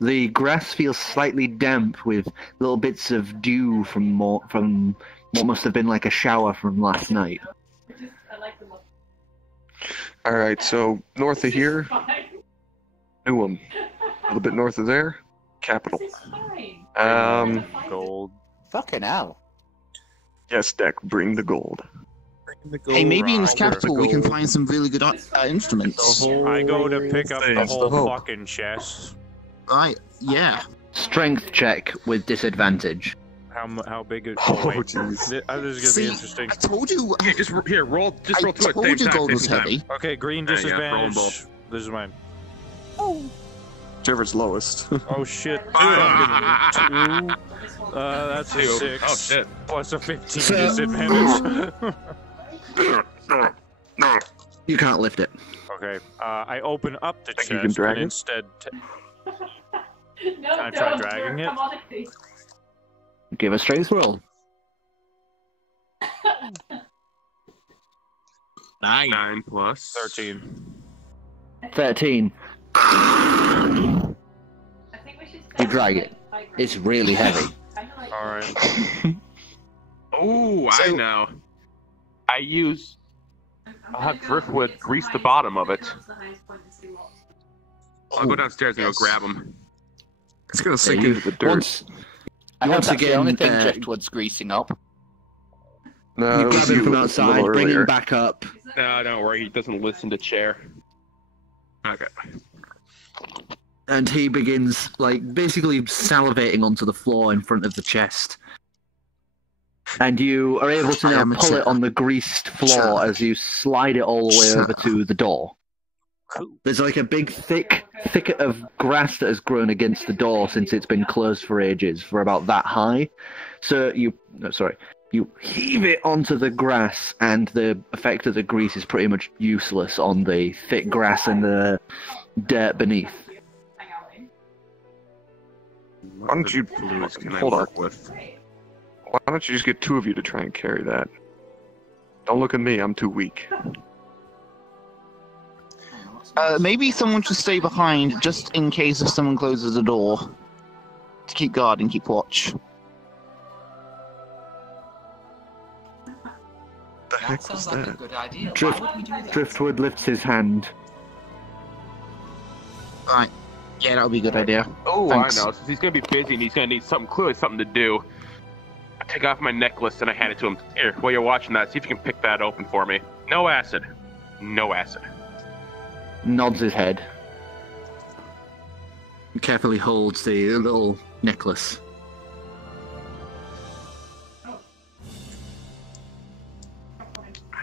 The grass feels slightly damp with little bits of dew from what must have been like a shower from last night. Alright, so north of here, Newham. A little bit north of there, Capital. Gold. Fucking hell. Yes, Deck, bring the gold. Hey, maybe in this Roger. capital we can find some really good instruments. I go to pick up the That's the whole hope. fucking chest. Right, yeah. Strength check with disadvantage. How big is? Oh, wait. jeez. This is gonna See, be interesting. I told you. Here, just roll. I Roll two at the told same you time. gold was same time. heavy. Okay, green There you go, roll 'em disadvantage. both. This is mine. Whichever's lowest. Oh shit. I'm getting 2. That's a 6. Oh shit. Plus a 15 So- disadvantage. You can't lift it. Okay. I open up the Think you chest can drag and it? instead. No, Can I try dragging it? Come on, please. Give a strength roll. 9 plus 13. 13. I think we should You drag it. It's really heavy. All right. Oh, I know. I'll have Driftwood grease the bottom of it. I'll go downstairs and go grab him. It's gonna sink you- into the dirt. Once, I hope once that's the again, only thing Driftwood's greasing up. No, you it grab was him you from a outside, little bring earlier. him back up. No, don't worry. He doesn't listen to chair. Okay. And he begins, like, basically salivating onto the floor in front of the chest. And you are able to now pull it on the greased floor as you slide it all the way over to the door. There's like a big thicket of grass that has grown against the door since it's been closed for ages, for about that high. So you heave it onto the grass, and the effect of the grease is pretty much useless on the thick grass and the dirt beneath. Why don't you hold on? Why don't you just get two of you to try and carry that? Don't look at me, I'm too weak. Maybe someone should stay behind just in case if someone closes the door. To keep guard and keep watch. The heck Sounds was like that? a good idea. Drift, Why would we do that? Driftwood lifts his hand. Right. Yeah, that would be a good idea. Oh, Thanks. I know. Since he's gonna be busy and he's gonna need clearly something to do. I take off my necklace and I hand it to him. Here, while you're watching that, see if you can pick that open for me. No acid. No acid. Nods his head. Carefully holds the little necklace.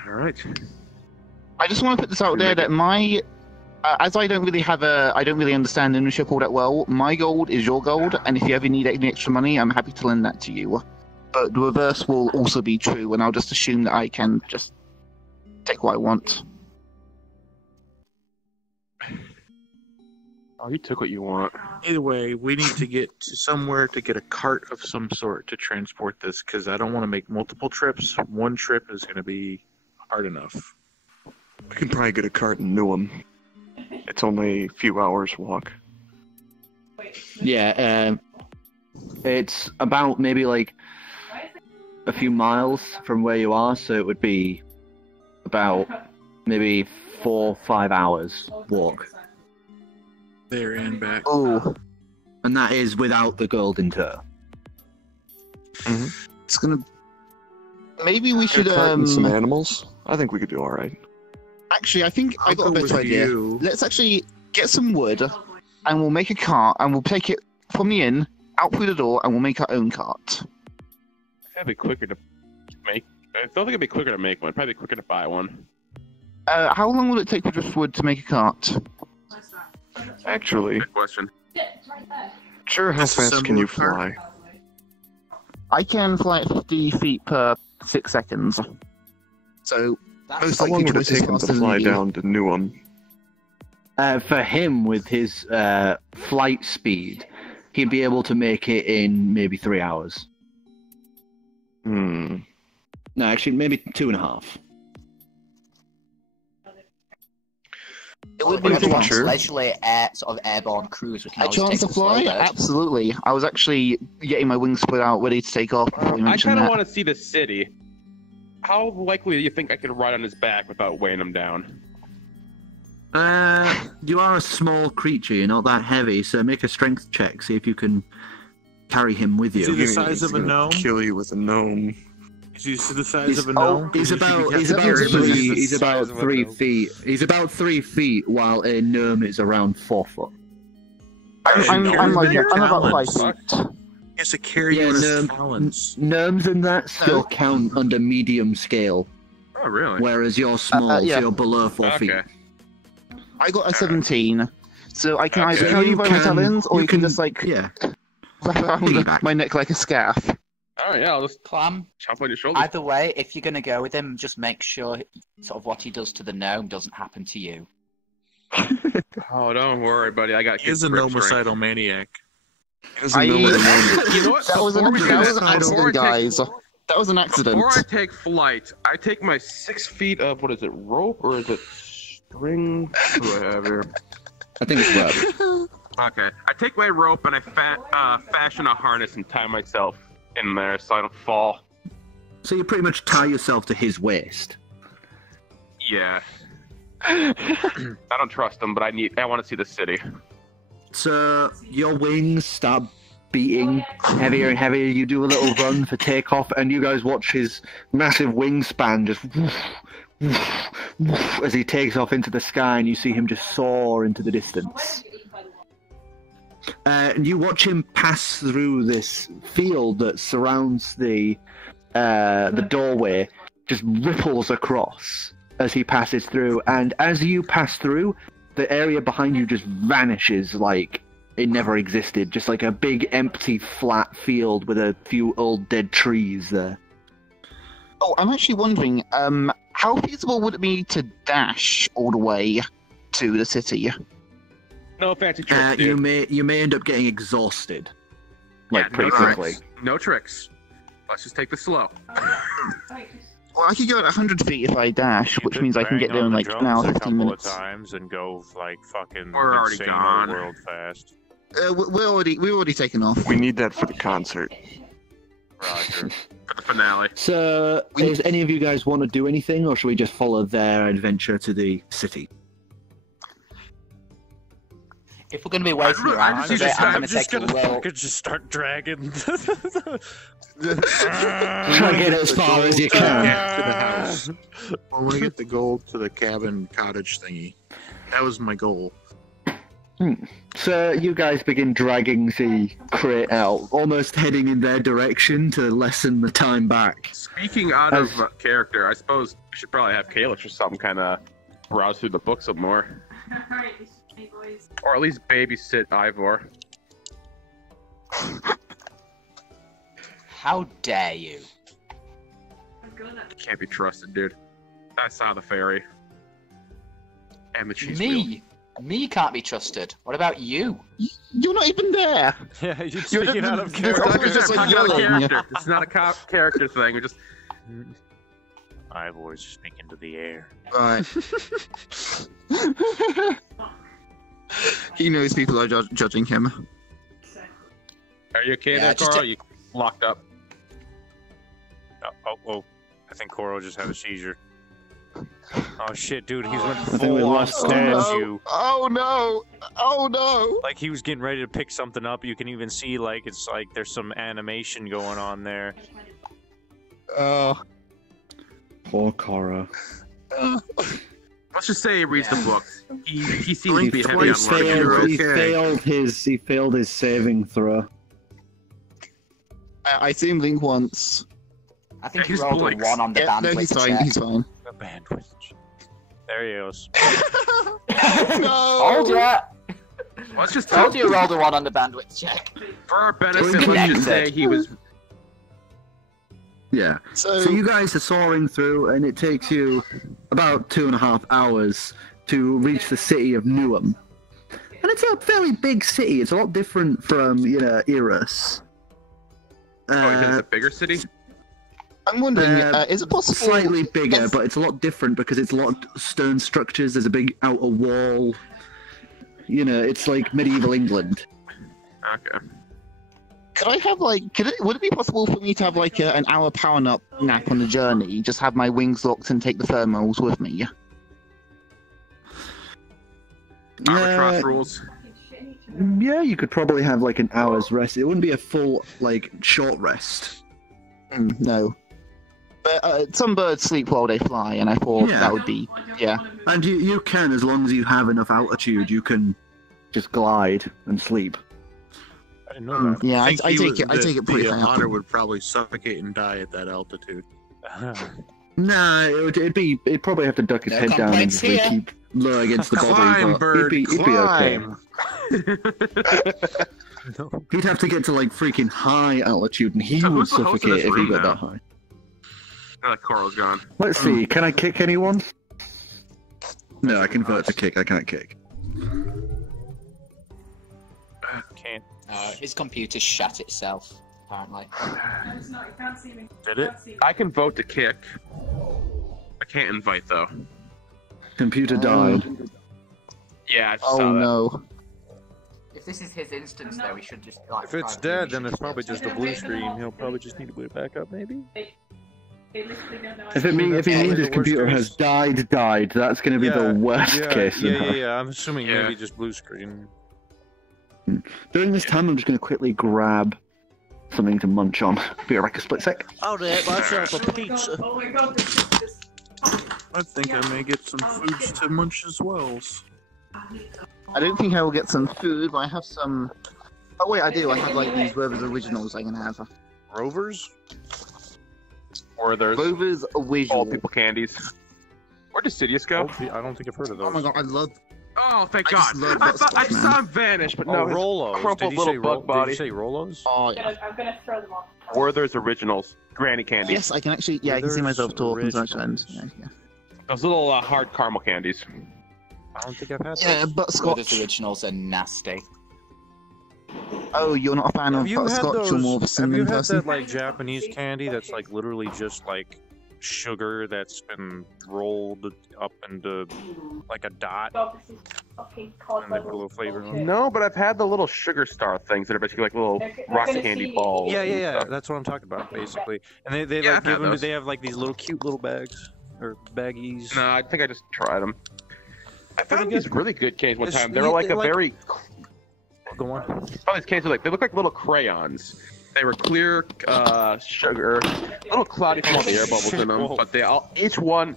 Alright. I just want to put this out there that my, as I don't really understand ownership all that well. My gold is your gold, and if you ever need any extra money, I'm happy to lend that to you. But the reverse will also be true, and I'll just assume that I can just take what I want. Oh, he took what you want. Either way, we need to get to somewhere to get a cart of some sort to transport this, because I don't want to make multiple trips. One trip is going to be hard enough. We can probably get a cart in Newham. It's only a few hours walk. Yeah, it's about maybe like a few miles from where you are, so it would be about maybe 4 or 5 hours walk. There and back. Oh. And that is without the golden tour. Mm-hmm. It's gonna. Maybe we should some animals. I think we could do all right. Actually, I think I got a better idea. You. Let's actually get some wood, and we'll make a cart, and we'll take it from the inn out through the door, and we'll make our own cart. That'd be quicker to make. I don't think it'd be quicker to make one. Probably quicker to buy one. How long will it take for just wood to make a cart? Actually, Good question. sure, how fast can you fly? I can fly at 50 feet per 6 seconds. So, most How long likely would it twice as take him fast to as fly me. down to Newham? For him, with his flight speed, he'd be able to make it in maybe 3 hours. Hmm. No, actually, maybe 2.5. It would But be if we a want chance. leisurely sort of airborne cruise, we can A always chance take to the slow fly? bird. Absolutely. I was actually getting my wings spread out, ready to take off before you I mentioned kind of that. want to see the city. How likely do you think I could ride on his back without weighing him down? You are a small creature, you're not that heavy, so make a strength check, see if you can carry him with Is you. he the size of a gnome? Kill you with a gnome. Is he the size of a gnome? He's about He's about 3 feet. He's about 3 feet, while a gnome is around 4 foot. I'm about 5 feet. He has to carry you in his talons. Gnomes and that still count under medium scale, Oh, really? whereas you're small, yeah. so you're below 4 feet. Okay. I got a 17. So I can Okay. either carry you by my talons, or you can just, yeah, wrap around piggyback. my neck like a scarf. All right, yeah, I'll just Clam, chop on your shoulder. either way, if you're going to go with him, just make sure sort of what he does to the gnome doesn't happen to you. Oh, don't worry, buddy. I got. He is a grip strength. nomocidal maniac. You know what? That was an Before we do that, accident, before I take- guys. That was an accident. Before I take flight, I take my 6 feet of what is it, rope or is it string? What do I have here? I think it's rope. Okay, I take my rope and I fashion a harness and tie myself in there so I don't fall. So you pretty much tie yourself to his waist. Yeah. I don't trust him, but I want to see the city. So your wings start beating heavier and heavier. You do a little run for takeoff, and you guys watch his massive wingspan just woof, woof, woof, as he takes off into the sky, and you see him just soar into the distance. And you watch him pass through this field that surrounds the doorway, just ripples across as he passes through. And as you pass through, the area behind you just vanishes like it never existed. Just like a big, empty, flat field with a few old dead trees there. Oh, I'm actually wondering, how feasible would it be to dash all the way to the city? No fancy tricks, you dude. may end up getting exhausted, like pretty no quickly. Tricks. No tricks. Let's just take this slow. Well, I could go at 100 feet if I dash, which means I can get there in like an hour, 15 minutes. A couple of times and go like fucking We're already insane gone. world fast. We're already taken off. We need that for the concert. Roger. For the finale. So, does any of you guys want to do anything, or should we just follow their adventure to the city? If we're going to be waiting around, I'm going to take a little... just start dragging. Try and get as far as you can. To the house. I want to get the gold to the cabin cottage thingy. That was my goal. So you guys begin dragging the crate out, almost heading in their direction to lessen the time back. Speaking out of character, I suppose we should probably have Kalish or something kind of browse through the book some more. Or at least babysit Ivor. How dare you? Can't be trusted, dude. I saw the fairy. And the cheese wheel. Me can't be trusted. What about you? You're not even there. Yeah, you're speaking out of character. Just like yelling. It's not a character thing. We just. Ivor's speaking to the air. Right. He knows people are judging him. Are you okay there, just Carl? Are you locked up? Oh, I think Coral just had a seizure. Oh shit, dude, he's went we full on lost statue. Oh no! Oh no! Like he was getting ready to pick something up. You can even see like it's like there's some animation going on there. Oh. Poor Cora. Let's just say he reads the books. He seems to be heavy on learning. He failed his saving throw. I see him blink once. I think he rolled a 1 on the bandwidth no, he's fine. check. He's fine. The bandwidth. There he goes. No! Told ya! Let's just Told you rolled a 1 on the bandwidth check. For our benefit, let's just say he was. Yeah. So you guys are soaring through, and it takes you about 2.5 hours to reach the city of Newham. And it's a fairly big city. It's a lot different from, Eros. It's a bigger city? I'm wondering, is it possible... Slightly bigger, but it's a lot different because it's a lot of stone structures. There's a big outer wall. It's like medieval England. Okay. Could I have, would it be possible for me to have, an hour power nap on the journey? Just have my wings locked and take the thermals with me? Albatross rules. Yeah, you could probably have, an hour's rest. It wouldn't be a full, short rest. No. But some birds sleep while they fly, and I thought that would be, yeah. And you can, as long as you have enough altitude, you can just glide and sleep. I didn't know that. Yeah, I take it pretty high up. Otter would probably suffocate and die at that altitude. Nah, it'd probably have to duck his head down and just keep low against the body. Climb, bird, he'd be climb. Okay. He'd have to get to freaking high altitude, and he would suffocate if he got that high. Now that Coral's gone. Let's see. Can I kick anyone? No, I can vote to kick. I can't kick. Can't. His computer shut itself, apparently. No, it's not. You can't see me. Did it? I can vote to kick. I can't invite, though. Computer died. Yeah, I saw that. No. If this is his instance, though, we should just If it's dead, then it's probably just a blue screen. He'll probably just need to boot it back up, maybe. If he means his computer has died, that's going to be the worst case. Yeah. I'm assuming maybe just blue screen. During this time, I'm just going to quickly grab something to munch on. Be right back a split sec. Oh, Dad, myself a pizza. Oh my god, this I think I may get some foods to munch as well. I don't think I will get some food, but I have some Oh wait, I do. I have like these Rovers originals I can have. Rovers? Or there's Rovers original. all people candies. Where does Sidious go? I don't think I've heard of those. Oh my god, I love. Oh, thank I God! just love I that thought I stuff, saw man. him vanish, but Oh, no, his Rolos. crumpled Did you little say bug body. Did you say Rolos? Oh yeah. I'm gonna throw them off. Werther's Originals, Granny candies. Yes, I can actually. Yeah, I can see myself talking to actually. Yeah. Those little hard caramel candies. I don't think I've had those. Yeah, butterscotch. Those originals are nasty. Oh, you're not a fan of Have you had butterscotch or more of a those? Have cinnamon you had person? that like Japanese candy that's like literally just like sugar that's been rolled up into like a dot and they put a little flavor on it? No, but I've had the little sugar star things that are basically like little rock candy balls. Yeah, and yeah. stuff. That's what I'm talking about, basically. And they Yeah, like I've had give them. those. They have like these little cute little bags or baggies. No, I think I just tried them. I found good. these really good candies one It's- time. They were like a like- very. Go on. All these candies were like they look like little crayons. They were clear sugar, a little cloudy from all the air bubbles in them, Whoa. but they all each one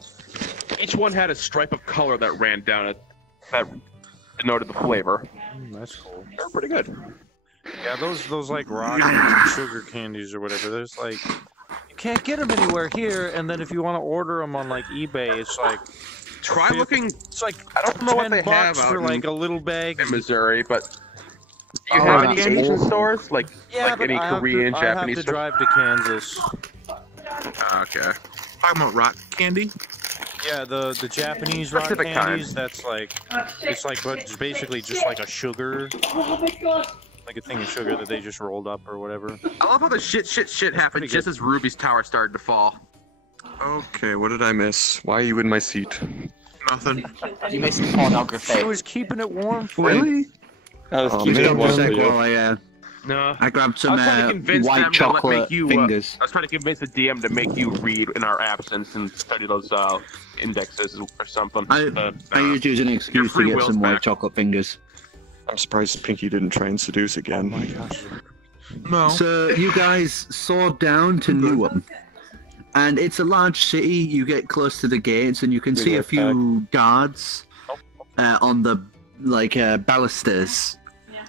had a stripe of color that ran down it that denoted the flavor. That's cool. They were pretty good. Yeah, those like rock sugar candies or whatever. There's like you can't get them anywhere here, and then if you want to order them on like eBay, it's like Try looking. It's like I don't know what they have $10 out for like in, a little bag. in Missouri, but do you Oh, have any that's Asian awful. stores like any Korean, Japanese I have to stores? drive to Kansas. Okay. Talking about rock candy? Yeah, the Japanese rock Specific candies. kind. That's like it's like but it's basically just like a sugar, like a thing of sugar that they just rolled up or whatever. I love how the shit happened pretty just good. as Ruby's tower started to fall. Okay, what did I miss? Why are you in my seat? Nothing. You missed pornography. She was keeping it warm for Really? I was Oh, keeping man. it warm for Sec you. while No. I grabbed some I was trying to convince white them chocolate to make you, fingers. I was trying to convince the DM to make you read in our absence and study those indexes or something. I used it as an excuse to free get will's some white back. chocolate fingers. I'm surprised Pinky didn't try and seduce again. Oh my gosh. No. So you guys soared down to Newham, and it's a large city. You get close to the gates, and you can see a few guards on the balusters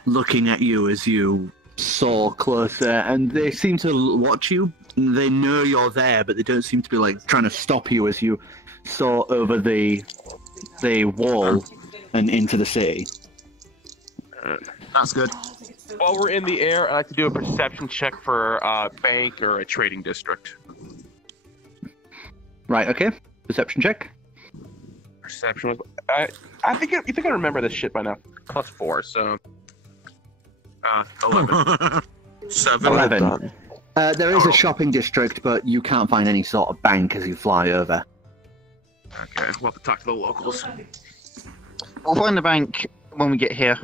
looking at you as you soar closer, and they seem to watch you. They know you're there, but they don't seem to be like trying to stop you as you soar over the wall and into the city. That's good. While we're in the air, I'd like to do a perception check for a bank or a trading district. Right, okay. Perception check. Perception was. I think you think I remember this shit by now. +4, so. 11. 7. 11. There is a shopping district, but you can't find any sort of bank as you fly over. Okay, we'll have to talk to the locals. We'll find the bank when we get here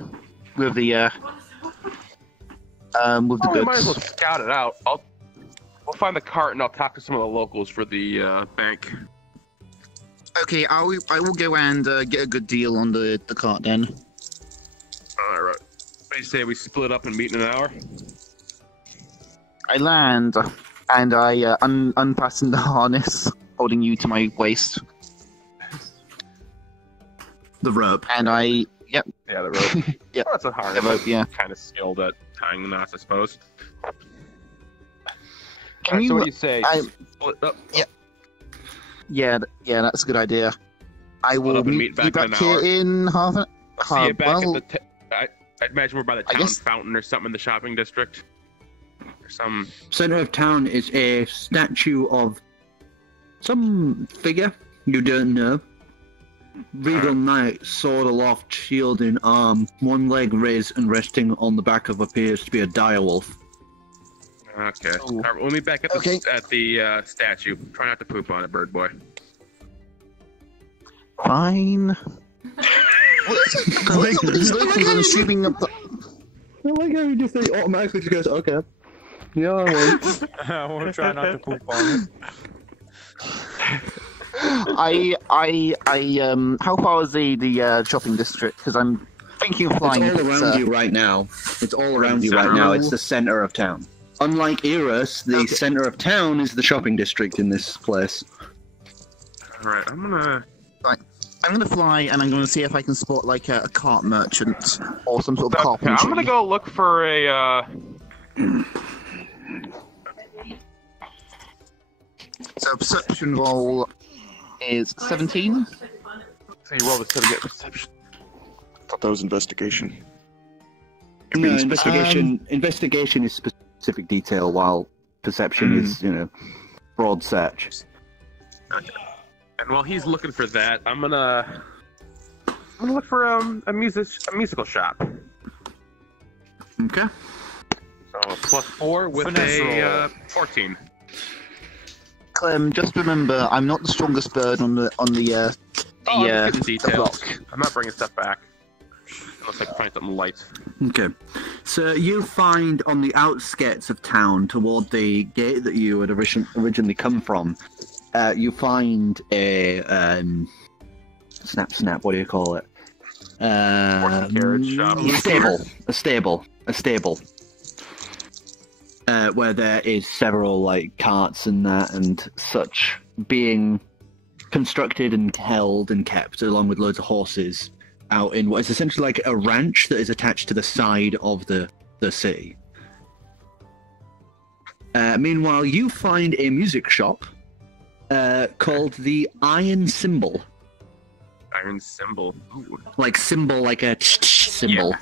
with the We might as well goods. scout it out. We'll find the cart and I'll talk to some of the locals for the bank. Okay, I will go and get a good deal on the cart then. All right. What do you say we split up and meet in an hour? I land and I unfasten the harness holding you to my waist. The rope. And I yep. Yeah, the rope. Yep. Well, that's a hard. The rope, yeah. Kind of skilled at tying the knots, I suppose. Can So you? what do you say? I- Split up. Yeah, that's a good idea. I will up and meet meet you back in back an here hour. in half an See hour. you back Well, at the. I imagine we're by the I town guess- fountain or something in the shopping district. Or some. Center of town is a statue of some figure you don't know. Regal knight, sword aloft, shield in arm, one leg raised and resting on the back of appears to be a direwolf. Okay. All right, we'll meet back at the statue. Try not to poop on it, bird boy. fine. These locals are shooting up the. I like how you just say automatically just goes, okay. Yeah, I won't. I want to try not to poop on it. How far is the shopping district? Because I'm thinking of It's flying. all around you right now. It's all around you right now. It's the center of town. Unlike Eros, the center of town is the shopping district in this place. All right, I'm gonna. I'm going to fly and I'm going to see if I can spot like a cart merchant or some sort of carpentry. I'm gonna go look for a. So perception roll is 17. So you rolled a 7 to get perception. I thought that was investigation. No, investigation is specific detail, while perception is, broad search. Okay. And while he's looking for that, I'm gonna look for a musical shop. Okay. So +4 with Finesse a 14. Clem, just remember, I'm not the strongest bird on the details. block. I'm not bringing stuff back. Unless I can find something light. Okay. So you find on the outskirts of town, toward the gate that you had originally come from, you find a snap. What do you call it? Carriage shop. A stable. Where there is several like carts and that and such being constructed and held and kept, along with loads of horses, out in what is essentially like a ranch that is attached to the side of the city. Meanwhile, you find a music shop called the Iron Symbol. Iron Symbol. Ooh. Like symbol, like a symbol. Yeah.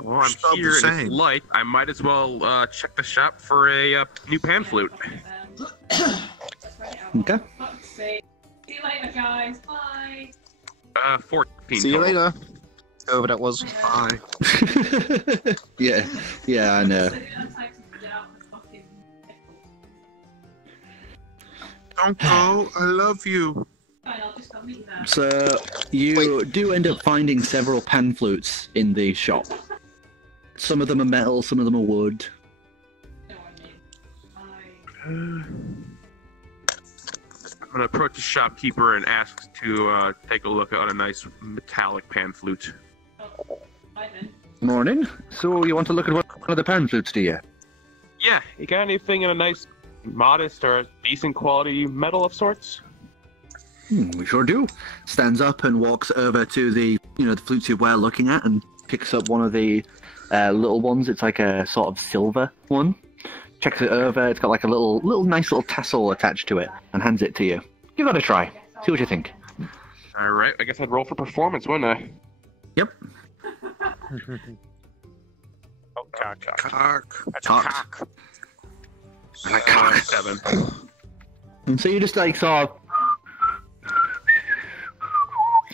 Well, I'm here and it's light. I might as well check the shop for a new pan flute. Okay. See you later, guys. Bye. 14. See you total. later. Whoever that was. Bye. Yeah, I know. Don't go. I love you. So you do end up finding several pan flutes in the shop. Some of them are metal, some of them are wood. I'm gonna approach the shopkeeper and ask to take a look at a nice metallic pan flute. Morning. So you want to look at one of the pan flutes, do you? Yeah, you got anything in a nice, modest or decent quality metal of sorts? We sure do. Stands up and walks over to the flutes you were looking at and picks up one of the little ones. It's like a sort of silver one. Checks it over. It's got like a nice little tassel attached to it, and hands it to you. Give that a try. See what you think. All right. I guess I'd roll for performance, wouldn't I? Yep. Oh, cock. Cock. That's a cock. I got 7. And so you just like sort of,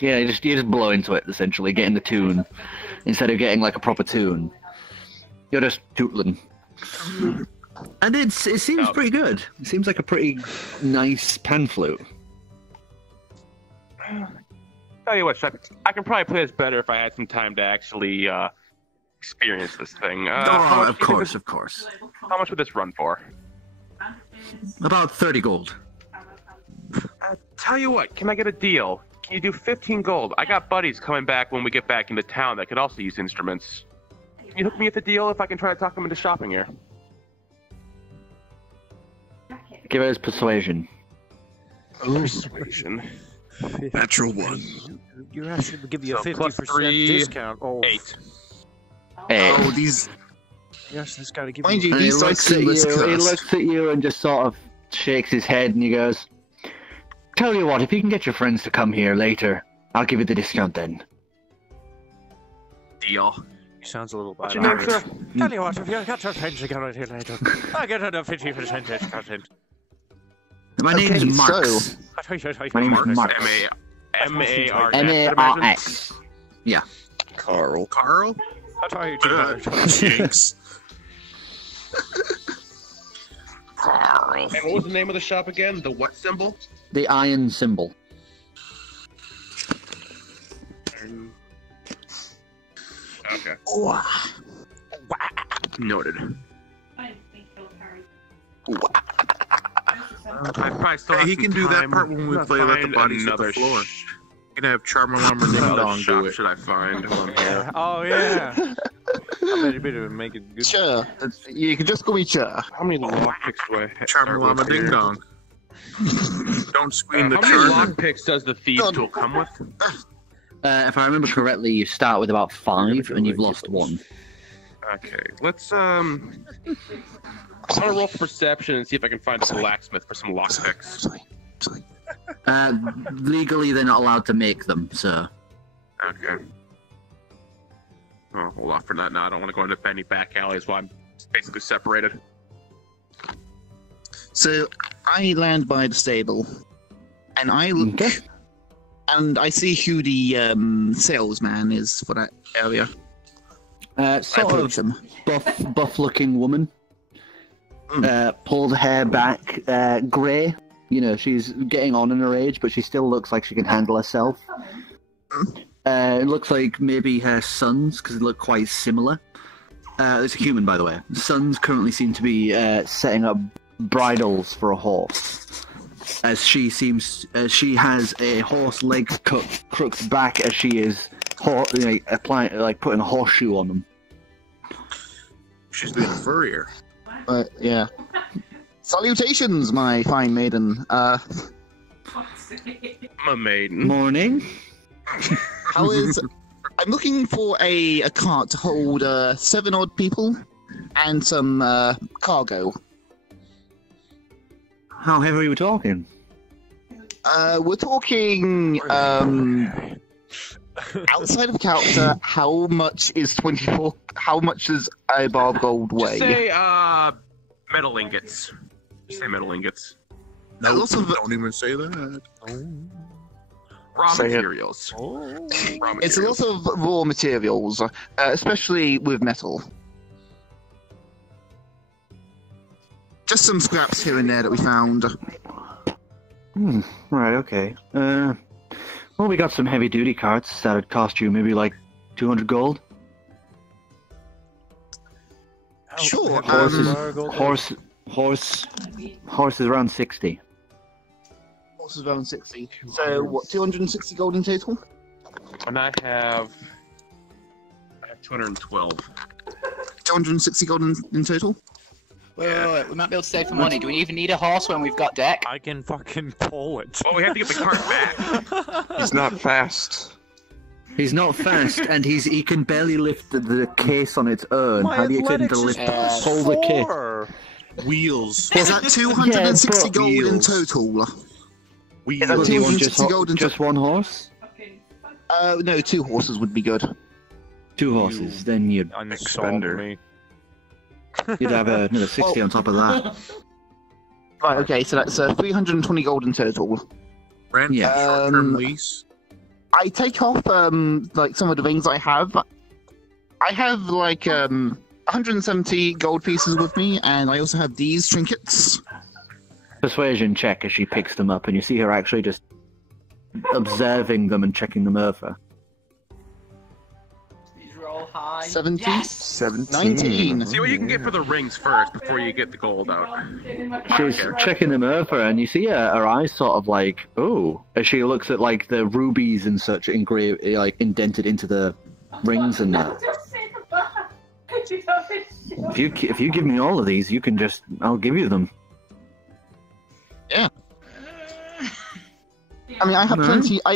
you just blow into it essentially, getting the tune instead of getting like a proper tune. You're just tootling. And it seems pretty good. It seems like a pretty nice pan flute. Tell you what, Chuck, I can probably play this better if I had some time to actually experience this thing. Of course. How much would this run for? About 30 gold. Tell you what, can I get a deal? Can you do 15 gold? I got buddies coming back when we get back into town that could also use instruments. Can you hook me with a deal if I can try to talk them into shopping here? Give us persuasion. Persuasion. Natural 1. You asked him to give you a So 50% discount. Oh, 8. Oh, these. yes, this guy to give Mind you. you, And he these looks dice at you. seem less He cursed. looks at you and just sort of shakes his head, and he goes, "Tell you what, if you can get your friends to come here later, I'll give you the discount then." Deal. He sounds a little bad. What's your name, sir? Tell you what, if you got your friends to come out here later, I'll get a 50% discount. My name's Okay, Marx. My name's Marx. M-A-R-X. M-A-R-X. Yeah. Carl. I'll tell you too. Jinx. And what was the name of the shop again? The what symbol? The iron symbol. Okay. Noted. I probably still Hey, have he some can do that time part when we to play Let the find Bodies Hit another the Floor. You can have Charmer Lumber Ding Another Dong shop do it. should I find while I'm here? Oh, yeah. I bet you better make it good. Sure. You can just call me Sure. How many lockpicks do I have? Charmer Llama Ding Dong. Don't screen the How many charger. lockpicks does the thieves tool come with? If I remember correctly, you start with about 5, and you've lost 1. Okay, let's I'm gonna roll for perception and see if I can find a blacksmith for some lockpicks. Legally, they're not allowed to make them, so. Okay. Oh, hold off for that now. I don't want to go into any back alleys while I'm basically separated. So I land by the stable, and I look, and I see who the salesman is for that area. Sort of buff-looking woman. Pulled hair back, grey. You know, she's getting on in her age, but she still looks like she can handle herself. It looks like maybe her sons, because they look quite similar. It's a human, by the way. Sons currently seem to be setting up bridles for a horse, as she has a horse legs crooked back as she is putting a horseshoe on them. She's being a furrier. Yeah. Salutations, my fine maiden. I'm a maiden. Morning. How is? I'm looking for a cart to hold 7 odd people and some cargo. How heavy are we talking? We're talking outside of character. How much is 24? How much does a bar of gold weigh? Just say metal ingots. Just say metal ingots. No, don't even say that. Raw Say it. materials. It's a lot of raw materials, especially with metal. Just some scraps here and there that we found. Right, okay. Well, we got some heavy-duty carts that would cost you maybe like 200 gold. Sure. Horse is around 60. Horse is around 60. So, what, 260 gold in total? And I have 212. 260 gold in total? Wait, we might be able to save some money. Do we even need a horse when we've got deck? I can fucking pull it. Well, we have to get the cart back. He's not fast. He's not fast, and he can barely lift the case on its own. My How do you expect him to athletics lift is hold the case? +4. Wheels. Is that 260 gold in Wheels. total? Wheels. Is that Do you want 260 gold in just one horse? No, 2 horses would be good. 2 horses, then you'd Unspender. Me. you'd have another 60 on top of that. Right, okay, so that's 320 gold in total. Rent, Yeah. short-term lease. I take off like some of the rings I have. I have like 170 gold pieces with me, and I also have these trinkets. Persuasion check as she picks them up, and you see her actually just observing them and checking them over. Roll high. 17? 19. See what you can get for the rings first before you get the gold out. She's checking them over, and you see her eyes sort of like, oh, as she looks at like the rubies and such engraved, like indented into the rings and that. If you give me all of these, I'll give you them. Yeah. I mean, I have plenty. I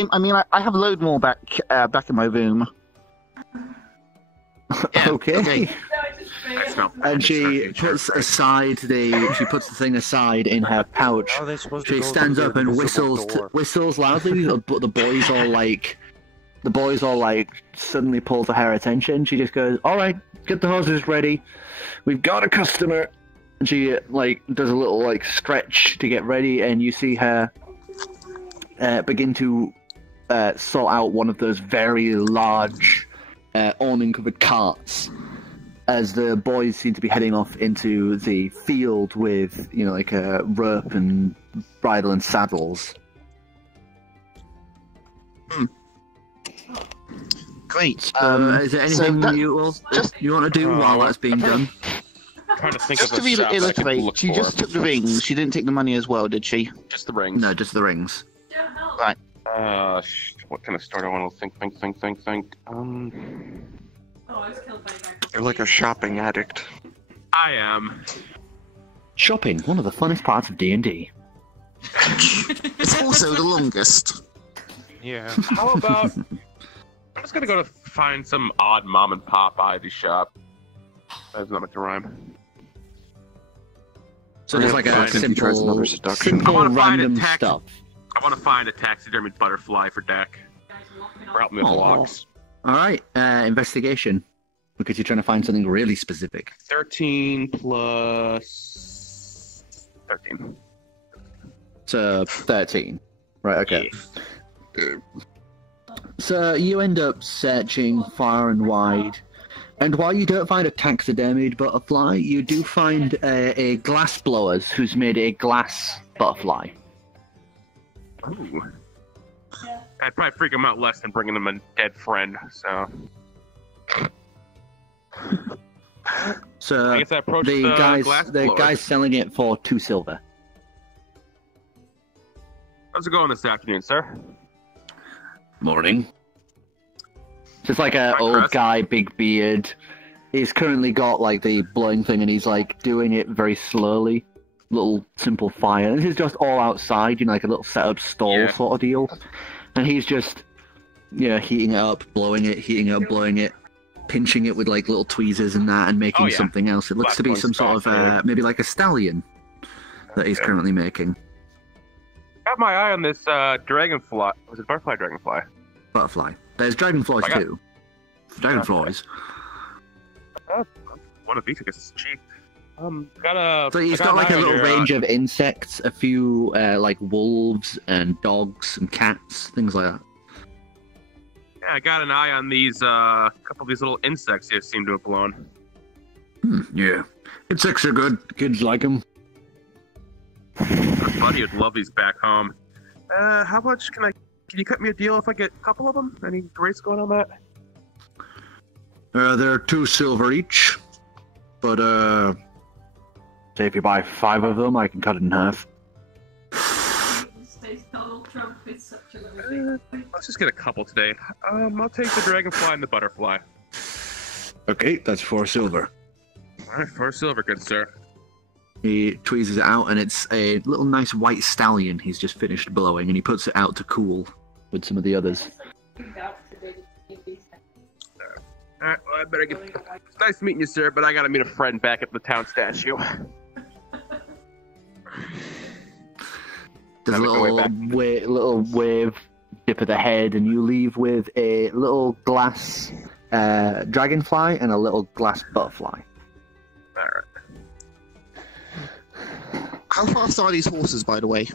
have a load more back in my room. Okay. And she puts the thing aside in her pouch. How are they supposed to She go stands through up the and invisible whistles door? loudly, but the boys all like suddenly pull to her attention. She just goes, "All right, get the horses ready. We've got a customer." And she like does a little like stretch to get ready, and you see her begin to sort out one of those very large awning-covered carts, as the boys seem to be heading off into the field with, like a rope and bridle and saddles. Great. Is there anything you want to do while that's being done? Trying to think Just of to a shop that I could reiterate, look she for. just took the rings. She didn't take the money as well, did she? Just the rings. No, just the rings. Right. What kind of start I want to think. You're like a shopping addict. I am. Shopping, one of the funnest parts of D&D. It's also the longest. Yeah. How about? I'm just gonna go to find some odd mom and pop ID shop. That's not meant to rhyme. So there's like a simple random stuff. I want to find a taxidermied butterfly for Dak. Or help me with the locks. All right, investigation, because you're trying to find something really specific. 13 plus 13. So 13. Right. Okay. So you end up searching far and wide, and while you don't find a taxidermied butterfly, you do find a glass blowers who's made a glass butterfly. Ooh. I'd probably freak him out less than bringing him a dead friend, so... So I guess I approach the guy's selling it for 2 silver. How's it going this afternoon, sir? Morning. Just like an old guy, big beard. He's currently got like the blowing thing, and he's like doing it very slowly. Little simple fire. This is just all outside, like a little set up stall sort of deal. And he's just, heating it up, blowing it, heating it up, blowing it, pinching it with like little tweezers and that, and making something else. It looks to be some sort of maybe like a stallion that he's currently making. Got my eye on this dragonfly. Was it butterfly, dragonfly? Butterfly. There's dragonflies too. Dragonflies. One of these, I guess, is cheap. So he's got like a little range of insects, a few like wolves and dogs and cats, things like that. Yeah, I got an eye on these couple of these little insects you seem to have blown. Yeah, insects are good. Kids like them. My buddy would love these back home. How much can you cut me a deal if I get a couple of them? Any rates going on that? They're 2 silver each, but say if you buy 5 of them, I can cut it in half. Let's just get a couple today. I'll take the dragonfly and the butterfly. Okay, that's 4 silver. All right, 4 silver, good sir. He tweezes it out, and it's a little nice white stallion he's just finished blowing, and he puts it out to cool with some of the others. Alright, well, I better get... It's nice meeting you, sir, but I gotta meet a friend back at the town statue. There's a little wave, dip of the head, and you leave with a little glass dragonfly and a little glass butterfly. Alright. How fast are these horses, by the way?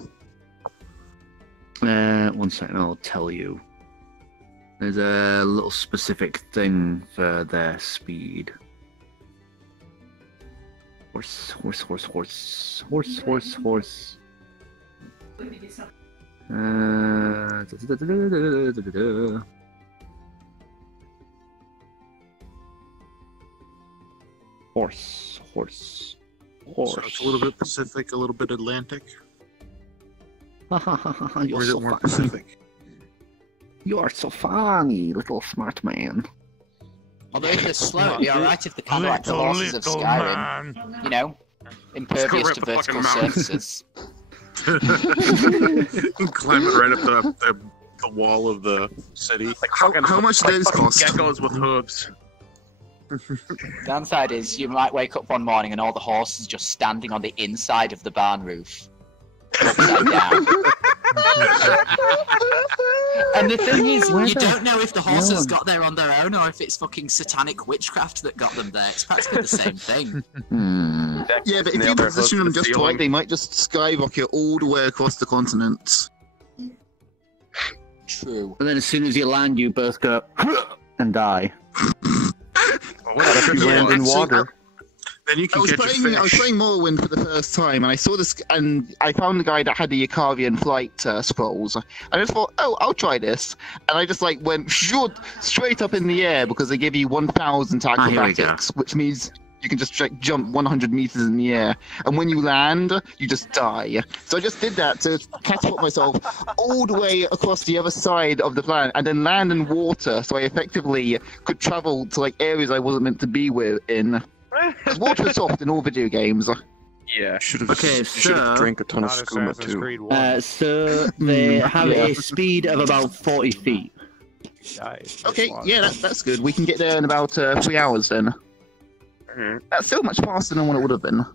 1 second, I'll tell you. There's a little specific thing for their speed. Horse. Horse. So it's a little bit Pacific, a little bit Atlantic. Or is it more Pacific? You're so funny, little smart man. Although if they're slow, it'd be alright if they kind of like the horses of Skyrim. Impervious to vertical surfaces. Climb it right up the wall of the city. Like how much do those cost? Geckos with hooves. Downside is you might wake up one morning and all the horses just standing on the inside of the barn roof. Upside down. And the thing is, you don't know if the horses got there on their own or if it's fucking satanic witchcraft that got them there. It's practically the same thing. Yeah, but if you position them just right, they might just skyrocket all the way across the continent. True. And then as soon as you land, you both go and die. If you land in water. Then you can I was playing Morrowind for the first time, and I saw this, and I found the guy that had the Icarian flight scrolls. I just thought, I'll try this, and I just went straight up in the air because they give you 1,000 to acrobatics, which means you can just jump 100 meters in the air, and when you land, you just die. So I just did that to catapult myself all the way across the other side of the planet, and then land in water, so I effectively could travel to areas I wasn't meant to be in. Because water is soft in all video games. Yeah. Okay, should have so drank a ton of Not skooma Assassin's too. Creed 1. So they have a speed of about 40 feet. Nice. Okay, yeah, that's good. We can get there in about 3 hours then. That's still much faster than what it would have been.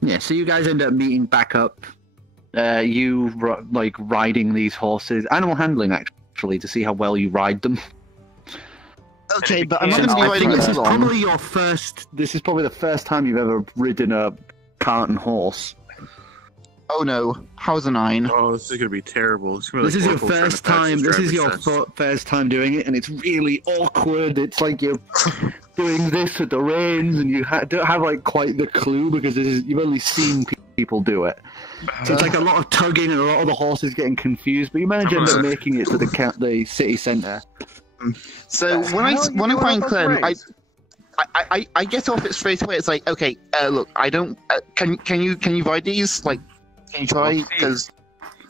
Yeah, so you guys end up meeting back up. Like riding these horses, animal handling actually, to see how well you ride them. Okay, but I'm not going to be riding it This too is long. probably your first. This is probably the first time you've ever ridden a cart and horse. Oh no, how's a 9? Oh, this is gonna be terrible. It's gonna be This is like your Oracle trying to first pass time. This is your driver's test. first time doing it, and it's really awkward. It's like you're doing this with the reins, and you don't have like quite the clue because you've only seen people do it. So it's like a lot of tugging, and a lot of the horses getting confused. But you manage to end up making it to the city centre. So when I find Clem, I get off it straight away. It's like, okay, look, I don't. Can you ride these? Like, can you try? Because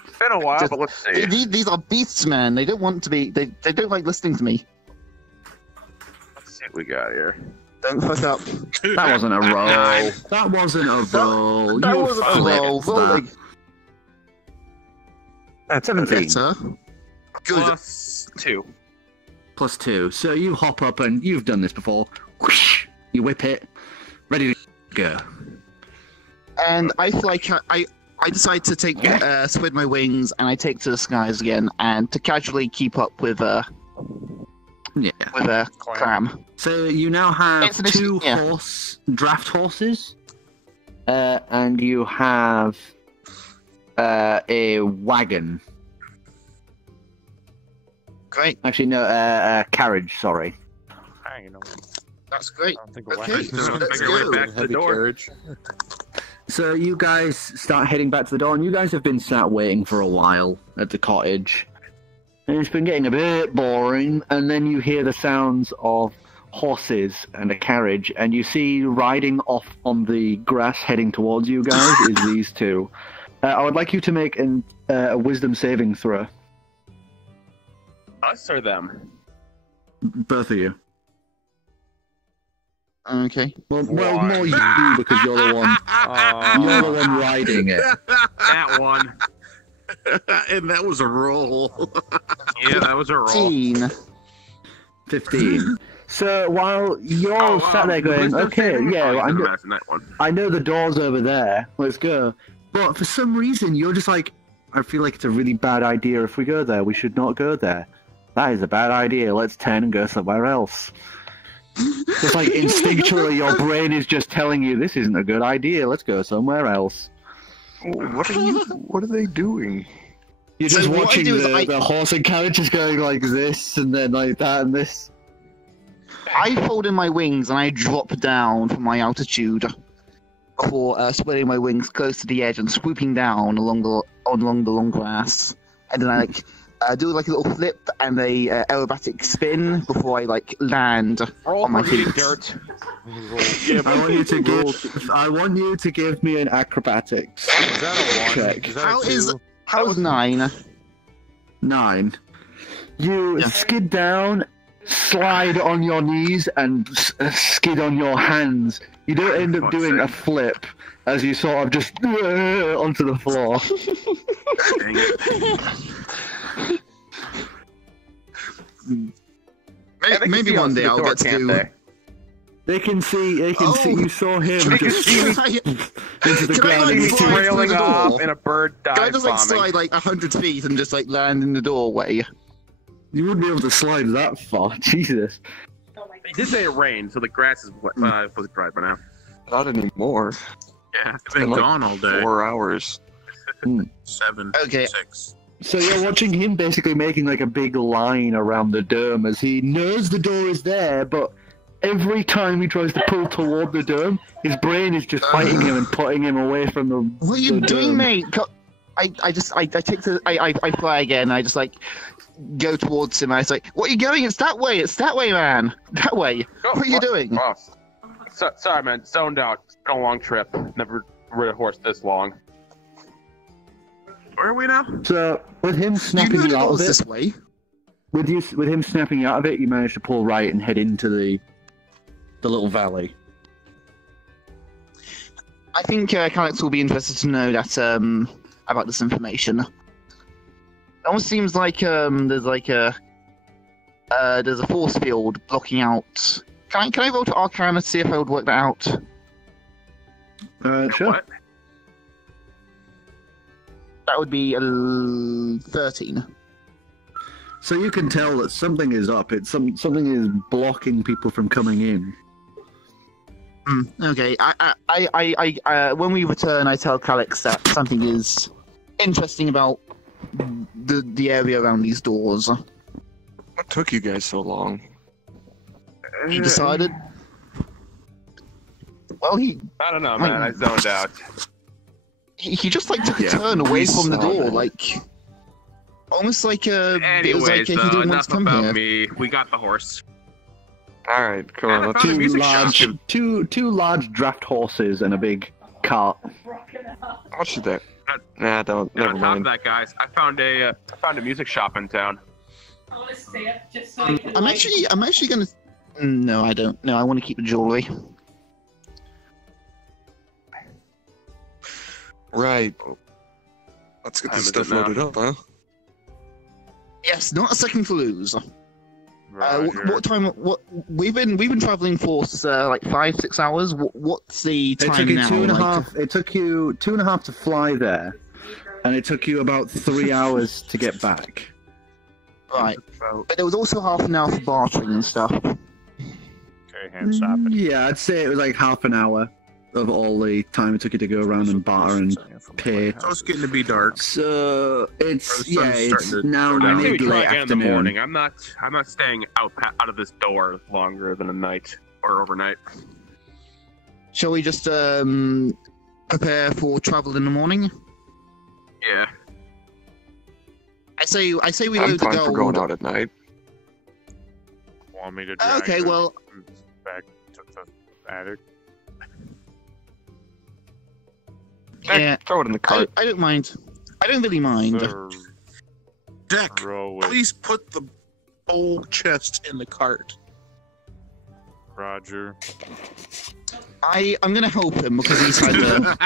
it's been a while, but let's see. These are beasts, man. They don't want to be. They don't like listening to me. Let's see what we got here. Don't fuck up. That wasn't a roll. That wasn't a roll. That You wasn't a roll. flipped that. That's 17. Good. +2. +2. So you hop up, and you've done this before. Whoosh, you whip it, ready to go. And I feel like I decide to take spread my wings, and I take to the skies again, and to casually keep up with Clam. So you now have two draft horses, and you have a wagon. Great. Actually, no, a carriage. Sorry. That's great. Okay, let's go. Back to the door. So you guys start heading back to the door, and you guys have been sat waiting for a while at the cottage. And it's been getting a bit boring, and then you hear the sounds of horses and a carriage, and you see riding off on the grass heading towards you guys is these two. I would like you to make a wisdom saving throw. Us or them? Both of you. Okay. Well, more you because you're the one. You're the one riding it. That one. And that was a roll. Yeah, that was a roll. 15. So while you're sat there going, okay, yeah, I know the door's over there, let's go. But for some reason, you're just like, I feel like it's a really bad idea if we go there. We should not go there. That is a bad idea. Let's turn and go somewhere else. It's like instinctually your brain is just telling you, this isn't a good idea. Let's go somewhere else. What are they doing? You're just watching the horse and carriage is going like this, and then like that, and this. I fold in my wings and I drop down from my altitude before spreading my wings close to the edge and swooping down along the long grass. And then I do like a little flip and a aerobatic spin before I land on my feet. Dirt. I want you to give me an acrobatics check. How's 9? 9. You skid down, slide on your knees, and skid on your hands. You don't end up doing a flip as you sort of just onto the floor. Maybe one day I'll get to do. They can see. You saw him just into the ground. He's trailing off, and a bird dies. Can I just slide 100 feet and just land in the doorway? You wouldn't be able to slide that far, Jesus. He did say it rained, so the grass is was dry by now. Not anymore. Yeah, it's been gone all day. 4 hours. 7. Okay. 6. So you're watching him basically making a big line around the dome as he knows the door is there, but every time he tries to pull toward the dome, his brain is just fighting him and putting him away from the. What are you doing, mate? I fly again. I just go towards him. I was like, "What are you going? It's that way. It's that way, man. That way. What are you doing?" Oh. Sorry, man. Zoned out. It's been a long trip. Never rid a horse this long. Where are we now? So with him snapping you out of it, this way. With him snapping you out of it, you manage to pull right and head into the little valley. I think Alex will be interested to know that about this information. It almost seems like there's a force field blocking out. Can I roll to Arcana to see if I would work that out? Sure. What? That would be 13. So you can tell that something is up. Something is blocking people from coming in. Okay. I when we return, I tell Calix that something is interesting about the area around these doors. What took you guys so long? He decided. Well, I don't know, man. I zoned out. He just took a turn away from the door, almost like it was like he didn't want enough to come about here. me. We got the horse. All right, come on. Let's Two large draft horses and a big cart. How should that? Nah, don't. Never On top of mind. that, guys, I found a music shop in town. I want to see it just so I can. I'm actually gonna. No, I don't. No, I want to keep the jewelry. Right. Let's get this stuff loaded up, huh? Yes, not a second to lose. What time? What we've been traveling for 5-6 hours. What's the time It took you now? 2.5. It took you 2.5 to fly there, and it took you about 3 hours to get back. Right, but there was also half an hour for bartering and stuff. Okay, hand stop it. Yeah, I'd say it was like half an hour of all the time it took you to go around and barter and pay. So it's getting to be dark. So it's it's now I think we mid try late again in the afternoon. morning. I'm not staying out of this door longer than a night or overnight. Shall we just prepare for travel in the morning? Yeah. I say we I'm load the fine gold. for going out at night. Want me to drag Okay, them well, back to the attic? yeah, throw it in the cart. I don't mind. I don't really mind. Deck, please put the old chest in the cart. Roger. I'm gonna help him because he's had a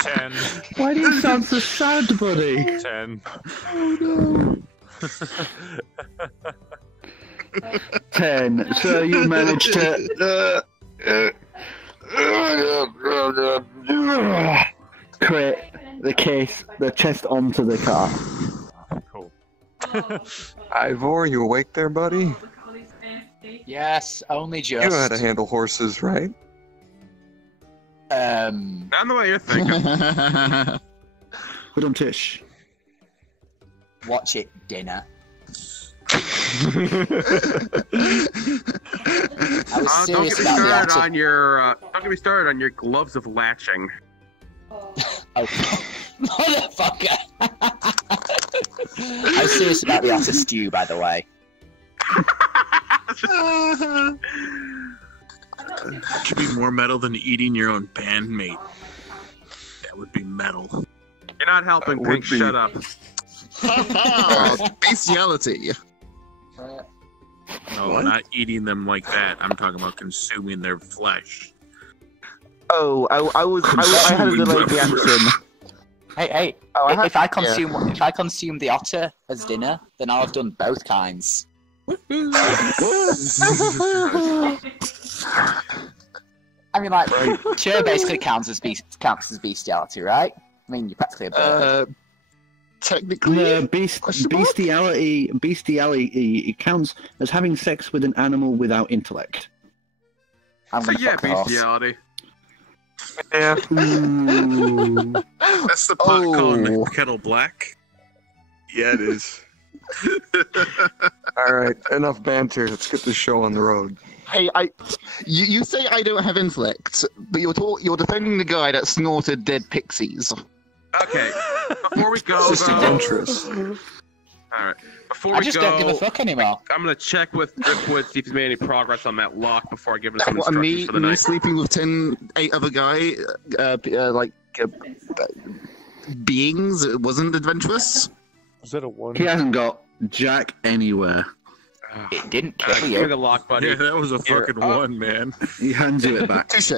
10. Why do you sound so sad, buddy? 10. Oh no. 10. So you managed to crate the chest onto the car. Cool. Ivor, you awake there, buddy? Yes, only just. You know how to handle horses, right? Not the way you're thinking. But on Tish. Watch it, dinner. I was Don't get serious me about the started outer. on your don't get me started on your gloves of latching. Oh, motherfucker! I was serious about the outer stew, by the way. Should be more metal than eating your own bandmate. That would be metal. You're not helping, would Pink. be. Shut up. bestiality. No, not eating them like that. I'm talking about consuming their flesh. Oh, I had a delayed reaction. Hey! Oh, if I consume the otter as dinner, then I'll have done both kinds. I mean, sure, basically counts as bestiality, right? I mean, you're practically a bird. Technically, bestiality. It counts as having sex with an animal without intellect. I'm So gonna yeah, fuck a horse. bestiality. Yeah. That's the pot calling the kettle black. Yeah, it is. All right, enough banter. Let's get this show on the road. Hey, you say I don't have intellect, but you're defending the guy that snorted dead pixies. Okay, before we go, Just though, adventurous. all right. Before I we just go, don't give a fuck anymore. I'm gonna check with Driftwood, see if he's made any progress on that lock before I give him some What, instructions me for the night. sleeping with 8 other beings? It wasn't adventurous. Is that a 1? He hasn't got jack anywhere. It didn't Give kill me you. the lock, buddy. Yeah, that was a Here. fucking Oh. 1, man. He hands you it back. Touche.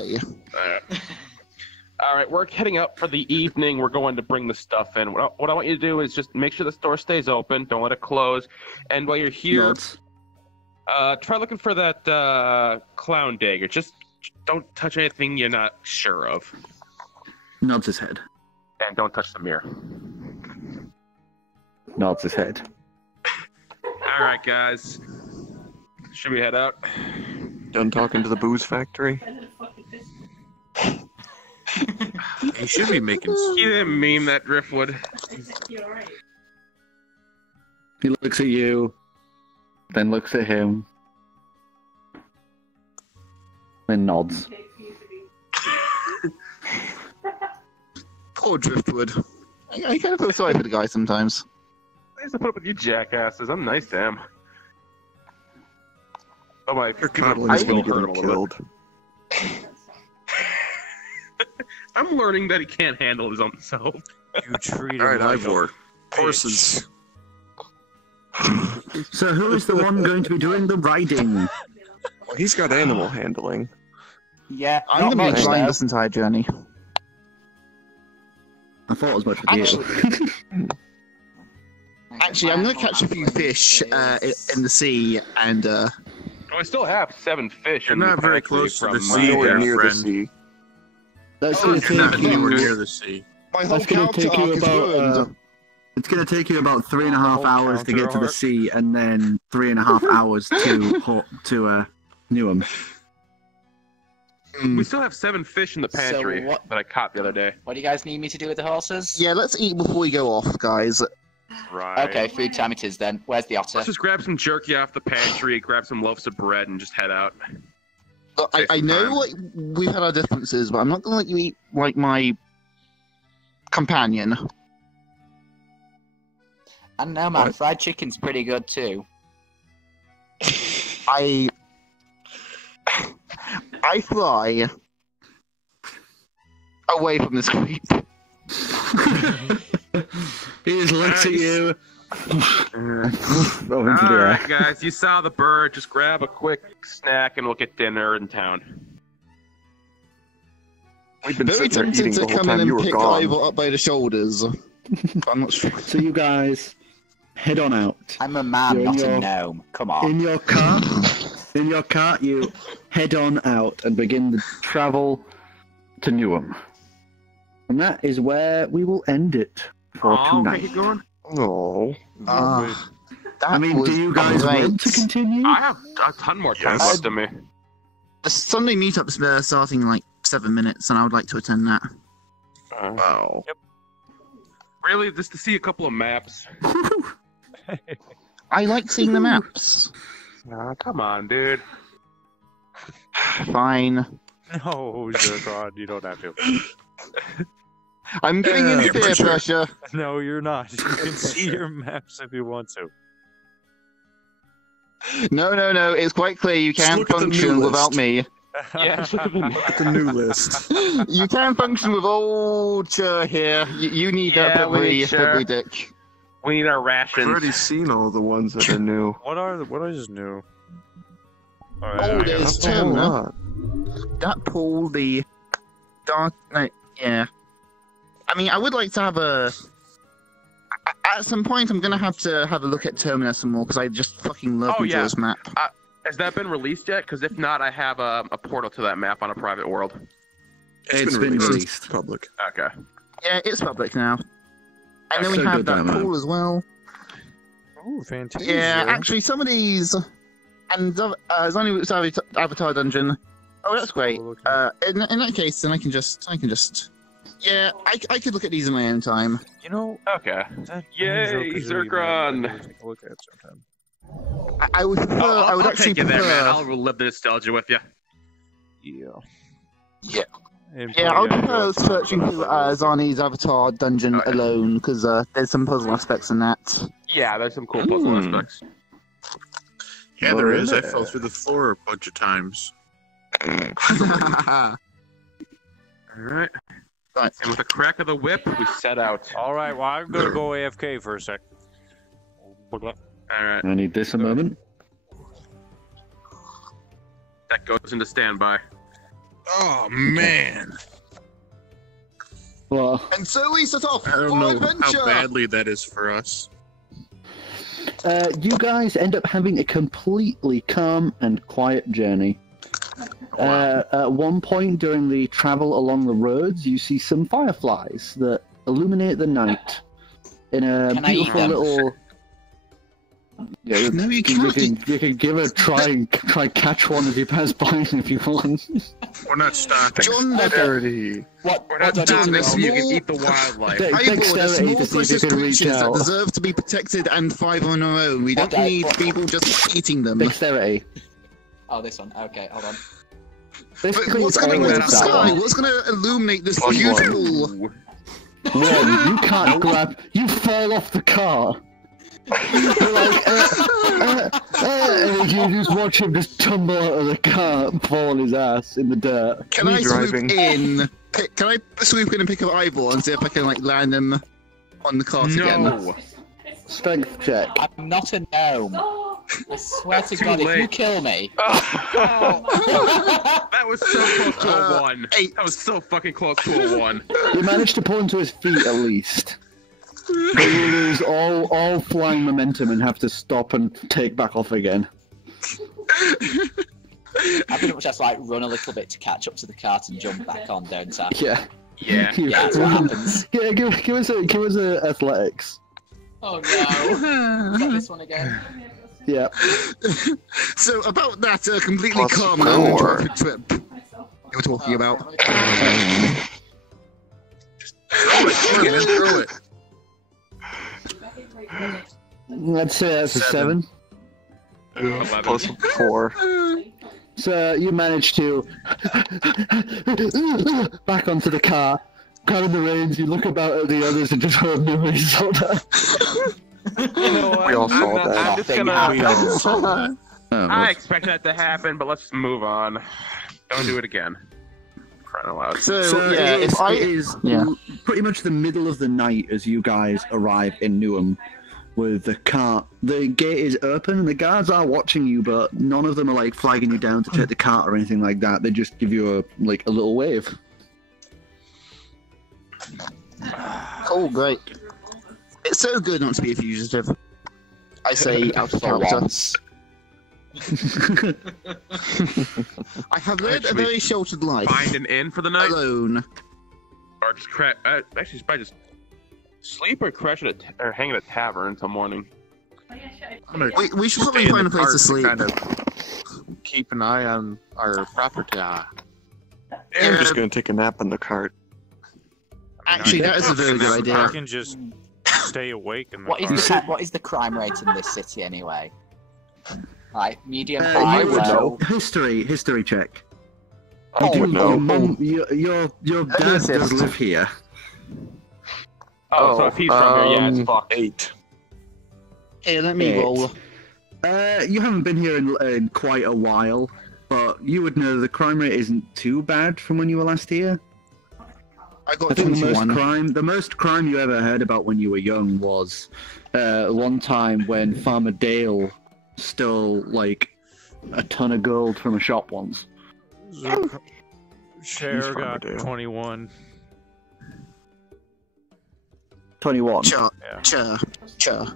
All right, we're heading out for the evening. We're going to bring the stuff in. What I want you to do is just make sure the store stays open. Don't let it close. And while you're here, try looking for that clown dagger. Just don't touch anything you're not sure of. Nods his head. And don't touch the mirror. Nods his head. All right, guys. Should we head out? Done talking to the booze factory? He should be making. He didn't mean that, Driftwood. He looks at you, then looks at him, then nods. Poor Driftwood. I kind of feel sorry for the guy sometimes. I used to put up with you jackasses. I'm nice to him. Oh my! Your coddling's gonna get him killed. I'm learning that he can't handle his own self. You treat him All right, like Ivor. Horses. So who is the one going to be doing the riding? Well, he's got animal handling. Yeah, I'm going to be flying this entire journey. I thought as much with you. Actually, I'm going to catch a few fish in the sea and... Well, I still have 7 fish. You're in not the very pantry close to from the my- sea there, Near the friend. sea. That's You're going to not take anywhere you. near the sea. My whole That's going to character take you arc is about. ruined. It's going to take you about 3.5 hours to get to the arc. sea, and then 3.5 hours to Newham. We still have 7 fish in the pantry that I caught the other day. What do you guys need me to do with the horses? Yeah, let's eat before we go off, guys. Right. Okay, food time it is then. Where's the otter? Let's just grab some jerky off the pantry, grab some loaves of bread, and just head out. Look, I know like, we've had our differences, but I'm not going to let you eat like my companion. I don't know, man. Fried chicken's pretty good too. I fly away from this creep. He just looks at you. Alright, guys, you saw the bird. Just grab a quick snack and we'll get dinner in town. We've been Very sitting there tempted eating to the whole come in time you and were pick gone. Ivor up by the shoulders. But I'm not sure. So you guys head on out. I'm a man, You're in not a your- gnome. Come on. In your cart, you head on out and begin the travel to Newham. And that is where we will end it for tonight. Keep going. Oh. I mean, do you guys want to continue? I have a ton more time left in me. The Sunday meetup's starting in like 7 minutes, and I would like to attend that. Wow. Yep. Really, just to see a couple of maps. I like seeing the maps. Come on, dude. Fine. No, Zerkron, you don't have to. I'm giving in peer pressure. No, you're not. You can see your maps if you want to. No. It's quite clear you can't look at the new function list. without me. Yeah, The new list. You can function with old Chur here. You need that we need every Chur. dick. We need our I've rations. already seen all the ones that are new. What is new? Oh, there's That's a whole Tim. lot. That pool, the dark night. Yeah. I mean, I would like to have a. At some point, I'm gonna have to have a look at Terminus some more because I just fucking love Majora's map. Has that been released yet? Because if not, I have a portal to that map on a private world. It's been released. Public. Okay. Yeah, it's public now. And then we So have good, that that pool as well. Oh, fantastic. Yeah, actually, some of these. And there's only Avatar Dungeon. Oh, that's great. In that case, then I can just. Yeah, I could look at these in my own time. You know. Okay. Yay, Zerkron! Take a look at it sometime. I would prefer. I would I'll actually take you prefer. there, man. I'll relive the nostalgia with you. Yeah. Yeah. And Yeah, I would probably prefer I'd go searching through Zani's Avatar Dungeon alone because there's some puzzle aspects in that. Yeah, there's some cool puzzle aspects. Yeah, there is. I fell through the floor a bunch of times. Alright. And with a crack of the whip, we set out. Alright, well, I'm gonna go AFK for a sec. Alright. I need this a moment. That goes into standby. Oh, man. Well, And so we set off I don't for know adventure. how badly that is for us. you guys end up having a completely calm and quiet journey. At one point during the travel along the roads, you see some fireflies that illuminate the night in a Can I eat beautiful them? little. Yeah, No, you you can't. can give it a try and catch one if you pass by if you want. We're not stopping. John, Dexterity. We're not John, stopping there's so you can more- eat the wildlife. De- Ivor, there's dexterity more to see if precious you can reach creatures that out. deserve to be protected and thrive on their own. We don't Okay, need what- people just eating them. Dexterity. Oh, this one. Okay, hold on. But Basically, what's it's going to always the that sky? one. What's going to illuminate this Plus beautiful... One, you can't grab. You fall off the car. You're like, and you just watch him just tumble out of the car and fall on his ass in the dirt. Can I swoop in? Can I swoop in and pick up Ivor and see if I can like land them on the cart again? No. Strength check. I'm not a gnome. I swear to Too God, if you late. kill me. That was so close to a 1. 8. That was so fucking close to a 1. You managed to pull him to his feet at least. But you lose all flying momentum and have to stop and take back off again. I pretty much have to like run a little bit to catch up to the cart and jump back on, don't I? Yeah. Yeah. Yeah, that's what happens. Yeah, give us a athletics. Oh no. Is that this one again? Yeah. So about that completely Plus calm 4. traffic trip you were talking about. Throw it. I'd say that's a 7. Plus 4. So you manage to back onto the car, grabbing the reins. You look about at the others and just hold no result. You know what? We all saw I'm that. just gonna. Oh, I expect that to happen, but let's just move on. Don't do it again. Crying out loud. So yeah, it is, if I it is pretty much the middle of the night as you guys arrive in Newham with the cart. The gate is open and the guards are watching you, but none of them are like flagging you down to check the cart or anything like that. They just give you a little wave. oh great, it's so good not to be a fugitive. I say out of For character. once. I have led a Actually, very sheltered life. Find an inn for the night, Alone. or just actually, probably just sleep or crash at or hang at a tavern until morning. I'm gonna We should stay probably in find the a place cart to sleep. Kind of keep an eye on our property. I'm just gonna take a nap in the cart. Actually, that is a very good I idea. can just stay awake in the What is the crime rate in this city anyway? Like medium, You high, would low. history check. I would know. Your mum, your dad does live here. Oh, so if he's from here, yeah, it's fucked. 8. Here, let me 8. roll. You haven't been here in quite a while, but you would know the crime rate isn't too bad from when you were last here. I got I think the 21. most crime you ever heard about when you were young was one time when Farmer Dale stole like a ton of gold from a shop once. Cher got Farmerdale. 21. 21. Cha, Yeah. cha.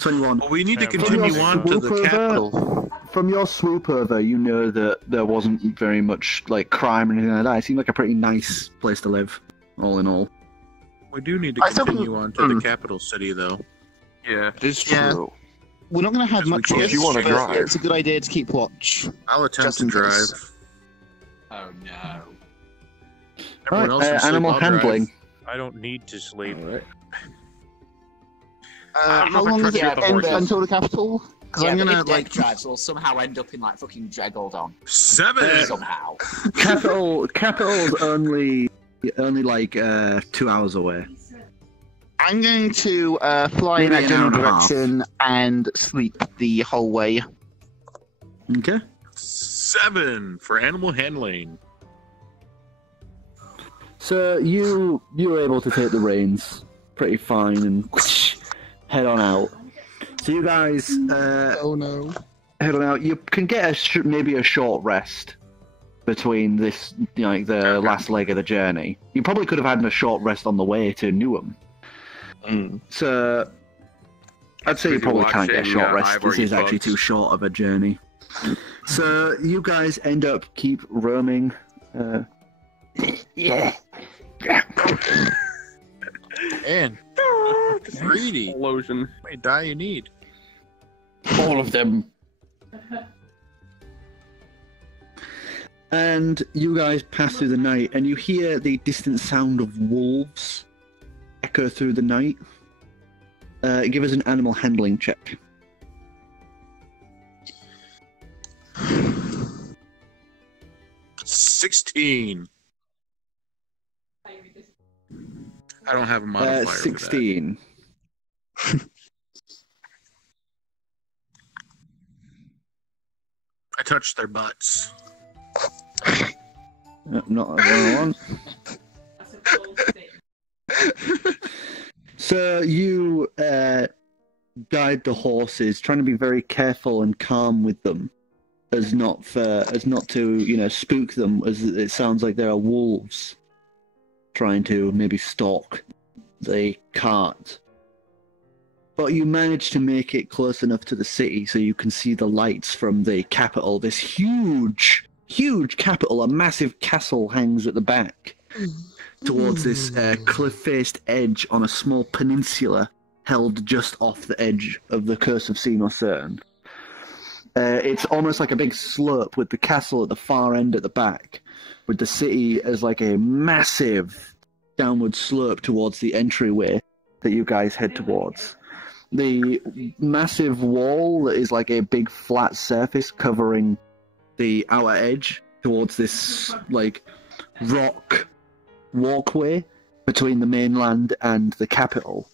21. Well, we need to Yeah, continue well, on to the swoop over. capital. From your swoop over, you know that there wasn't very much like crime or anything like that. It seemed like a pretty nice place to live, all in all. We do need to I still continue think- on to the capital city, though. Yeah. It is Yeah. true. We're not going to have Yes, we much can. of If you this, wanna but drive. it's a good idea to keep watch. I'll attempt Just to in drive. case. Oh no. Everyone else Right, can sleep, animal I'll drive. handling. I don't need to sleep. I don't know How if I long trust is you it with the horses. until the capital? Because Yeah, I'm but going if to, Deck drives, we'll somehow end up in like fucking Dregoldon. 7! Somehow. Capital's only like 2 hours away. I'm going to fly in Maybe that an hour general and a half. direction and sleep the whole way. Okay. 7 for animal handling. So you were able to take the reins pretty fine and head on out. So you guys Oh no. head on out. You can get maybe a short rest between this, like the last leg of the journey. You probably could have had a short rest on the way to Newham. So I'd say you probably can't get a short rest. This is actually too short of a journey. So you guys end up keep roaming. Yeah. Man, greedy. Explosion. How many die you need? All of them. And you guys pass through the night, and you hear the distant sound of wolves echo through the night. Give us an animal handling check. 16. I don't have a modifier. 16. I touched their butts. Not a 101. So you guide the horses, trying to be very careful and calm with them, as not to spook them, as it sounds like there are wolves trying to maybe stalk the cart. But you manage to make it close enough to the city so you can see the lights from the capital. This huge capital, a massive castle hangs at the back towards this cliff-faced edge on a small peninsula held just off the edge of the Curse of Seymour Cern. It's almost like a big slope with the castle at the far end at the back, with the city as like a massive downward slope towards the entryway that you guys head towards. The massive wall is like a big flat surface covering the outer edge towards this like rock walkway between the mainland and the capital.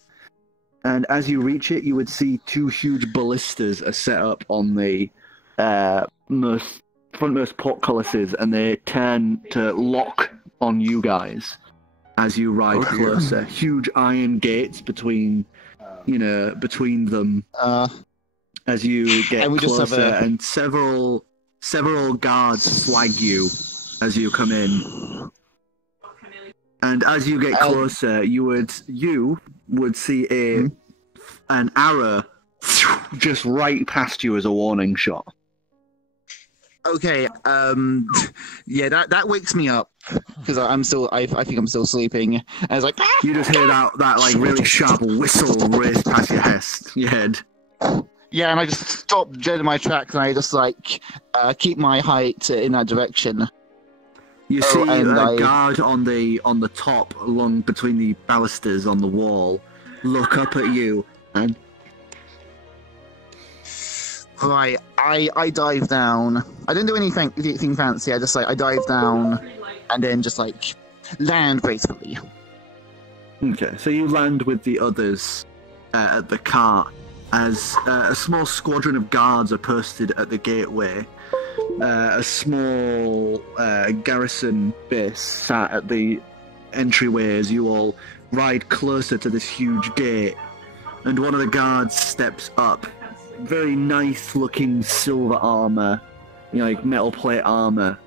And as you reach it, you would see two huge ballistas are set up on the frontmost portcullises, and they turn to lock on you guys as you ride closer. Huge iron gates between them as you get closer, and several guards flag you as you come in. And as you get closer, you would see an arrow just right past you as a warning shot. Okay, yeah, that wakes me up because I think I'm still sleeping. And it's like you just hear that like really sharp whistle race past your head. Yeah, and I just stop dead in my tracks, and I just like keep my height in that direction. You see a guard on the top, along between the balusters on the wall, look up at you and. Right, I dive down. I don't do anything fancy. I just I dive down, and then just land gracefully. Okay, so you land with the others at the cart as a small squadron of guards are posted at the gateway. A small garrison base sat at the entryway as you all ride closer to this huge gate, and one of the guards steps up. Very nice looking silver armor, like metal plate armor,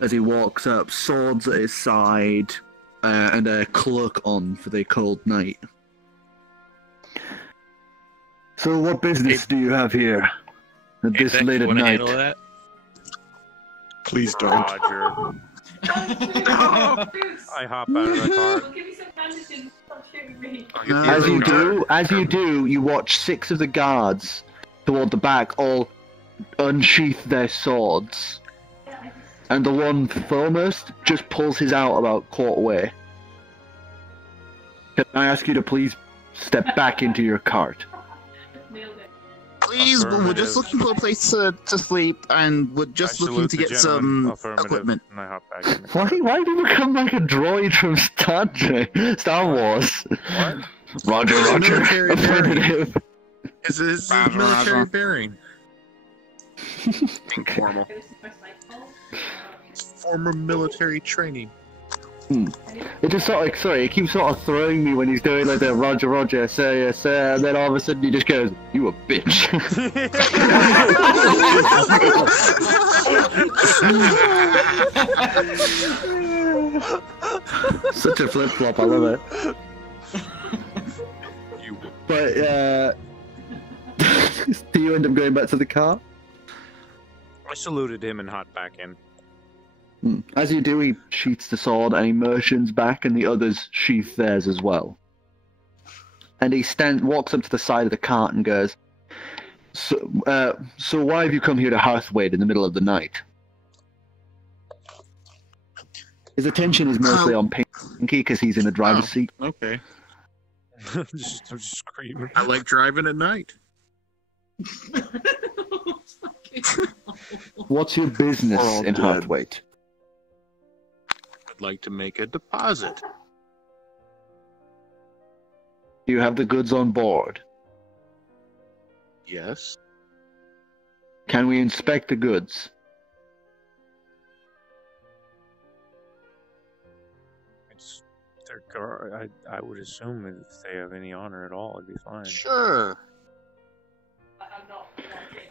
as he walks up, swords at his side, and a cloak on for the cold night. So what business do you have here at this late at night? That? Please don't. Roger. I hop out of the car. We'll give you some bandages. Stop shooting me. As you do, you watch 6 of the guards toward the back all unsheath their swords, and the one foremost just pulls his out about quarter way. Can I ask you to please step back into your cart? Please, we're just looking for a place to sleep, and we're just looking to get some equipment. And I hop back in the Why do you become like a droid from Star Wars? What? Roger. Affirmative. This is military bearing. Formal. Former military training. It just it keeps sort of throwing me when he's doing like the Roger, sir, yes, sir, and then all of a sudden he just goes, "You a bitch." Such a flip flop. I love it. But do you end up going back to the car? I saluted him and hopped back in. As you do, he sheaths the sword and he motions back, and the others sheath theirs as well. And he walks up to the side of the cart and goes, So why have you come here to Hearthwade in the middle of the night? His attention is mostly on Pinky because he's in the driver's seat. Okay. just screaming. I like driving at night. What's your business in Hearthwade? I'd like to make a deposit. Do you have the goods on board? Yes. Can we inspect the goods? It's their car. I would assume if they have any honor at all, it'd be fine. Sure.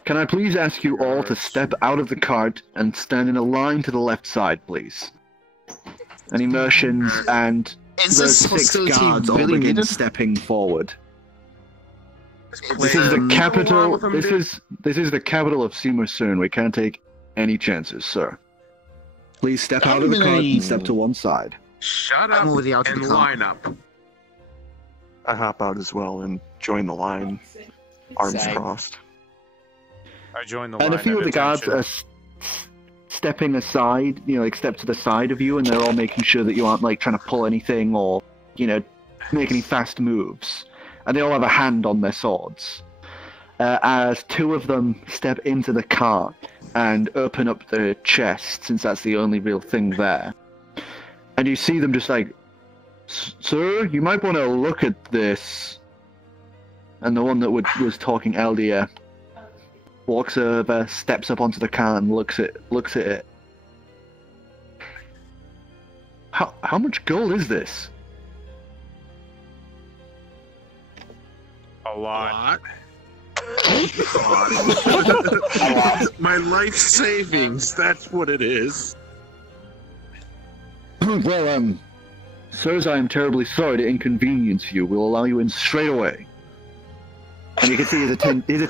Can I please ask you all to step out of the cart and stand in a line to the left side, please? And he motions, and those 6 guards all begin stepping forward. This is the capital. This is the capital of Sumer. We can't take any chances, sir. Please step out of the cart and step to one side. Shut up and line up. I hop out as well and join the line, arms crossed. I join the line. And a few of the guards are stepping aside, like step to the side of you, and they're all making sure that you aren't like trying to pull anything or, make any fast moves. And they all have a hand on their swords. As 2 of them step into the cart and open up the chest, since that's the only real thing there. And you see them just like, Sir, you might want to look at this. And the one that was talking earlier walks over, steps up onto the car and looks at it. How much gold is this? A lot. My life savings, that's what it is. Well, sirs, I am terribly sorry to inconvenience you. We'll allow you in straight away. And you can see his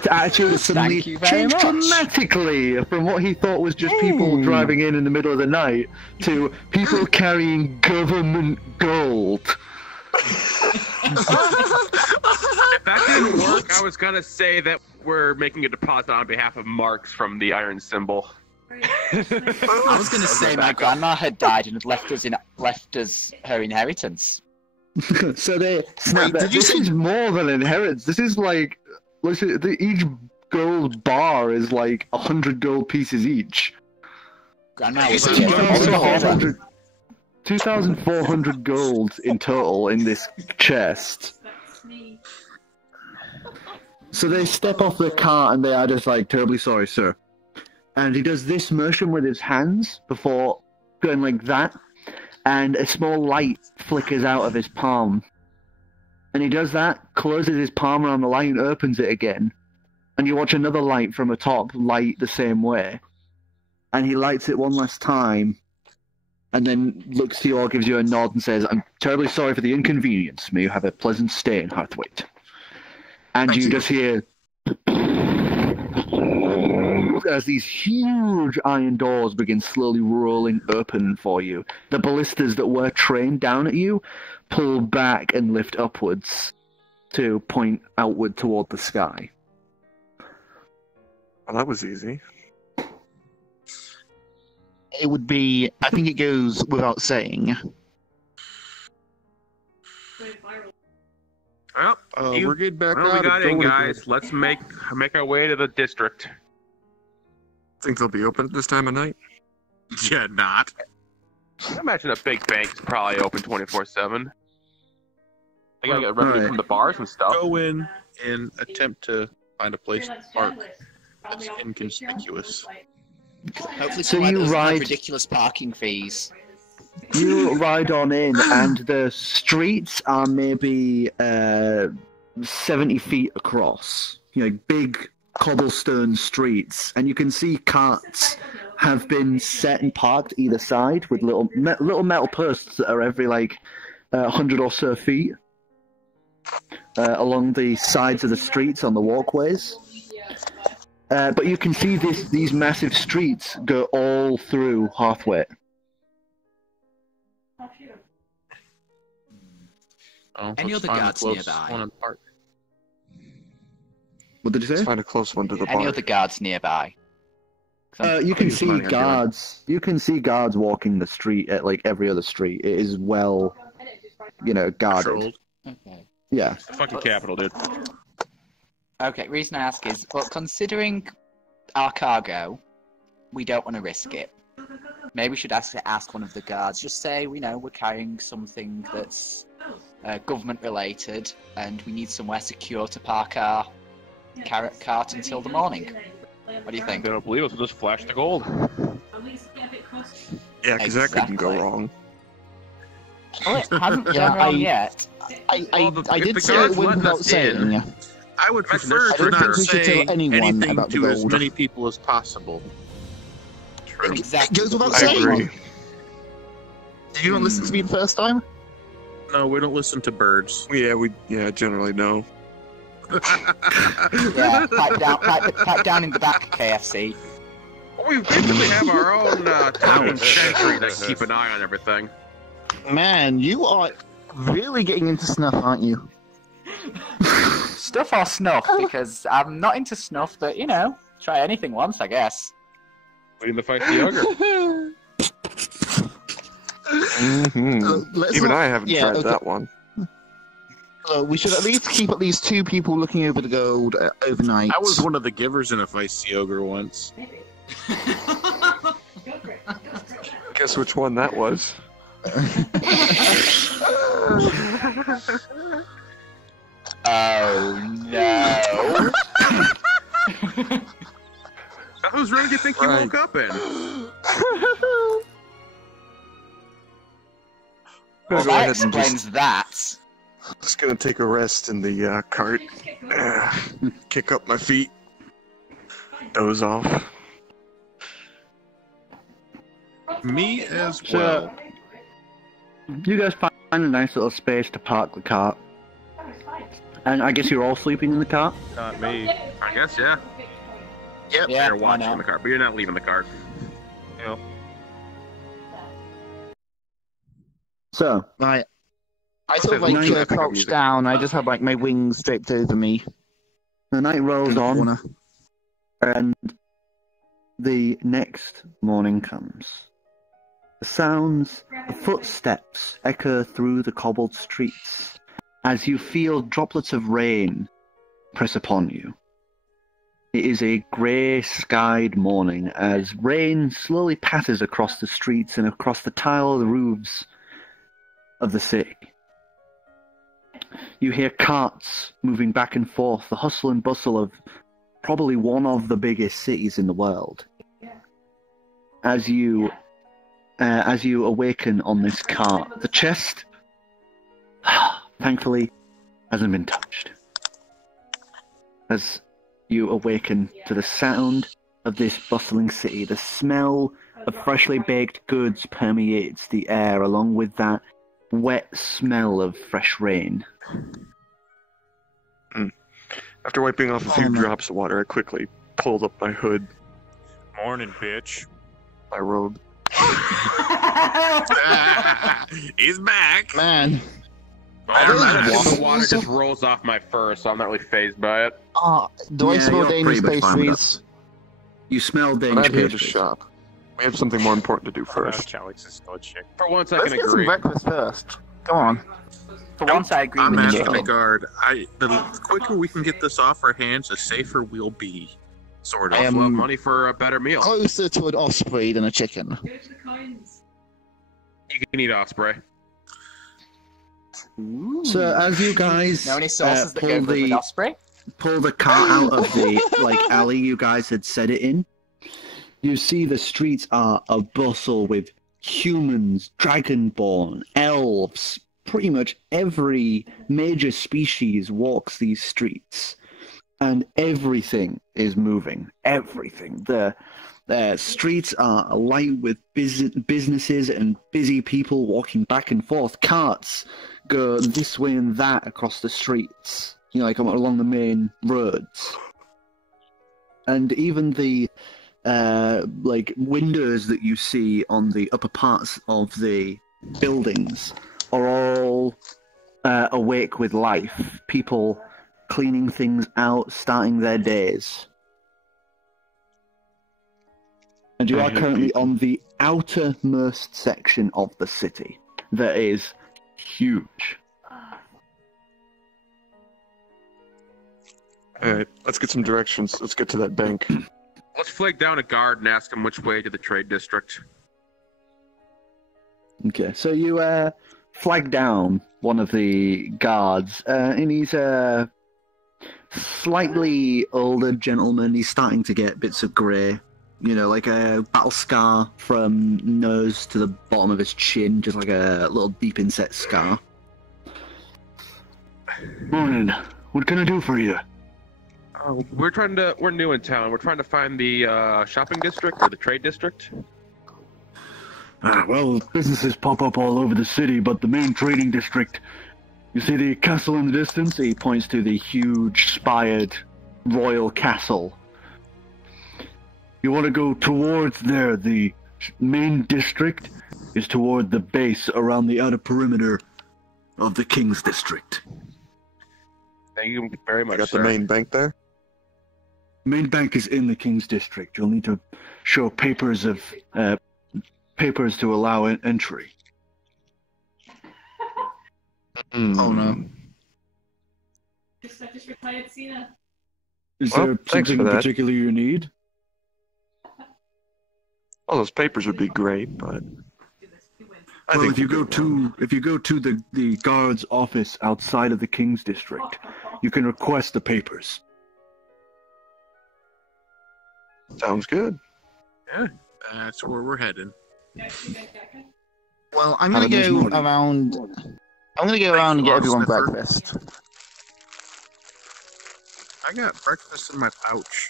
attitude has suddenly changed dramatically from what he thought was just people driving in the middle of the night to people carrying government gold. If that didn't work, I was gonna say that we're making a deposit on behalf of Marx from the Iron Symbol. I was gonna say my grandma had died and had left us her inheritance. So they snap that. This is more than inheritance. This is like, listen, each gold bar is like 100 gold pieces each. Grandma was 2,400 gold in total in this chest. So they step off the cart and they are just like, terribly sorry, sir. And he does this motion with his hands before going like that, and a small light flickers out of his palm. And he does that, closes his palm around the light and opens it again. And you watch another light from atop light the same way. And he lights it one last time, and then looks to you all, gives you a nod and says, I'm terribly sorry for the inconvenience. May you have a pleasant stay in Hearthwade. And you just hear as these huge iron doors begin slowly rolling open for you. The ballistas that were trained down at you pull back and lift upwards to point outward toward the sky. Well, that was easy. It would be, I think it goes without saying. Well, we're getting back we out got of in, building guys. Let's make our way to the district. Think they'll be open this time of night? Yeah, not. I imagine a big bank is probably open 24/7. They gotta get revenue from the bars and stuff. Go in and attempt to find a place to park that's inconspicuous. Hopefully, So someone you doesn't have ride- ridiculous parking fees. You ride on in, and the streets are maybe 70 feet across. Big cobblestone streets, and you can see carts have been set and parked either side with little metal posts that are every 100 or so feet along the sides of the streets on the walkways. But you can see these massive streets go all through Hearthwaite. Any other guards nearby? What did you say? Let's find a close one to the bar. Any other guards nearby? You can see guards. You can see guards walking the street at every other street. It is well, guarded. Controlled. Okay. Yeah. Fucking capital, dude. Okay, reason I ask is, well, considering our cargo, we don't want to risk it. Maybe we should ask one of the guards. Just say, we're carrying something that's government related, and we need somewhere secure to park our cart until the morning. What do you think? They don't believe us, we'll just flash the gold. Yeah, because that couldn't go wrong. Well, it hasn't gone wrong yet. I did say it without saying. I would prefer I to don't not think we should say tell anyone anything about the to as gold. many people as possible. Exactly. It goes without I saying. agree. Did you not listen to me the first time? No, we don't listen to birds. Yeah, generally no. Yeah, pipe down in the back, KFC. Well, we basically have our own town sentry that keep an eye on everything. Man, you are really getting into snuff, aren't you? Stuff or snuff? Because I'm not into snuff, but try anything once, I guess. Waiting to fight the ogre. Even I haven't tried that one. We should at least keep at least 2 people looking over the gold overnight. I was one of the givers in a feisty ogre once. Guess which one that was. Oh no! Whose room do you think you woke up in? Well, that explains that. Just gonna take a rest in the cart, kick up my feet, doze off. Me as well. So, you guys find a nice little space to park the cart. And I guess you're all sleeping in the cart? Not me. I guess, yeah. Yep. Yeah, You're watching in the cart, but you're not leaving the cart. Yep. So, I sort of crouched down. I just have my wings draped over me. The night rolls on, and the next morning comes. The sounds of footsteps echo through the cobbled streets as you feel droplets of rain press upon you. It is a grey-skied morning as rain slowly passes across the streets and across the tiled roofs of the city. You hear carts moving back and forth, the hustle and bustle of probably one of the biggest cities in the world. As you awaken on this cart, the chest, thankfully, hasn't been touched. As you awaken to the sound of this bustling city, the smell of freshly baked goods permeates the air, along with that wet smell of fresh rain. After wiping off a few drops of water, I quickly pulled up my hood, Morning, bitch. my robe. He's back. Man. The water just rolls off my fur, so I'm not really phased by it. Do I smell you're dangerous pretty much fine with pastries? You smell But I'm here dangerous. to shop. We have something more important to do first. Alex is still a chick. For once, I Let's can get some agree. breakfast first. Come on. For once, I agree I'm with asking you. the guard. The quicker we can get this off our hands, the safer we'll be. Sort of. I am Well, money for a better meal. closer to an osprey than a chicken. You can eat osprey. So as you guys Know any sauces that go good with osprey? pull the cart out of the alley you guys had set it in, you see the streets are a bustle with humans, dragonborn, elves. Pretty much every major species walks these streets, and everything is moving. Everything. The Streets are alight with businesses and busy people walking back and forth. Carts go this way and that across the streets, like along the main roads. And even the windows that you see on the upper parts of the buildings are all awake with life. People cleaning things out, starting their days. And you are currently on the outermost section of the city. That is huge. Alright, let's get some directions. Let's get to that bank. Let's flag down a guard and ask him which way to the trade district. Okay, so you flag down one of the guards, and he's a slightly older gentleman. He's starting to get bits of grey. Like a battle scar from nose to the bottom of his chin, just like a little deep inset scar. Morning. What can I do for you? We're new in town. We're trying to find the shopping district or the trade district. Well, businesses pop up all over the city, but the main trading district, you see the castle in the distance? He points to the huge spired royal castle. You want to go towards there. The main district is toward the base around the outer perimeter of the King's District. Thank you very much, Got sir. the main bank there? Main bank is in the King's District. You'll need to show papers to allow entry. Oh no. I just retired Cena. Is Well, there thanks something for that. particular you need? All those papers would be great, but I Well, think if you go to the guard's office outside of the King's District, you can request the papers. sounds good. Yeah, that's where we're heading. Well, I'm gonna go around. I'm gonna go around and get everyone breakfast. I got breakfast in my pouch.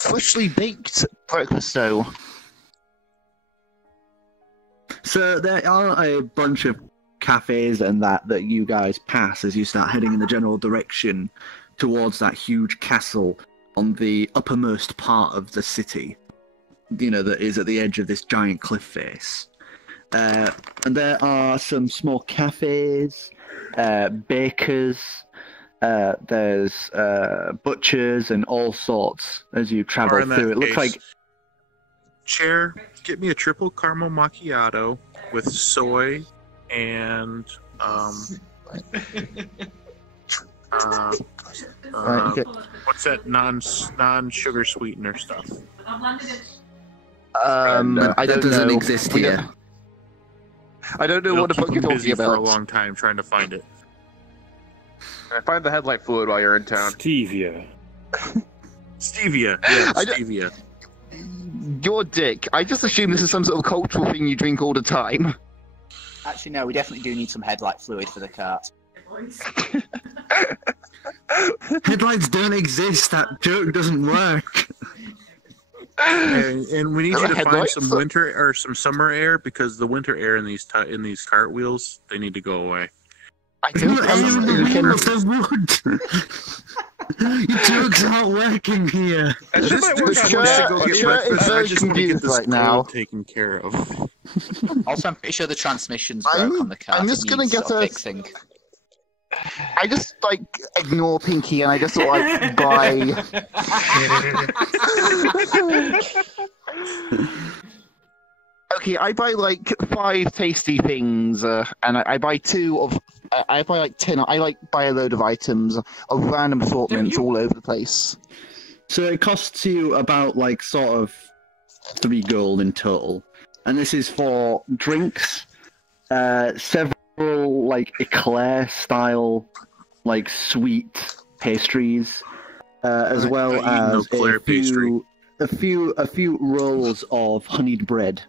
Freshly baked breakfast dough. So there are a bunch of cafes and that you guys pass as you start heading in the general direction towards that huge castle on the uppermost part of the city, that is at the edge of this giant cliff face. And there are some small cafes, bakers, there's butchers and all sorts as you travel Or in that through. It looks case, like... Chair, get me a triple caramel macchiato with soy and what's that non-sugar sweetener stuff? I that don't doesn't know. exist We here. don't- I don't know It'll what the keep fuck them you're busy talking for a about. long time trying to find it. Can I find the headlight fluid while you're in town? Stevia. Stevia. Yeah, I don't- stevia. You're a dick. I just assume this is some sort of cultural thing you drink all the time. Actually, no, we definitely do need some headlight fluid for the cart. Headlights don't exist. That joke doesn't work. And we need you to find Headlights? some winter or some summer air because the winter air in these cartwheels they need to go away. I don't Your jokes aren't working here. That shit might work The out shirt- well. the shirt is very I just want to get confused this right now. taken care of. Also, I'm pretty sure the transmission's broke on the cart. I'm just It gonna needs get sort of a- fixing. I just ignore Pinky and I just sort of buy. Okay, I buy 5 tasty things, and I buy 2 of. I buy 10. I buy a load of items of random assortments all over the place. So it costs you about sort of 3 gold in total, and this is for drinks, several eclair style sweet pastries, as well as a few rolls of honeyed bread.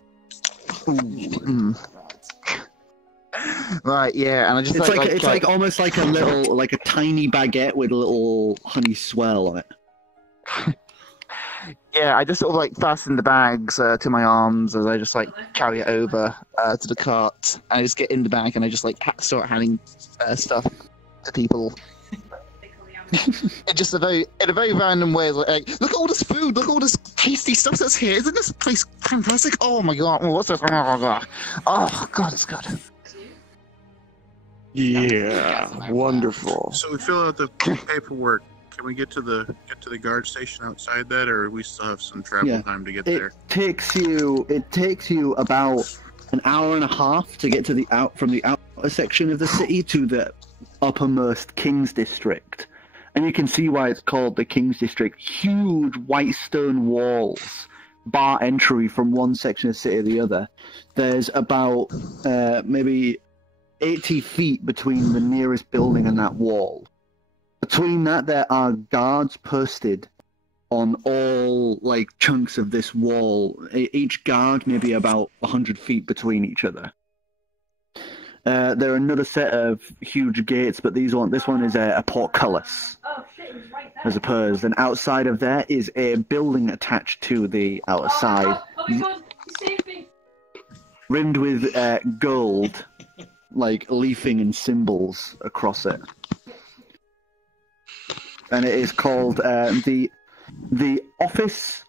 Ooh, Right, yeah, and I just It's almost like a little a tiny baguette with a little honey swirl on it. Yeah, I just sort of like fasten the bags to my arms as I just like carry it over to the cart. And I just get in the bag and I just like start handing stuff to people. In just a very random way. Like, look at all this food, look at all this tasty stuff that's here. Isn't this place fantastic? Oh my god, what's this? Oh god, it's good. Yeah, wonderful. So we fill out the paperwork. Can we get to the guard station outside that, or we still have some travel time to get there? It takes you about an hour and a half to get to from the outer section of the city to the uppermost King's District. And you can see why it's called the King's District. Huge white stone walls bar entry from one section of the city to the other. There's about maybe 80 feet between the nearest building and that wall. Between that, there are guards posted on all like chunks of this wall. Each guard maybe about 100 feet between each other. There are another set of huge gates, but this one is a portcullis, as opposed. And outside of there is a building attached to the outer side, rimmed with gold, like leafing and symbols across it. And it is called the Office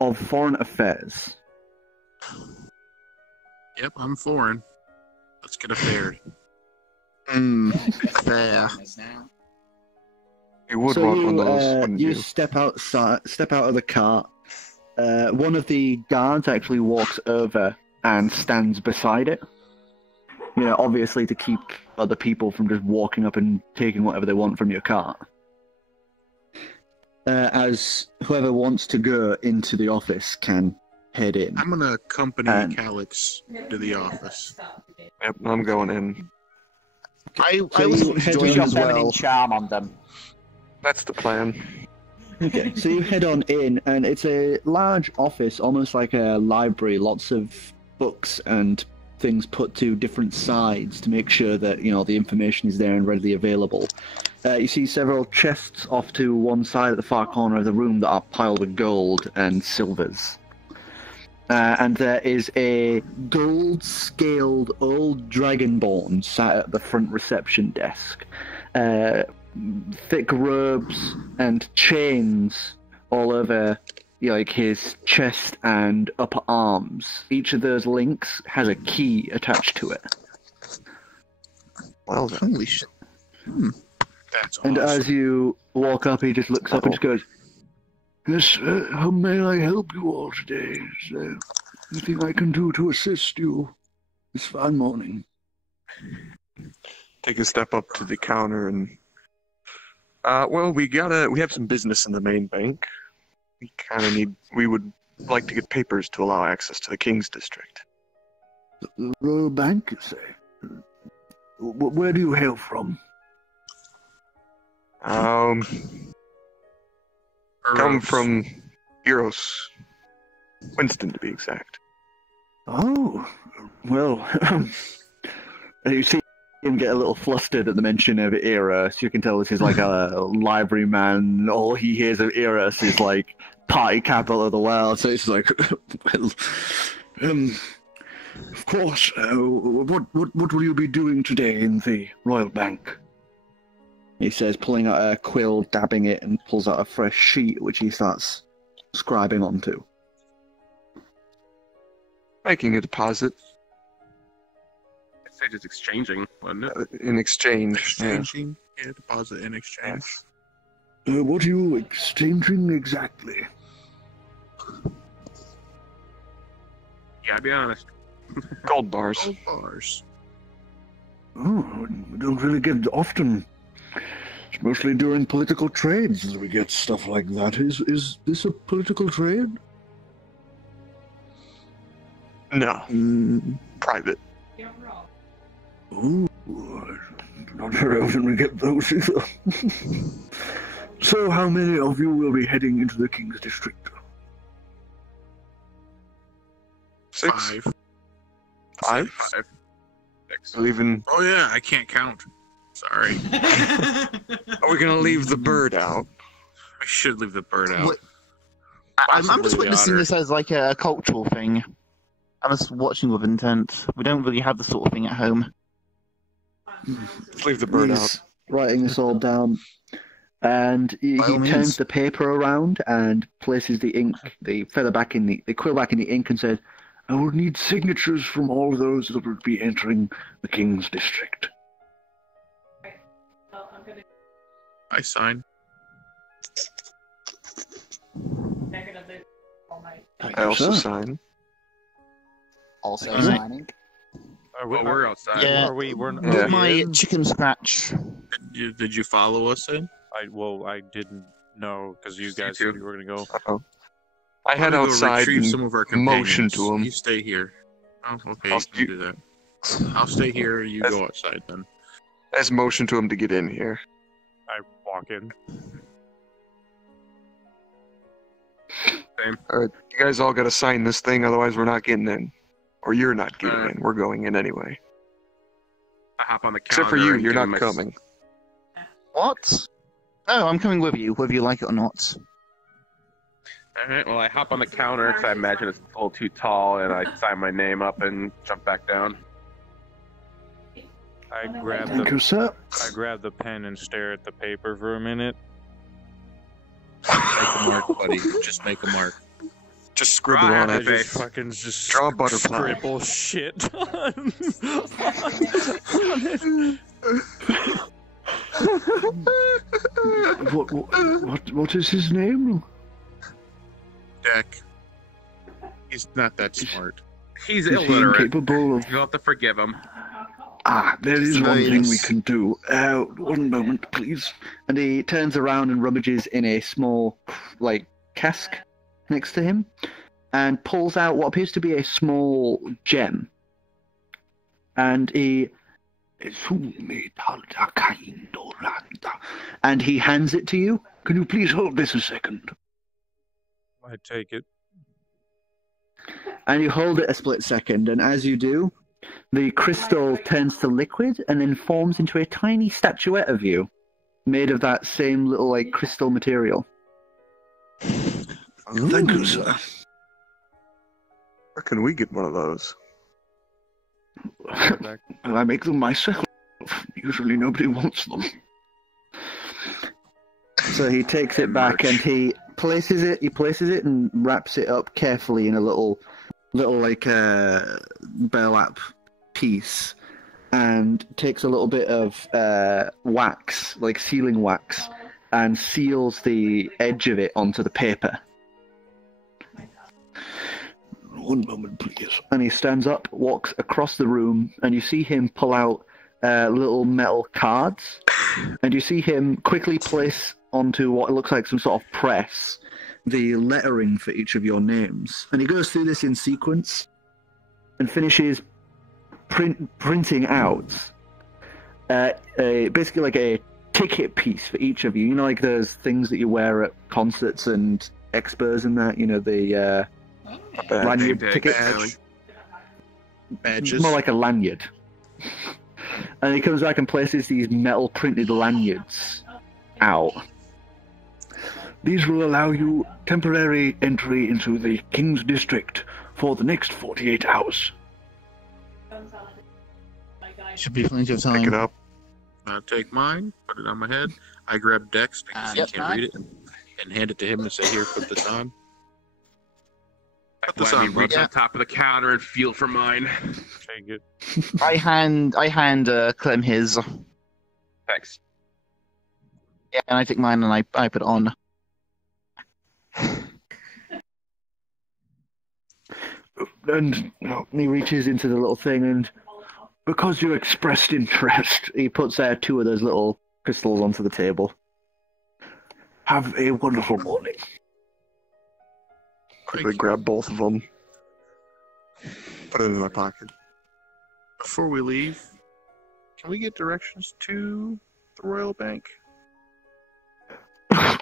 of Foreign Affairs. Yep, I'm foreign. Let's get affaired. Fair. You would want one of those, wouldn't you? step out of the cart. One of the guards actually walks over and stands beside it. You know, obviously to keep other people from just walking up and taking whatever they want from your cart. As whoever wants to go into the office can head in. I'm gonna accompany Calix to the office. Yep, I'm going in. I was joining as well. Charm on them. That's the plan. Okay, so you head on in, and it's a large office, almost like a library. Lots of books and things put to different sides to make sure that the information is there and readily available. You see several chests off to one side at the far corner of the room that are piled with gold and silvers. And there is a gold-scaled old dragonborn sat at the front reception desk. Thick robes and chains all over his chest and upper arms. Each of those links has a key attached to it. Well, holy shit. That's awesome. And as you walk up, he just looks up and just goes, "Yes, how may I help you all today? Is there anything I can do to assist you this fine morning?" Take a step up to the counter and... we have some business in the main bank. We would like to get papers to allow access to the King's District. The Royal Bank, you say? Where do you hail from? Come from Eros. Winston, to be exact. Oh, well, you see him get a little flustered at the mention of Eros. You can tell this is like a library man. All he hears of Eros is like party capital of the world. So it's like, well, of course. What will you be doing today in the Royal Bank? He says, pulling out a quill, dabbing it, and pulls out a fresh sheet, which he starts scribing onto. Making a deposit. I'd say just exchanging, wasn't it? In exchange. Exchanging? Yeah, deposit in exchange. What are you exchanging exactly? Yeah, I'll be honest. Gold bars. Gold bars. Oh, we don't really get often. It's mostly during political trades that we get stuff like that. Is this a political trade? No. Private. Ooh, not very often we get those either. So how many of you will be heading into the King's District? 6. 5? 5? 6. Leaving... Oh yeah, I can't count. Sorry. Are we gonna leave the bird out? We should leave the bird out. What? I'm just Possibly witnessing otter. this as like a cultural thing. I'm just watching with intent. We don't really have this sort of thing at home. Just leave the bird He's out. writing this all down, and he By all turns means. the paper around and places the ink, the feather back in the quill back in the ink, and says, I will need signatures from all those that will be entering the King's District. Well, I'm gonna. I sign. They're gonna lose all night. I also sign. Also Alright. signing. Well, we're outside. Yeah. Are we? We're With are we my in? chicken scratch. Did you follow us in? I didn't know because you guys too. said you were gonna go. Uh-oh. I head I'm gonna go outside retrieve and some of our motion companions. to him. You stay here. Oh, okay. I'll You can do that. I'll stay here. You go outside then. as motion to him to get in here. I walk in. Same. Alright, you guys all gotta sign this thing, otherwise we're not getting in. Or you're not getting in. We're going in anyway. I hop on the counter. Except for you, and you're give him not my- coming. What? No, I'm coming with you, whether you like it or not. Alright, well, I hop on the counter because I imagine it's a little too tall, and I sign my name up and jump back down. I grab Thank you, the sir. pen and stare at the paper for a minute. Make a mark, buddy. Just make a mark. Just scribble Right, on I it. just fucking just Draw a butterfly. scribble shit on it. What is his name? Deck. He's not that smart. He's Is he illiterate. incapable of... You'll have to forgive him. There is one thing we Nice. can do. One moment, please. and he turns around and rummages in a small, like, cask next to him, and pulls out what appears to be a small gem. And he hands it to you. Can you please hold this a second? I take it. And you hold it a split second, and as you do, the crystal turns to liquid and then forms into a tiny statuette of you, made of that same little, like, crystal material. Thank you, sir. Where can we get one of those? I make them myself. Usually nobody wants them. So he takes it back and he places it and wraps it up carefully in a little like burlap piece, and takes a little bit of wax, like sealing wax, and seals the edge of it onto the paper. One moment, please. And he stands up, walks across the room, and you see him pull out little metal cards, and you see him quickly place onto what looks like some sort of press the lettering for each of your names. And he goes through this in sequence and finishes printing out basically like a ticket piece for each of you. You know, like those things that you wear at concerts and expos and that, you know, the lanyard tickets. Badges. More like a lanyard. And he comes back and places these metal printed lanyards out. These will allow you temporary entry into the King's District for the next 48 hours. Should be plenty of time. Pick it up. I take mine, put it on my head. I grab Dex because he can't read it, and hand it to him and say, "Here, put this on." Put this Let me on, reach bud. on top of the counter and feel for mine. Take it. I hand Clem his. Thanks. Yeah, and I take mine and I put it on. And he reaches into the little thing, and because you expressed interest, he puts two of those little crystals onto the table. Have a wonderful morning. Quickly grab both of them. Put it in my pocket. Before we leave, can we get directions to the Royal Bank?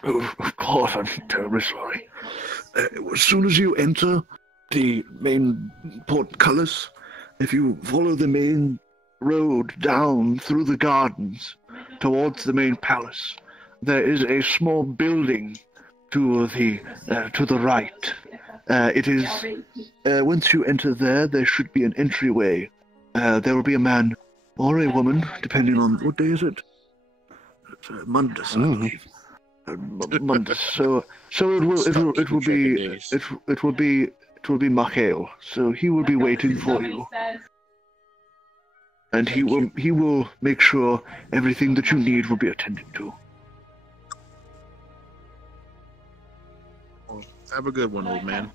Of course, I'm terribly sorry. As soon as you enter the main portcullis, if you follow the main road down through the gardens towards the main palace, there is a small building to the right. It is once you enter there should be an entryway. There will be a man or a woman, depending on what day is it. It's Mondays, I believe. Mondays. So it will be Michael. So he will be waiting for you, and he will make sure everything that you need will be attended to. Well, have a good one, old man.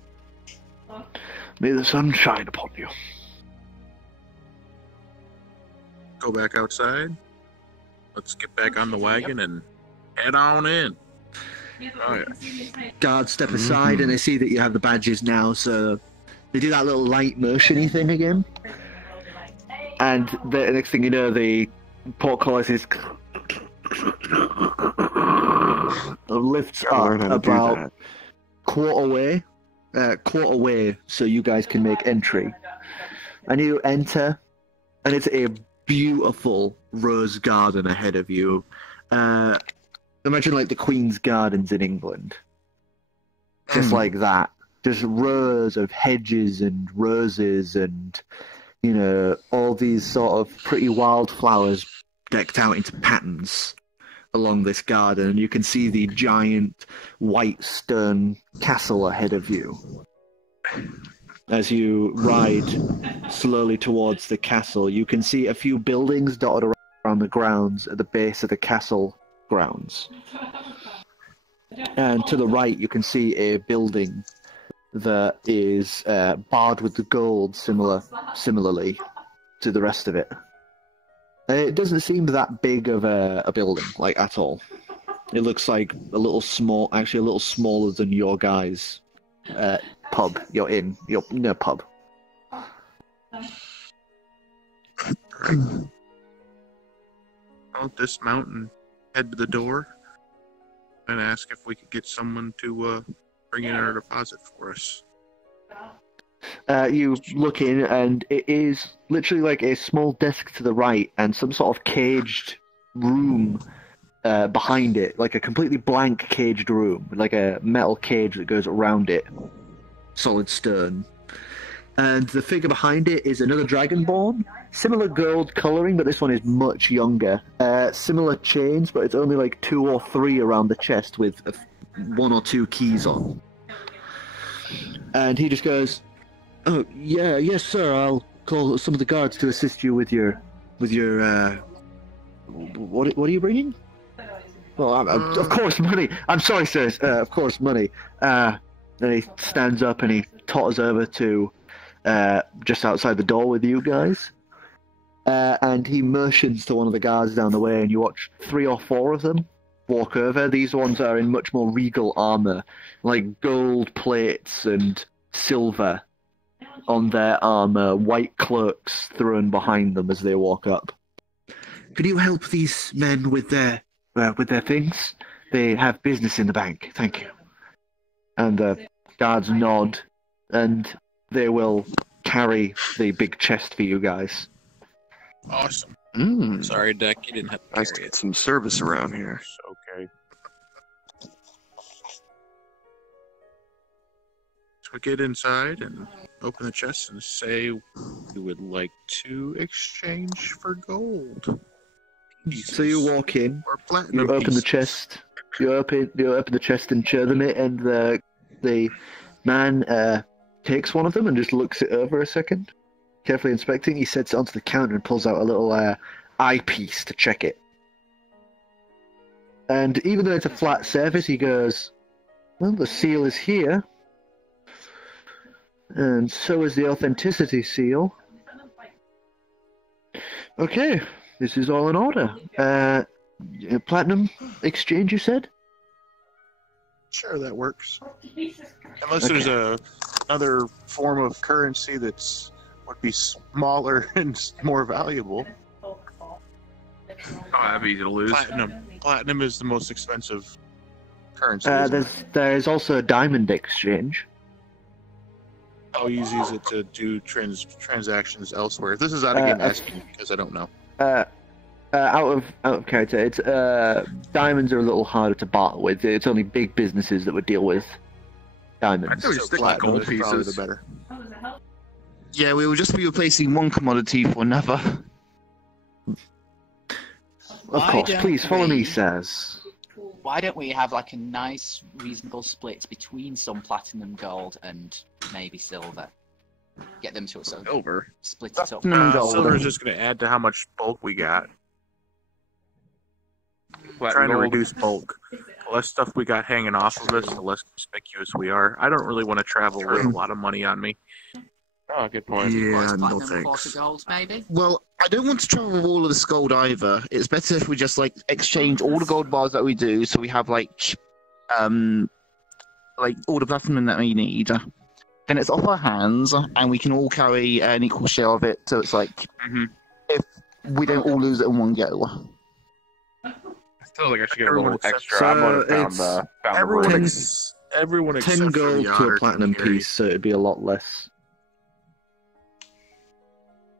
May the sun shine upon you. Go back outside. Let's get back on the wagon and head on in. Oh, yeah. Guards step aside and they see that you have the badges now, so they do that little light motiony thing again. And the next thing you know, the portcullis is lifts up about quarter way, so you guys can make entry. And you enter, and it's a beautiful rose garden ahead of you. Imagine like the Queen's Gardens in England. Just like that. Just rows of hedges and roses and, you know, all these sort of pretty wildflowers decked out into patterns along this garden. And you can see the giant white stone castle ahead of you. As you ride slowly towards the castle, you can see a few buildings dotted around the grounds at the base of the castle grounds. And to the right, you can see a building that is barred with the gold, similarly to the rest of it. It doesn't seem that big of a building, like, at all. It looks like a little smaller than your guys' pub. Your pub. I'll dismount and head to the door and ask if we could get someone to bring in our deposit for us. You look in, and it is literally like a small desk to the right and some sort of caged room behind it, like a completely blank caged room, like a metal cage that goes around it, solid stone. And the figure behind it is another dragonborn, similar gold colouring, but this one is much younger. Similar chains, but it's only like 2 or 3 around the chest with 1 or 2 keys on. And he just goes, "Oh, yeah, yes, sir. I'll call some of the guards to assist you with your what are you bringing?" "Well, of course, money. I'm sorry, sir. Of course, money." Then he stands up and he totters over to just outside the door with you guys. And he motions to one of the guards down the way, and you watch 3 or 4 of them walk over. These ones are in much more regal armor, like gold plates and silver on their armor, white cloaks thrown behind them as they walk up. "Could you help these men with their things? They have business in the bank. Thank you." And the guards nod, and they will carry the big chest for you guys. Awesome. Sorry, Deck, you didn't have to Nice to get some service around here. Okay. So we get inside and open the chest and say we would like to exchange for gold. So you walk in, or platinum you open the chest, you open the chest and show them it, and the man takes one of them and just looks it over a second, carefully inspecting. He sets it onto the counter and pulls out a little eyepiece to check it. And even though it's a flat surface, he goes, "Well, the seal is here, and so is the authenticity seal. Okay, this is all in order. Platinum exchange, you said?" Sure, that works. Unless there's another form of currency would be smaller and more valuable. Oh, that'd be easy to lose. Platinum is the most expensive currency. There's also a diamond exchange. How easy is it to do transactions elsewhere? This is out of game asking because I don't know. out of character, it's diamonds are a little harder to barter with. It's only big businesses that would deal with diamonds. I thought we just stick with gold pieces. The better. Yeah, we will just be replacing one commodity for another. Of course, please follow me, sirs. Why don't we have like a nice, reasonable split between some platinum, gold, and maybe silver? Get them to a silver. Split it up. Silver is just going to add to how much bulk we got. Trying to reduce bulk. The less stuff we got hanging off of us, the less conspicuous we are. I don't really want to travel with a lot of money on me. Oh, good point. Yeah, no thanks. Well, I don't want to travel with all of this gold either. It's better if we just like exchange all the gold bars that we do, so we have like all the platinum that we need. Then it's off our hands, and we can all carry an equal share of it. So it's like if we don't all lose it in one go. I still think I should get a little extra. I'm gonna found everyone 10 gold to a platinum piece, so it'd be a lot less.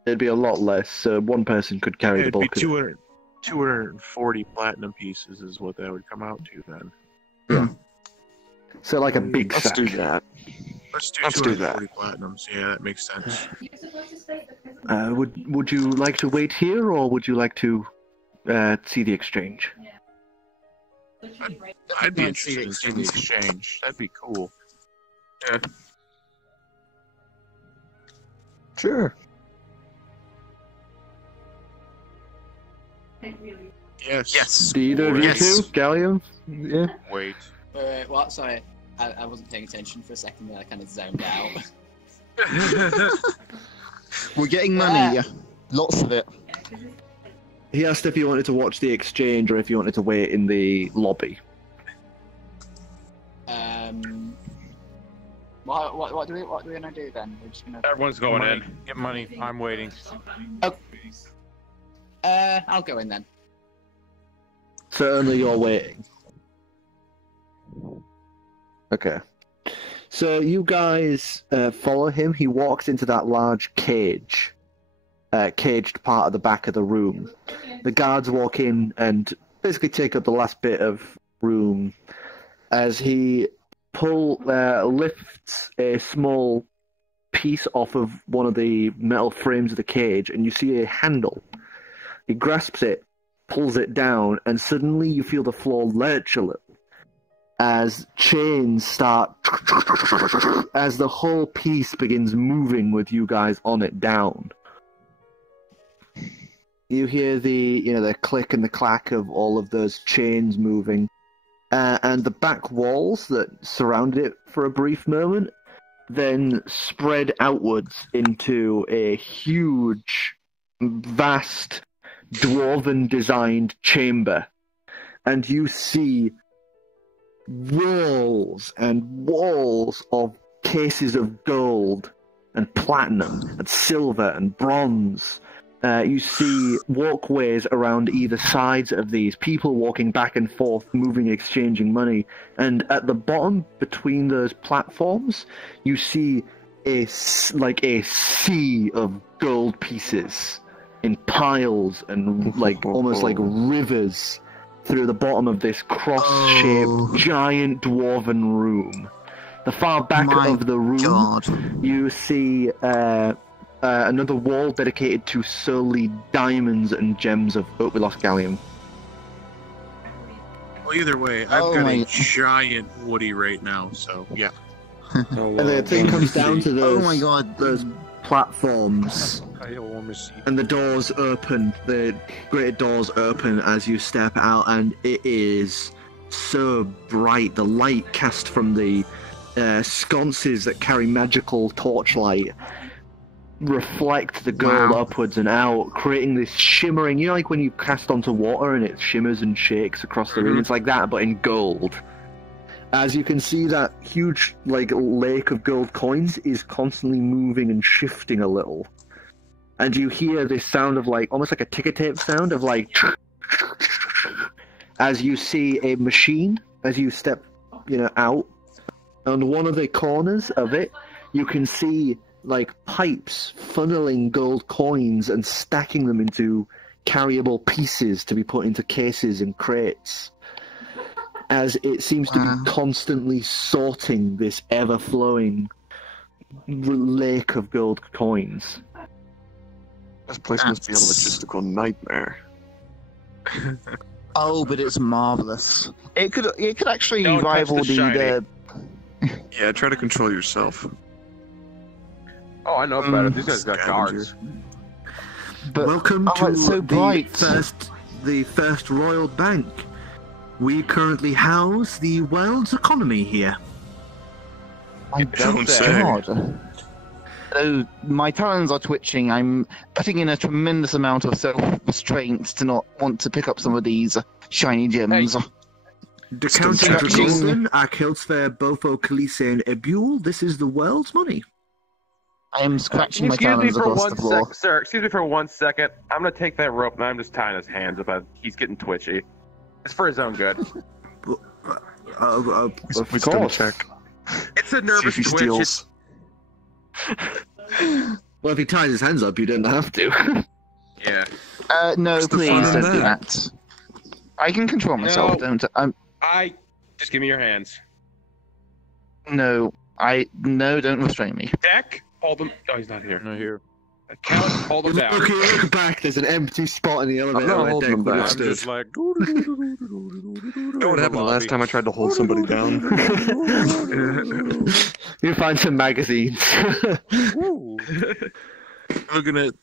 It'd be a lot less, so one person could carry the bulk of it. 240 platinum pieces is what that would come out to then. Yeah. So like a big sack. Let's do that. Let's do that. 240 platinums. Yeah, that makes sense. Would you like to wait here, or would you like to see the exchange? I'd be interested in seeing the exchange. That'd be cool. Yeah. Sure. Yes. Do either of you two, Gallium? Yeah. Wait. What? Sorry, I wasn't paying attention for a second there. I kind of zoned out. We're getting money. Lots of it. He asked if you wanted to watch the exchange or if you wanted to wait in the lobby. What do we gonna do then? We're just gonna. Everyone's going in. Get money. I'm waiting. Oh. I'll go in then. So only you're waiting. Okay. So you guys follow him. He walks into that large caged part of the back of the room. The guards walk in and basically take up the last bit of room as he lifts a small piece off of one of the metal frames of the cage, and you see a handle. He grasps it, pulls it down, and suddenly you feel the floor lurch a little as chains start, as the whole piece begins moving with you guys on it down. You hear the click and the clack of all of those chains moving, and the back walls that surrounded it for a brief moment then spread outwards into a huge, vast, dwarven-designed chamber, and you see walls and walls of cases of gold and platinum and silver and bronze. You see walkways around either sides of these, people walking back and forth, moving, exchanging money, and at the bottom, between those platforms, you see a sea of gold pieces in piles and almost like rivers through the bottom of this cross-shaped giant dwarven room. The far back of the room, you see another wall dedicated to solely diamonds and gems of... Oh, we lost Gallium. Well, either way, I've got a giant Woody right now, so yeah. And the thing comes down to those, those platforms, and the doors open, the great doors open as you step out, and it is so bright. The light cast from the sconces that carry magical torchlight reflect the gold upwards and out, creating this shimmering, you know, like when you cast onto water and it shimmers and shakes across the room. It's like that, but in gold. As you can see, that huge lake of gold coins is constantly moving and shifting a little, and you hear this sound of almost like a ticker tape sound of as you see a machine as you step out. On one of the corners of it, you can see pipes funneling gold coins and stacking them into carryable pieces to be put into cases and crates, as it seems to be constantly sorting this ever-flowing lake of gold coins. This place must be a logistical nightmare. Oh, but it's marvelous. It could actually Don't touch rival the shiny. the Yeah, try to control yourself. Oh, I know better. These guys got guards. But, Welcome to it's so bright. the first Royal Bank. We currently house the world's economy here. My Don't say. God. Oh, my talons are twitching. I'm putting in a tremendous amount of self-restraint to not want to pick up some of these shiny gems. Decounting Dragoldin, Akilsfair, Bofo, Kalise, and Ebule, this is the world's money. I am scratching my Excuse me talons for across one the floor. sir. Excuse me for 1 second. I'm gonna take that rope and I'm just tying his hands up. He's getting twitchy. It's for his own good. Of We double course. check. It's a nervous See if he twitch. steals. Well, if he ties his hands up, you don't have to. Yeah. No, What's the please fun in don't do that. I can control myself, No. don't I? Just give me your hands. No, don't restrain me. Deck, hold him. Oh, he's not here. Not here. Count, hold him down. Look back, there's an empty spot in the elevator. not where holding Deck him would have back. stood. Just like. You know what happened the last time I tried to hold somebody down? You find some magazines.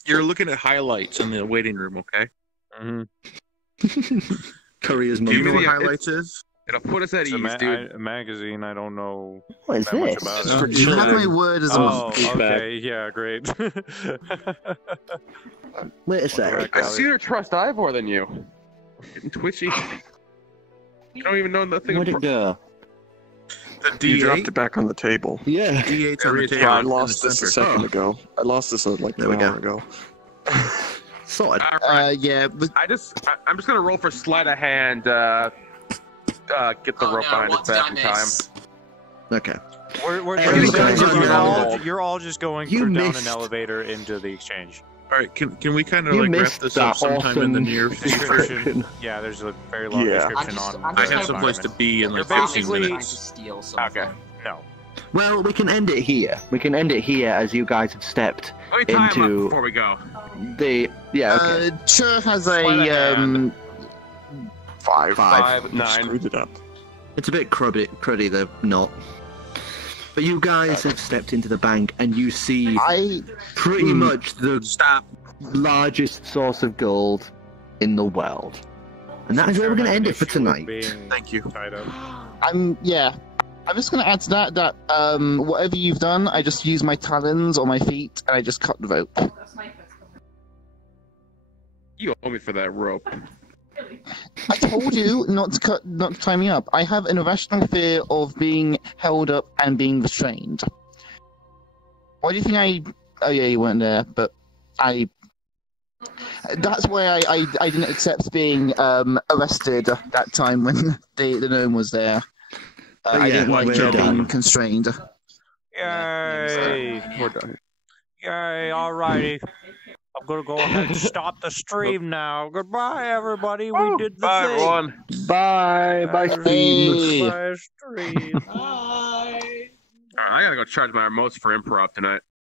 You're looking at highlights in the waiting room, okay? Mm-hmm. Korea's Do you know what Yeah, highlights is? It'll put us at It's ease, dude. a magazine. I don't know What is that much this? about It's it. for You have my children. word as a Oh, monkey. okay, yeah, great. Wait a sec. I sooner trust Ivor than you. Getting twitchy. You don't even know nothing Where'd it about go? The You dropped D8? it back on the table. Yeah. D8's on the table. Yeah, I in the lost this a center. second ago. I lost this like There we an go. hour ago. Sorted. Yeah, but I'm just gonna roll for sleight of hand. Get the rope behind his back in time. Okay. We're You guys are you're all just going You through down missed. an elevator into the exchange. Alright, can we kind of You like wrap missed this that up sometime in the awesome near future? Description. Yeah, there's a very long Yeah. description on. I have some place to be in You're like 15 basically Trying to minutes. steal something. Okay. no. Well, we can end it here. We can end it here as you guys have stepped Let me tie him up into before we go. the. Yeah, okay. Chur has Sleight of a hand. 5. 9. Screwed it up. It's a bit cruddy, though, not. But you guys have stepped into the bank and you see pretty much the largest source of gold in the world. And that is where we're going to end it for tonight. Thank you. Tied up. I'm just gonna add to that whatever you've done, I just use my talons or my feet and I just cut the rope. You owe me for that rope. I told you not to tie me up. I have an irrational fear of being held up and being restrained. Why do you think oh yeah, you weren't there, but that's why I didn't accept being arrested that time when the gnome was there. I yeah, didn't like we're being done. constrained. Yay! We're done. Yay! Alrighty. I'm gonna go ahead and stop the stream now. Goodbye, everybody. We did the Bye, thing. everyone. Bye. Bye, stream. Bye, stream. Alright, I gotta go charge my remotes for improv tonight.